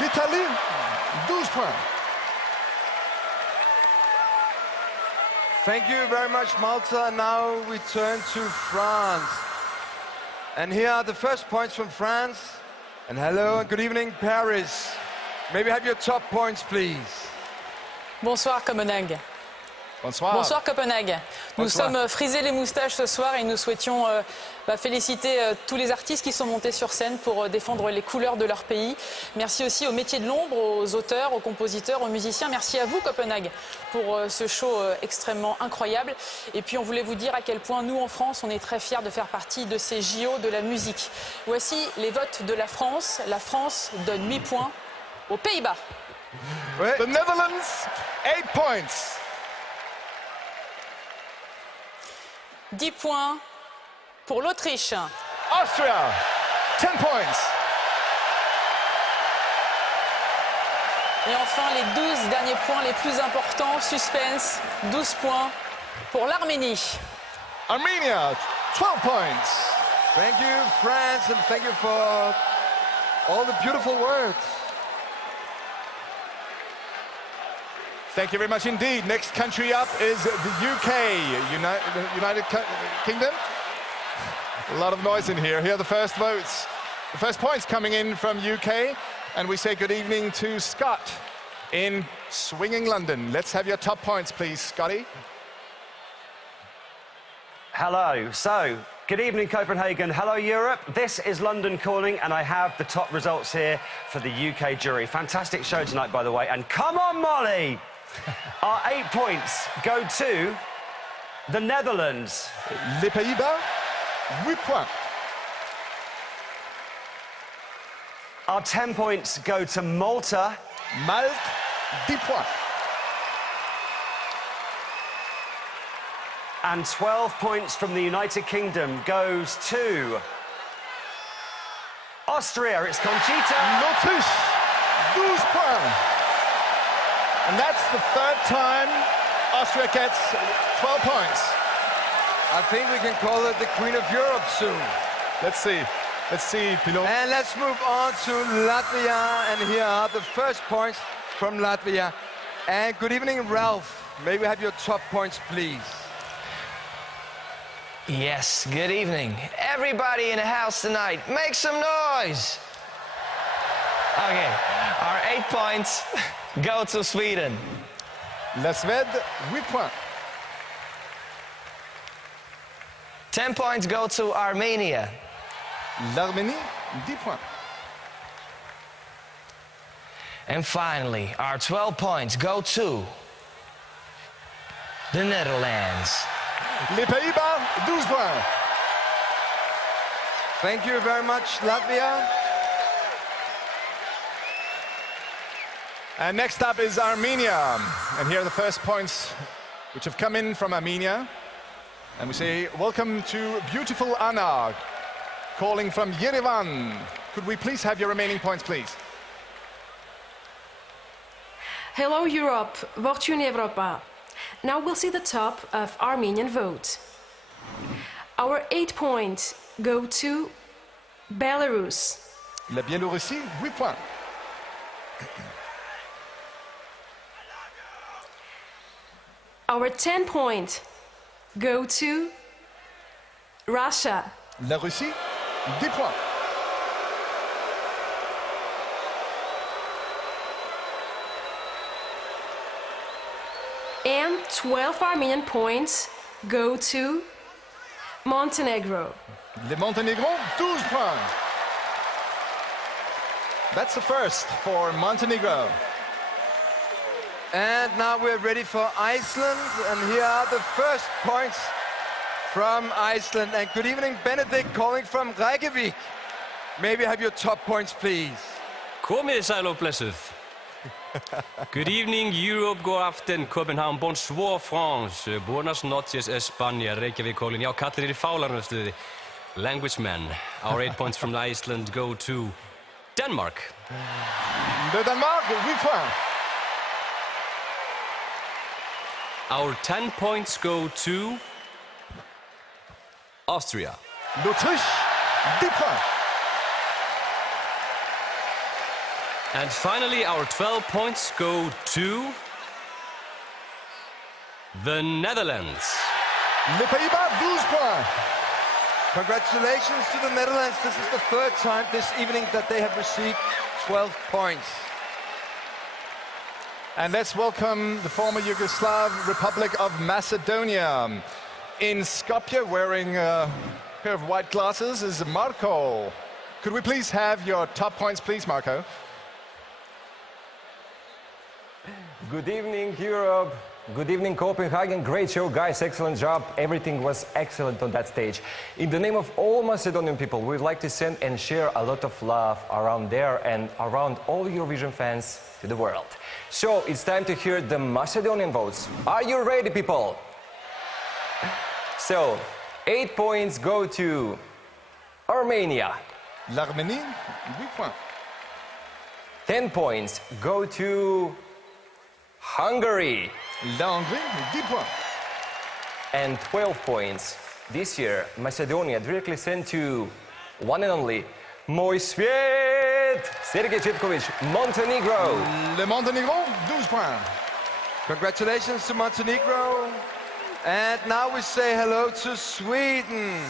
L'Italie, 12 points. Thank you very much, Malta. Now we turn to France. And here are the first points from France. And hello and good evening, Paris. May we have your top points, please? Bonsoir, Copenhague. Bonsoir. Bonsoir, Copenhague. Nous Bonsoir. sommes frisés les moustaches ce soir et nous souhaitions féliciter tous les artistes qui sont montés sur scène pour défendre les couleurs de leur pays. Merci aussi aux métiers de l'ombre, aux auteurs, aux compositeurs, aux musiciens. Merci à vous, Copenhague, pour ce show extrêmement incroyable. Et puis, on voulait vous dire à quel point, nous, en France, on est très fiers de faire partie de ces JO de la musique. Voici les votes de la France. La France donne 8 points aux Pays-Bas. Ouais. The Netherlands, 8 points. 10 points pour l'Autriche. Austria, 10 points. Et enfin, les 12 derniers points les plus importants, suspense, 12 points pour l'Arménie. Armenia, 12 points. Thank you, France, and thank you for all the beautiful words. Thank you very much indeed. Next country up is the UK, United Kingdom. A lot of noise in here. Here are the first votes. The first points coming in from UK. And we say good evening to Scott in swinging London. Let's have your top points, please, Scotty. Hello. So, good evening, Copenhagen. Hello, Europe. This is London calling, and I have the top results here for the UK jury. Fantastic show tonight, by the way. And come on, Molly! Our 8 points go to the Netherlands. Les Pays-Bas, 8 points. Our 10 points go to Malta. Malte, 10 points. And 12 points from the United Kingdom goes to Austria. It's Conchita. L'Autriche, 12 points. And that's the third time Austria gets 12 points. I think we can call it the Queen of Europe soon. Let's see. Let's see, Pilou. And let's move on to Latvia. And here are the first points from Latvia. And good evening, Ralph. May we have your top points, please? Yes, good evening. Everybody in the house tonight, make some noise! Okay, our 8 points go to Sweden. La Suède, 8 points. 10 points go to Armenia. L'Arménie, 10 points. And finally, our 12 points go to the Netherlands. Les Pays-Bas, 12 points. Thank you very much, Latvia. And next up is Armenia. And here are the first points which have come in from Armenia. And we say, welcome to beautiful Anna, calling from Yerevan. Could we please have your remaining points, please? Hello, Europe. Fortune Europa. Now we'll see the top of Armenian vote. Our 8 points go to Belarus. La Biélorussie, 8 points. Our 10 points go to Russia. La Russie, 10 points. And 12 Armenian points go to Montenegro. Le Montenegro, 12 points. That's the first for Montenegro. And now we're ready for Iceland. And here are the first points from Iceland. And good evening, Benedict, calling from Reykjavik. Maybe have your top points, please. Komið sæl og blessuð. Good evening, Europe, god aften, Copenhagen, bonsoir, France, buenas noches, España, Reykjavik, calling. Já, kallir í fálarnu stuði. Language men. Our 8 points from Iceland go to Denmark. De Denmark, 8 points. Our 10 points go to Austria. L'Autriche, 10 points. And finally, our 12 points go to the Netherlands. Les Pays-Bas, 12 points. Congratulations to the Netherlands. This is the third time this evening that they have received 12 points. And let's welcome the former Yugoslav Republic of Macedonia. In Skopje, wearing a pair of white glasses, is Marko. Could we please have your top points, please, Marko? Good evening, Europe. Good evening, Copenhagen. Great show, guys. Excellent job. Everything was excellent on that stage. In the name of all Macedonian people, we'd like to send and share a lot of love around there and around all Eurovision fans to the world. So it's time to hear the Macedonian votes. Are you ready, people? So 8 points go to Armenia. L'Arménie, 8 points. 10 points go to Hungary. La Hongrie, 10 points. And 12 points. This year, Macedonia directly sent to one and only Moj Svijet, Sergej Cetkovic, Montenegro. Le Montenegro, 12 points. Congratulations to Montenegro. And now we say hello to Sweden.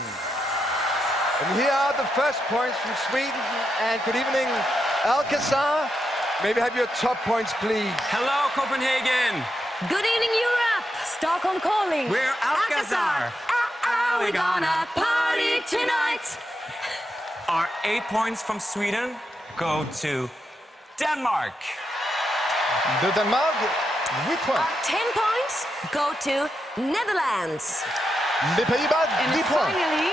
And here are the first points from Sweden. And good evening, Aakjær. Maybe have your top points, please. Hello, Copenhagen. Good evening, Europe. Stockholm calling. We're Aakjær. We're gonna party tonight. Our 8 points from Sweden go to Denmark. De Denmark, 8 points. Our 10 points go to Netherlands. Les Pays-Bas, 10 points. And finally,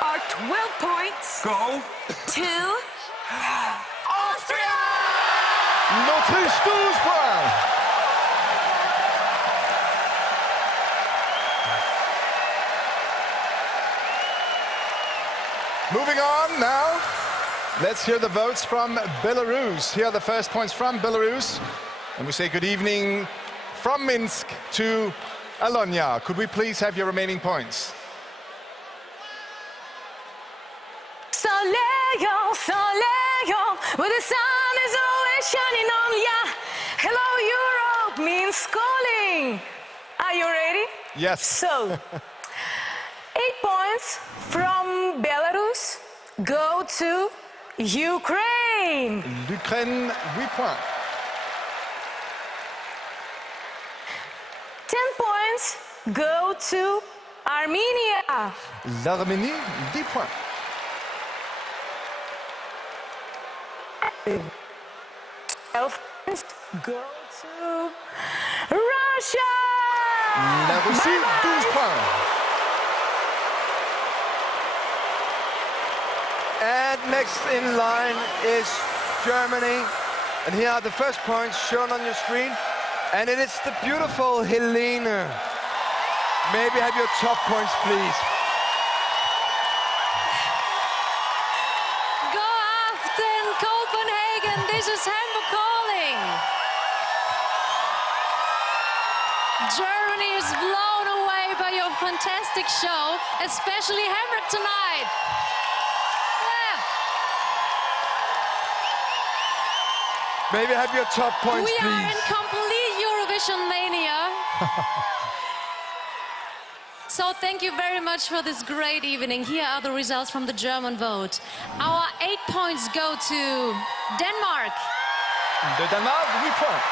our 12 points go to Austria! L'Autriche, 12 points. Moving on now. Let's hear the votes from Belarus. Here are the first points from Belarus. And we say good evening from Minsk to Alonia. Could we please have your remaining points? Soleil, soleil, where the sun is always shining on ya. Hello Europe means calling. Are you ready? Yes. So, 8 points from Belarus go to Ukraine. L'Ukraine, 8 points. 10 points go to Armenia. L'Arménie, 10 points. 12 points go to Russia. La Russie, 12 points. And next in line is Germany. And here are the first points shown on your screen. And it is the beautiful Helene. Maybe have your top points, please. God aften, Copenhagen. This is Hempler calling. Germany is blown away by your fantastic show, especially Hempler tonight. Maybe have your top points, please. We are in complete Eurovision mania. So thank you very much for this great evening. Here are the results from the German vote. Our 8 points go to Denmark. De Denmark, 8 points.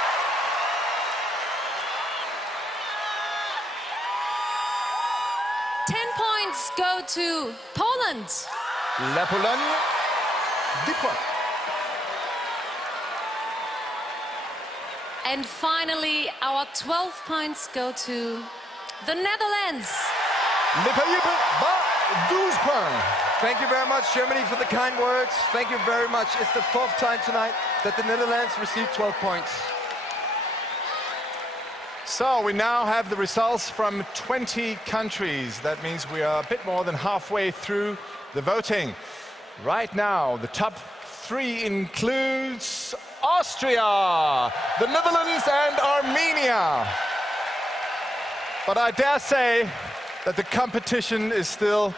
Points go to Poland. La Pologne, 10 points. And finally, our 12 points go to the Netherlands. Les Pays-Bas, 12 points. Thank you very much, Germany, for the kind words. Thank you very much. It's the 4th time tonight that the Netherlands received 12 points. So we now have the results from 20 countries. That means we are a bit more than halfway through the voting. Right now, the top 3 includes Austria, the Netherlands, and Armenia. But I dare say that the competition is still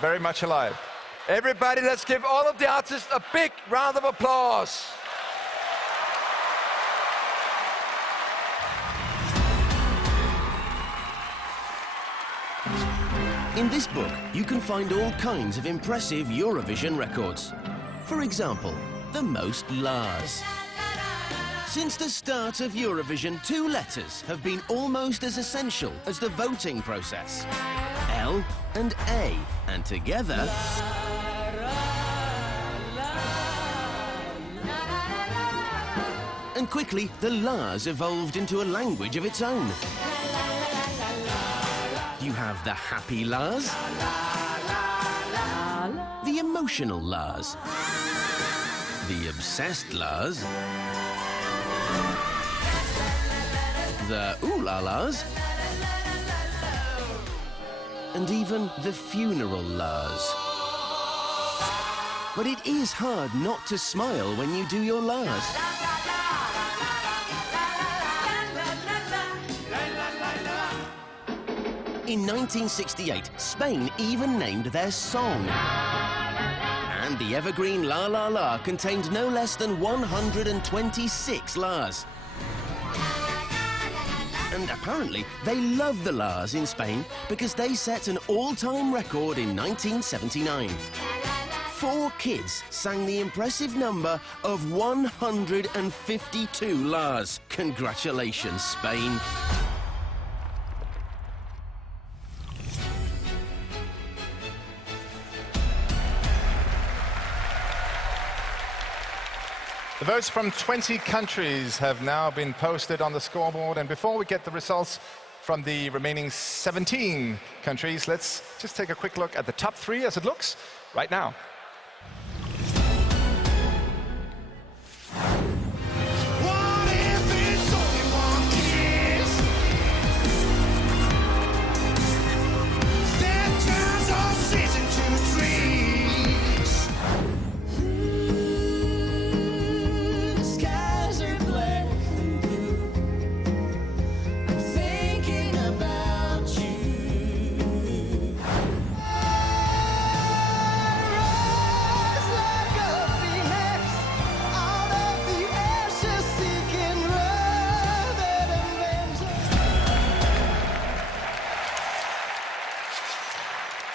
very much alive. Everybody, let's give all of the artists a big round of applause. In this book, you can find all kinds of impressive Eurovision records. For example, the most Lars. Since the start of Eurovision, 2 letters have been almost as essential as the voting process. L and A, and together... And quickly, the Lars evolved into a language of its own. You have the happy Lars, the emotional Lars, the obsessed Lars, the ooh-la-las, and even the funeral Lars. But it is hard not to smile when you do your Lars. In 1968, Spain even named their song. And the evergreen La La La contained no less than 126 Lars. And apparently, they love the Lars in Spain because they set an all-time record in 1979. 4 kids sang the impressive number of 152 Lars. Congratulations, Spain. The votes from 20 countries have now been posted on the scoreboard, and before we get the results from the remaining 17 countries, let's just take a quick look at the top 3 as it looks right now.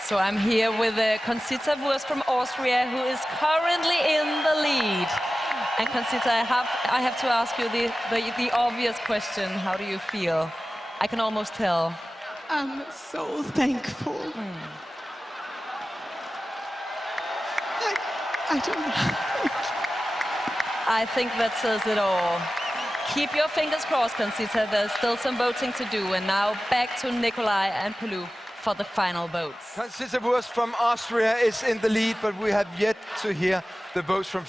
So I'm here with Conchita Wurst from Austria, who is currently in the lead. And Conchita, I have to ask you the obvious question. How do you feel? I can almost tell. I'm so thankful. I don't know. I think that says it all. Keep your fingers crossed, Conchita. There's still some voting to do. And now back to Nikolaj and Pilou for the final votes. Conchita Wurst from Austria is in the lead, but we have yet to hear the votes from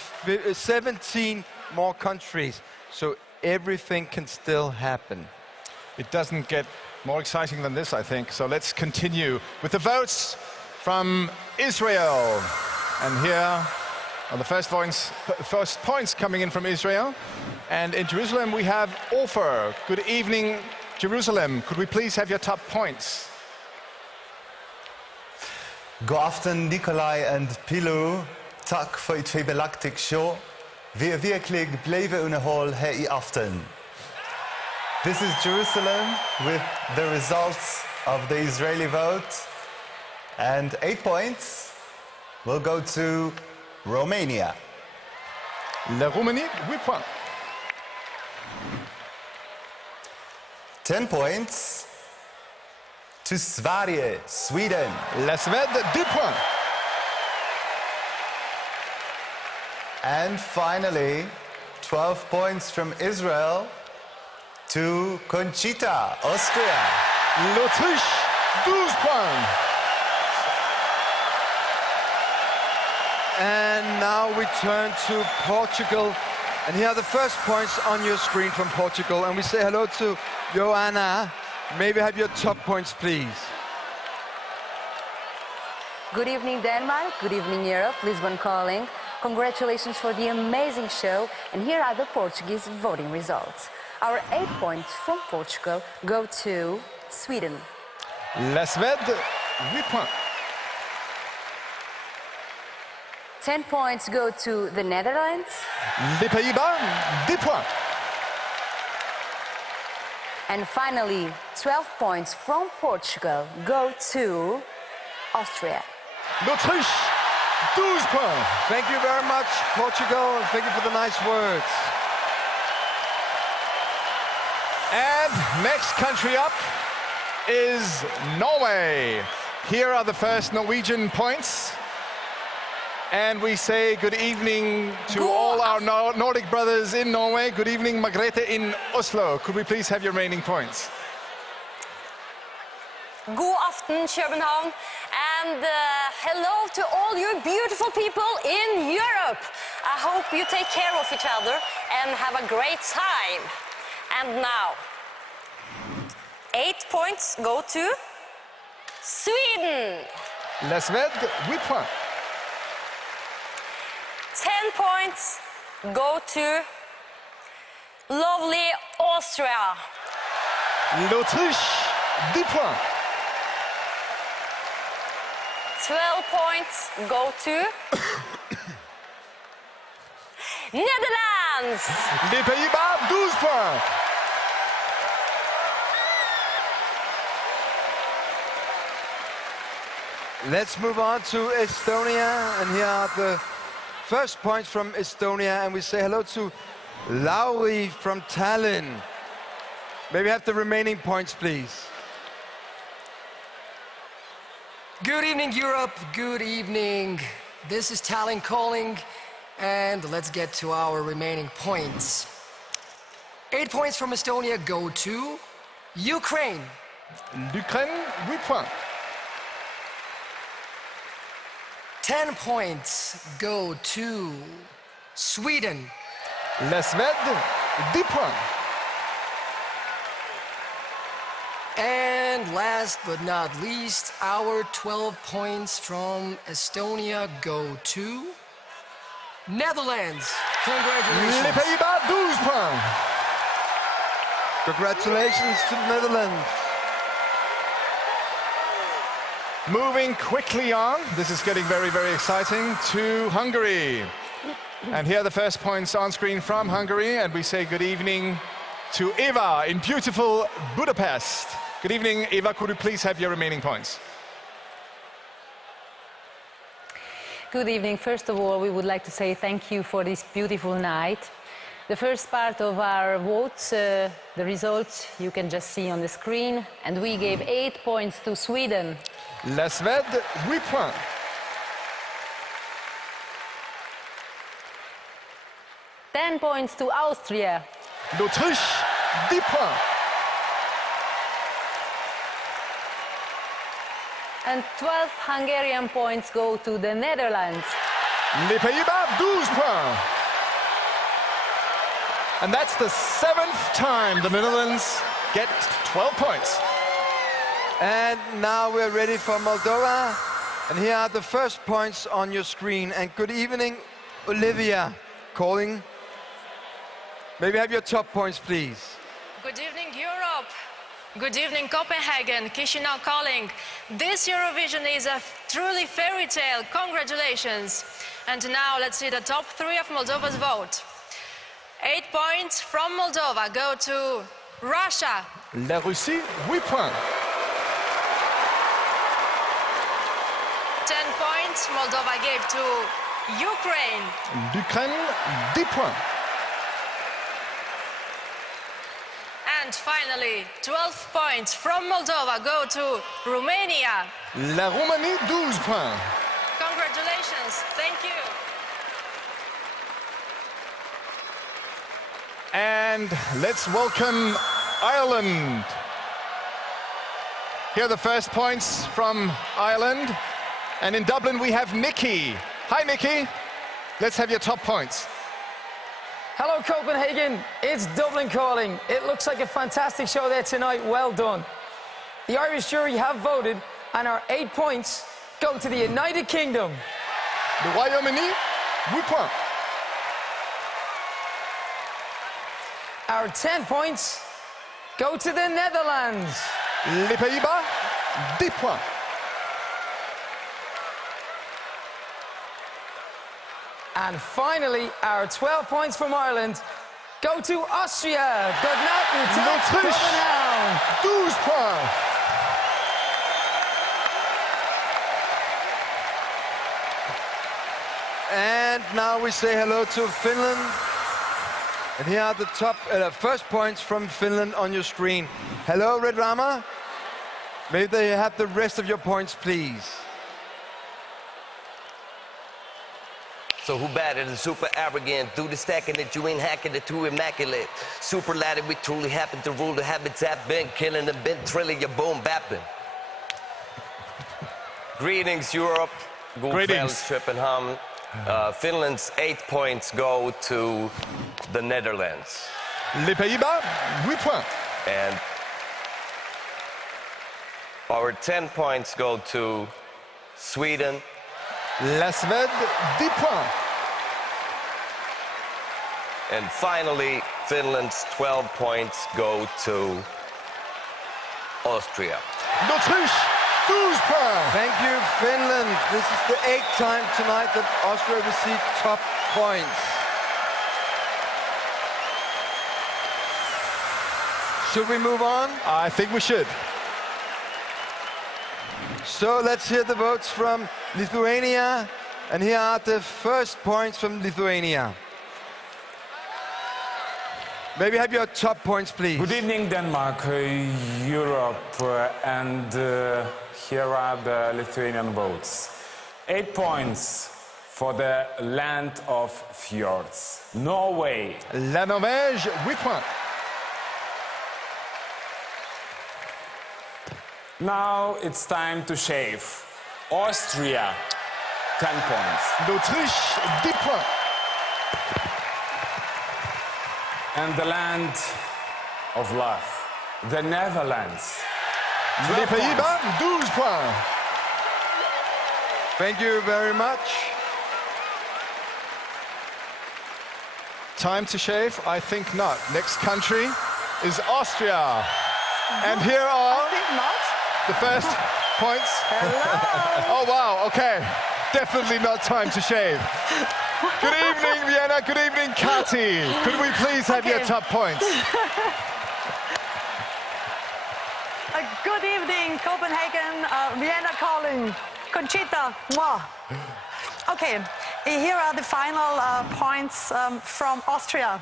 17 more countries. So everything can still happen. It doesn't get more exciting than this, I think. So let's continue with the votes from Israel. And here are the first points coming in from Israel. And in Jerusalem, we have Ofer. Good evening, Jerusalem. Could we please have your top points? God aften, Nikolaj and Pilou. Tak for I twijfelachtig show. Vi virkelig bleven underholdt her I aften. This is Jerusalem with the results of the Israeli vote. And 8 points will go to Romania. La Roumanie, 8 points. 10 points to Sverige, Sweden. La Suède, 2 points. And finally, 12 points from Israel to Conchita, Austria. L'Autriche, 12 points. And now we turn to Portugal. And here are the first points on your screen from Portugal. And we say hello to Joanna. Maybe have your top points, please. Good evening, Denmark. Good evening, Europe. Lisbon calling. Congratulations for the amazing show. And here are the Portuguese voting results. Our 8 points from Portugal go to Sweden. La Suède, 8 points. 10 points go to the Netherlands. Les Pays-Bas, 10 points. And finally, 12 points from Portugal go to Austria. L'Autriche, 12 points. Thank you very much, Portugal, and thank you for the nice words. And next country up is Norway. Here are the first Norwegian points. And we say good evening to all our Nordic brothers in Norway. Good evening, Margrethe in Oslo. Could we please have your remaining points? God aften, København. And hello to all you beautiful people in Europe. I hope you take care of each other and have a great time. And now, 8 points go to Sweden. La Suède, 8 points. 10 points go to lovely Austria. L'Autriche, 10 points. 12 points go to Netherlands. Les Pays-Bas, 12 points. Let's move on to Estonia, and here are the first points from Estonia, and we say hello to Lauri from Tallinn. May we have the remaining points, please? Good evening, Europe. Good evening. This is Tallinn calling, and let's get to our remaining points. 8 points from Estonia go to Ukraine. L'Ukraine, 8 points. 10 points go to Sweden. La Suède, 10 points. And last but not least, our 12 points from Estonia go to Netherlands. Congratulations. Les Pays-Bas, 12 points. Congratulations to the Netherlands. Moving quickly on, this is getting very, very exciting, to Hungary. And here are the first points on screen from Hungary, and we say good evening to Eva in beautiful Budapest. Good evening, Eva. Could you please have your remaining points? Good evening. First of all, we would like to say thank you for this beautiful night. The first part of our votes, the results you can just see on the screen, and we gave 8 points to Sweden. La Suède, 8 points. 10 points to Austria. L'Autriche, 10 points. And 12 Hungarian points go to the Netherlands. Les Pays-Bas, 12 points. And that's the 7th time the Netherlands get 12 points. And now we're ready for Moldova. And here are the first points on your screen. And good evening, Olivia, calling. Maybe have your top points, please. Good evening, Europe. Good evening, Copenhagen. Chisinau calling. This Eurovision is a truly fairy tale. Congratulations. And now let's see the top 3 of Moldova's vote. 8 points from Moldova go to Russia. La Russie, 8 points. 10 points Moldova gave to Ukraine. L'Ukraine, 10 points. And finally, 12 points from Moldova go to Romania. La Roumanie, 12 points. Congratulations. Thank you. And let's welcome Ireland. Here are the first points from Ireland. And in Dublin, we have Nikki. Hi, Nikki. Let's have your top points. Hello, Copenhagen. It's Dublin calling. It looks like a fantastic show there tonight. Well done. The Irish jury have voted, and our 8 points go to the United Kingdom. Le Royaume-Uni, 8 points. Our 10 points go to the Netherlands. Les Pays-Bas, 10 points. And finally, our 12 points from Ireland go to Austria. Good night and L'Autriche, 12 points. And now we say hello to Finland. And here are the top first points from Finland on your screen. Hello, Red Rama. May they have the rest of your points, please. So who better than super arrogant? Do the stacking that you ain't hacking it too immaculate. Superlative, we truly happen to rule the habitat. Been killing them, been trilling your boom bapping. Greetings, Europe. Greetings. Copenhagen. Finland's 8 points go to the Netherlands. Les Pays-Bas, 8 points. And our 10 points go to Sweden. La Suède, 10 points. And finally, Finland's 12 points go to Austria. L'Autriche, 12 points. Thank you, Finland. This is the 8th time tonight that Austria received top points. Should we move on? I think we should. So let's hear the votes from Lithuania. And here are the first points from Lithuania. Maybe have your top points, please. Good evening, Denmark, Europe, and here are the Lithuanian votes. 8 points for the land of fjords. Norway. La Norvège, 8 points. Now it's time to shave. Austria, 10 points. L'Autriche, 10 points. And the land of love, the Netherlands. Les Pays-Bas, 12 points. Thank you very much. Time to shave? I think not. Next country is Austria. And here are the first points. Oh, wow, okay. Definitely not time to shave. Good evening, Vienna. Good evening, Kati. Could we please have your top points? Good evening, Copenhagen. Vienna calling. Conchita. Mwah. Okay, here are the final points from Austria.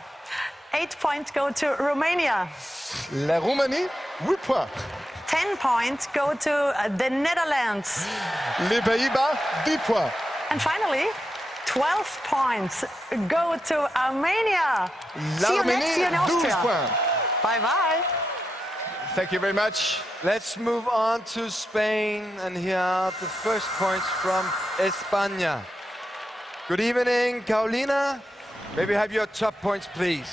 8 points go to Romania. La Roumanie, 8 points. 10 points go to the Netherlands. Les Pays-Bas, 10 points. And finally, 12 points go to Armenia. See you next year in Austria. 12 points. Bye-bye. Thank you very much. Let's move on to Spain, and here are the first points from España. Good evening, Carolina. Maybe have your top points, please.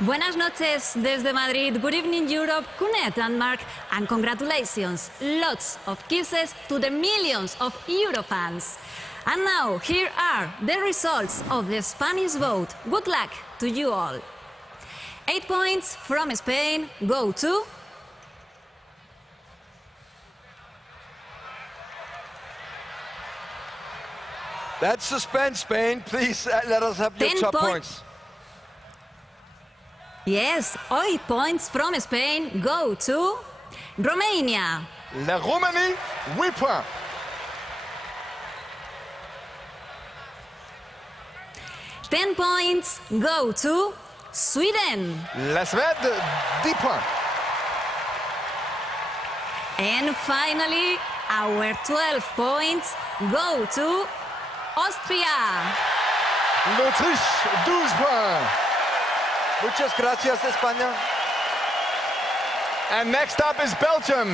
Buenas noches desde Madrid. Good evening, Europe. Good Denmark. And congratulations. Lots of kisses to the millions of Eurofans. And now, here are the results of the Spanish vote. Good luck to you all. 8 points from Spain go to... That's suspense, Spain. Please let us have your top points. Yes, 8 points from Spain go to Romania. La Roumanie, 8 points. Ten points go to Sweden. La Suède, 10 points. And finally, our 12 points go to Austria. L'Autriche, 12 points. Muchas gracias, España. And next up is Belgium.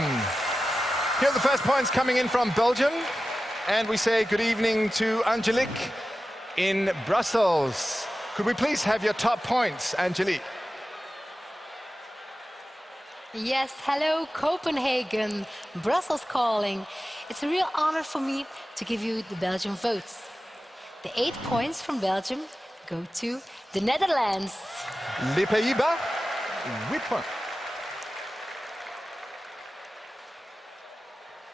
Here are the first points coming in from Belgium. And we say good evening to Angelique in Brussels. Could we please have your top points, Angelique? Yes, hello, Copenhagen, Brussels calling. It's a real honor for me to give you the Belgian votes. The 8 points from Belgium go to the Netherlands. Les Pays-Bas, 8 points.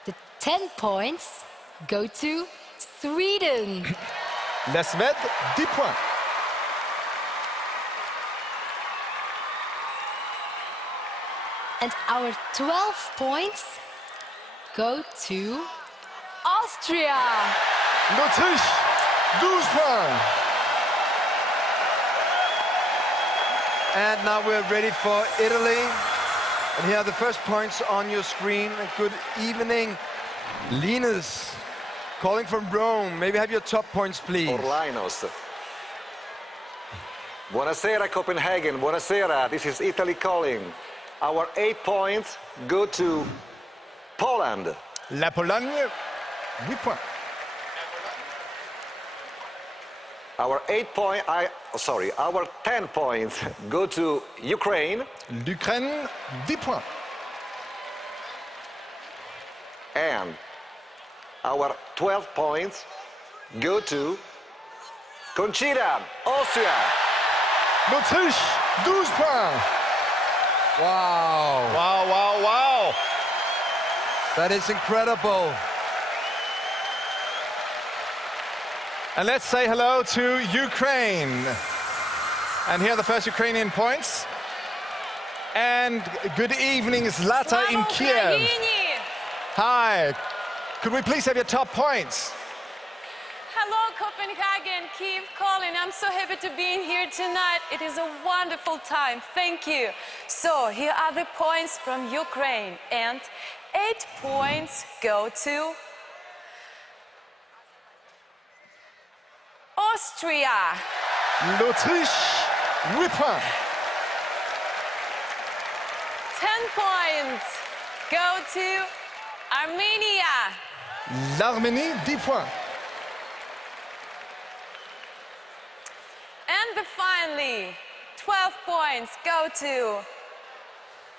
The 10 points go to Sweden. La Suède, 10 points. And our 12 points go to Austria. L'Autriche, 12 points. And now we're ready for Italy. And here are the first points on your screen. Good evening, Linus, calling from Rome. Maybe have your top points, please. Orlinos. Buonasera, Copenhagen. Buonasera. This is Italy calling. Our 8 points go to Poland. La Pologne, 8 points. Our 10 points go to Ukraine. L'Ukraine, 10 points. And our 12 points go to Conchita, Austria. L'Autriche, 12 points. Wow. Wow, wow, wow. That is incredible. And let's say hello to Ukraine. And here are the first Ukrainian points. And good evening, Zlata in Kiev. Hi. Could we please have your top points? Hello, Copenhagen. Keep calling. I'm so happy to be in here tonight. It is a wonderful time. Thank you. So here are the points from Ukraine. And 8 points go to Austria. L'Autriche, 8 points. 10 points go to Armenia. L'Arménie, 10 points. And finally, 12 points go to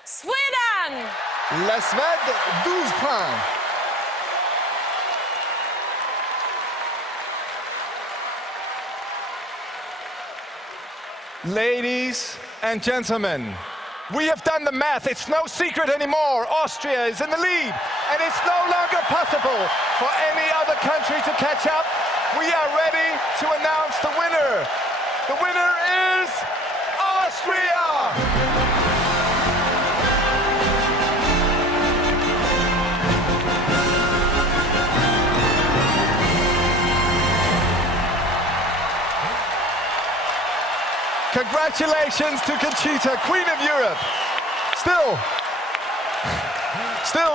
Sweden. La Suède, 12 points. Ladies and gentlemen, we have done the math. It's no secret anymore. Austria is in the lead, and it's no longer possible for any other country to catch up. We are ready to announce the winner. The winner is Austria! Congratulations to Conchita, Queen of Europe. Still,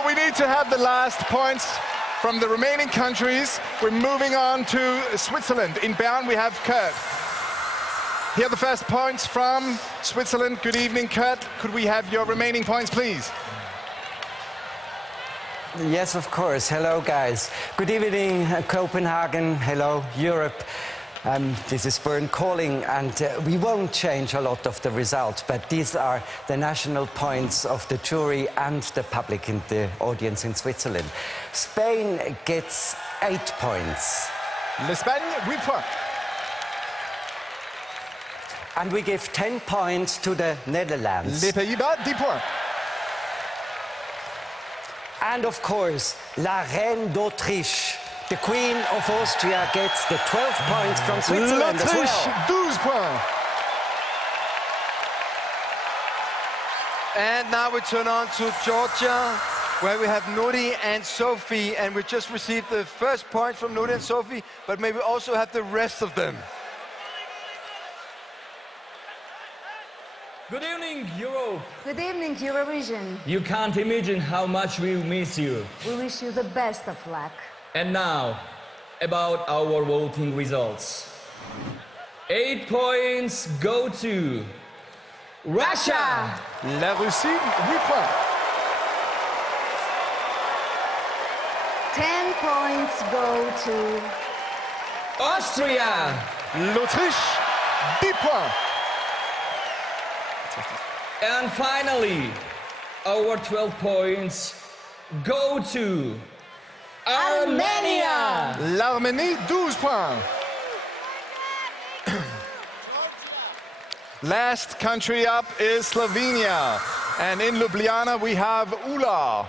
we need to have the last points from the remaining countries. We're moving on to Switzerland. In Bern, we have Kurt. Here are the first points from Switzerland. Good evening, Kurt. Could we have your remaining points, please? Yes, of course. Hello, guys. Good evening, Copenhagen. Hello, Europe. This is Bjørn calling, and we won't change a lot of the results, but these are the national points of the jury and the public in the audience in Switzerland. Spain gets 8 points. L'Espagne, 8 points. And we give 10 points to the Netherlands. Les Pays-Bas, 10 points. And of course, La Reine d'Autriche, the Queen of Austria, gets the 12 points from Switzerland as well. 12 points. And now we turn on to Georgia, where we have Nuri and Sophie, and we just received the first point from Nuri and Sophie, but maybe also have the rest of them. Good evening, Europe. Good evening, Eurovision. You can't imagine how much we miss you. We wish you the best of luck. And now, about our voting results. 8 points go to Russia. La Russie, 8 points. 10 points go to Austria. L'Autriche, 10 points. And finally, our 12 points go to Armenia. L'Arménie, 12 points. Last country up is Slovenia. And in Ljubljana, we have Ula.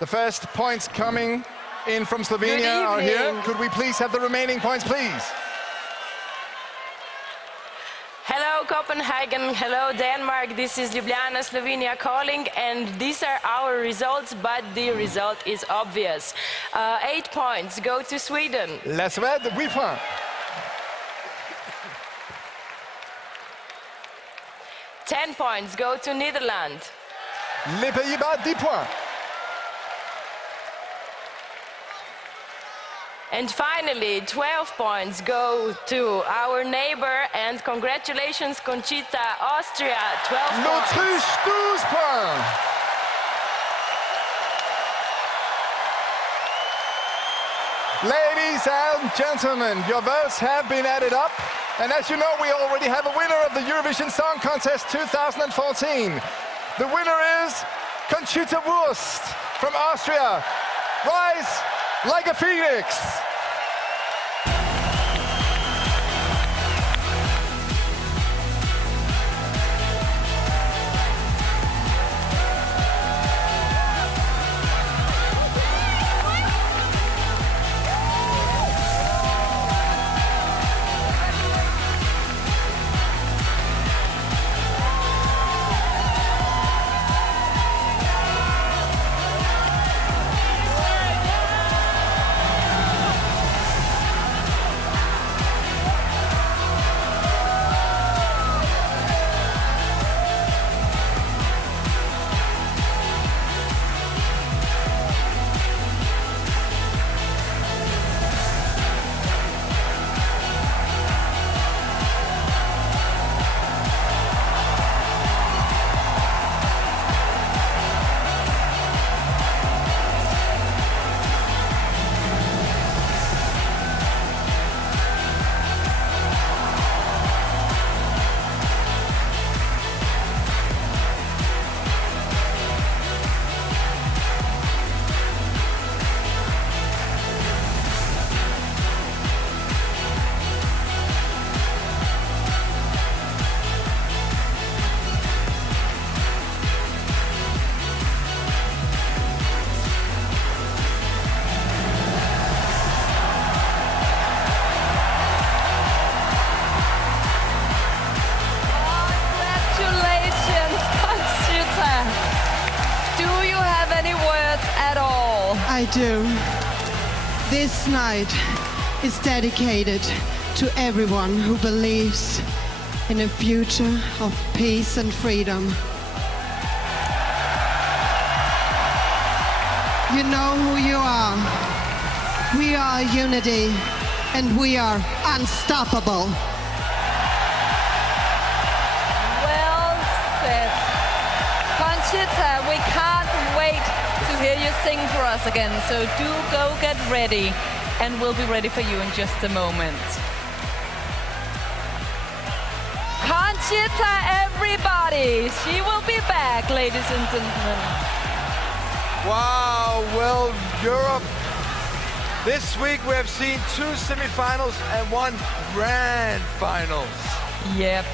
The first points coming in from Slovenia are here. Could we please have the remaining points, please? Hello, Copenhagen. Hello, Denmark. This is Ljubljana, Slovenia calling, and these are our results, but the result is obvious. 8 points go to Sweden. La Suède, 8 points. 10 points go to Netherlands. Les Pays-Bas, 10 points. And finally, 12 points go to our neighbor, and congratulations, Conchita, Austria, 12 points. L'Autriche, 12 points. Ladies and gentlemen, your votes have been added up. And as you know, we already have a winner of the Eurovision Song Contest 2014. The winner is Conchita Wurst from Austria. Rise like a phoenix. I do. This night is dedicated to everyone who believes in a future of peace and freedom. You know who you are. We are unity, and we are unstoppable. Well said. Conchita, we can't wait to hear you sing for us again, so do go get ready, and we'll be ready for you in just a moment. Conchita, everybody! She will be back, ladies and gentlemen. Wow, well, Europe. This week we have seen 2 semi-finals and 1 grand finals. Yep.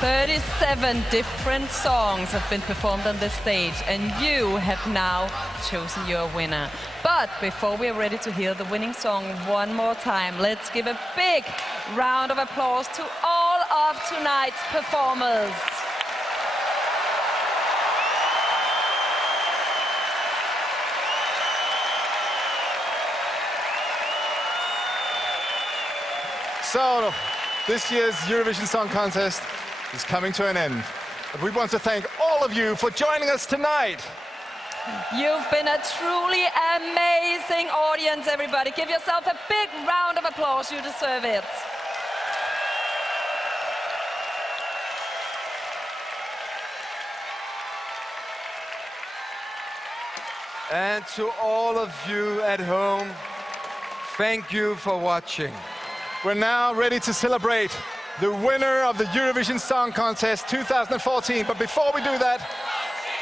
37 different songs have been performed on this stage, and you have now chosen your winner. But before we are ready to hear the winning song one more time, let's give a big round of applause to all of tonight's performers. So, this year's Eurovision Song Contest is coming to an end. But we want to thank all of you for joining us tonight. You've been a truly amazing audience, everybody. Give yourself a big round of applause. You deserve it. And to all of you at home, thank you for watching. We're now ready to celebrate the winner of the Eurovision Song Contest 2014. But before we do that,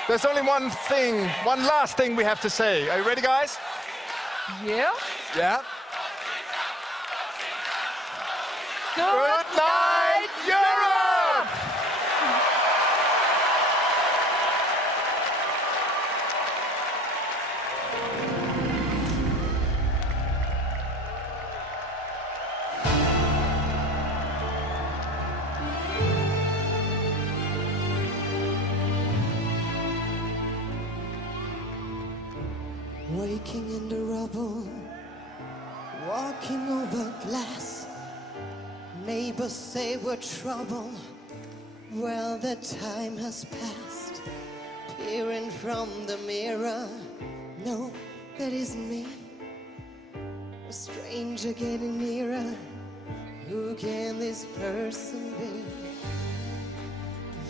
there's only one last thing we have to say. Are you ready, guys? Yeah. Yeah. Good night, Europe! Waking in the rubble, walking over glass. Neighbors say we're trouble. Well, the time has passed. Peering from the mirror, no, that isn't me. A stranger getting nearer. Who can this person be?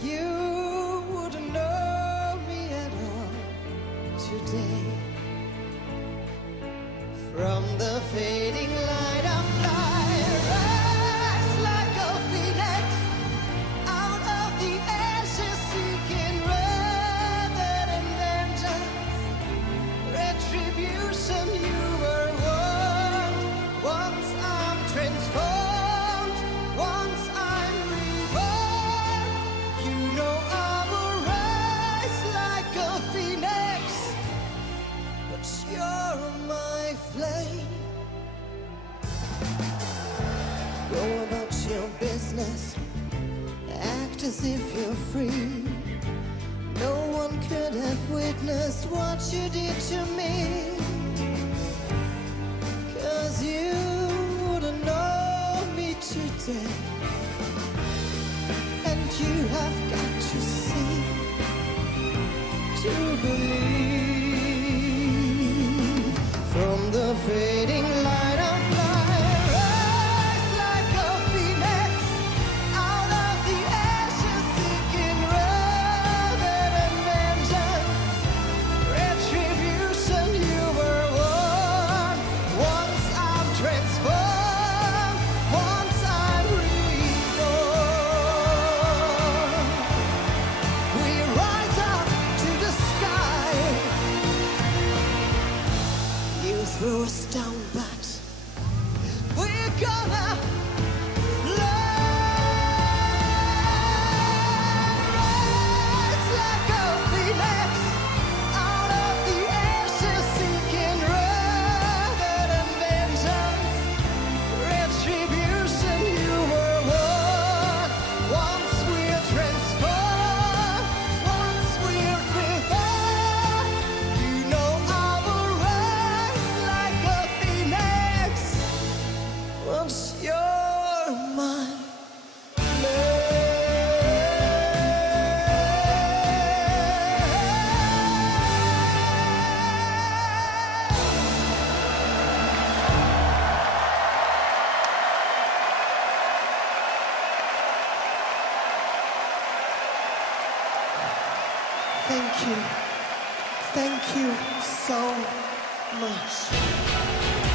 You wouldn't know me at all today. From the fading light of fire, rise like a phoenix out of the ashes, seeking rather than vengeance, retribution. You were warned. Once I'm transformed, once I'm reborn, you know I will rise like a phoenix, but you're my flame. Go about your business, act as if you're free. No one could have witnessed what you did to me, 'cause you wouldn't know me today. And you have got to see to believe. From the fading light of fire, rise like a phoenix out of the ashes, seeking rather than vengeance, retribution. You were warned. Once I'm transformed, once I'm reborn, we rise up to the sky. You threw us down, but we're gonna rise like a phoenix out of the ashes, seeking rather than vengeance, retribution. You were warned. Once we're transformed, once we're reborn, you know I will rise like a phoenix. Once you're my flame. Thank you. Thank you so much.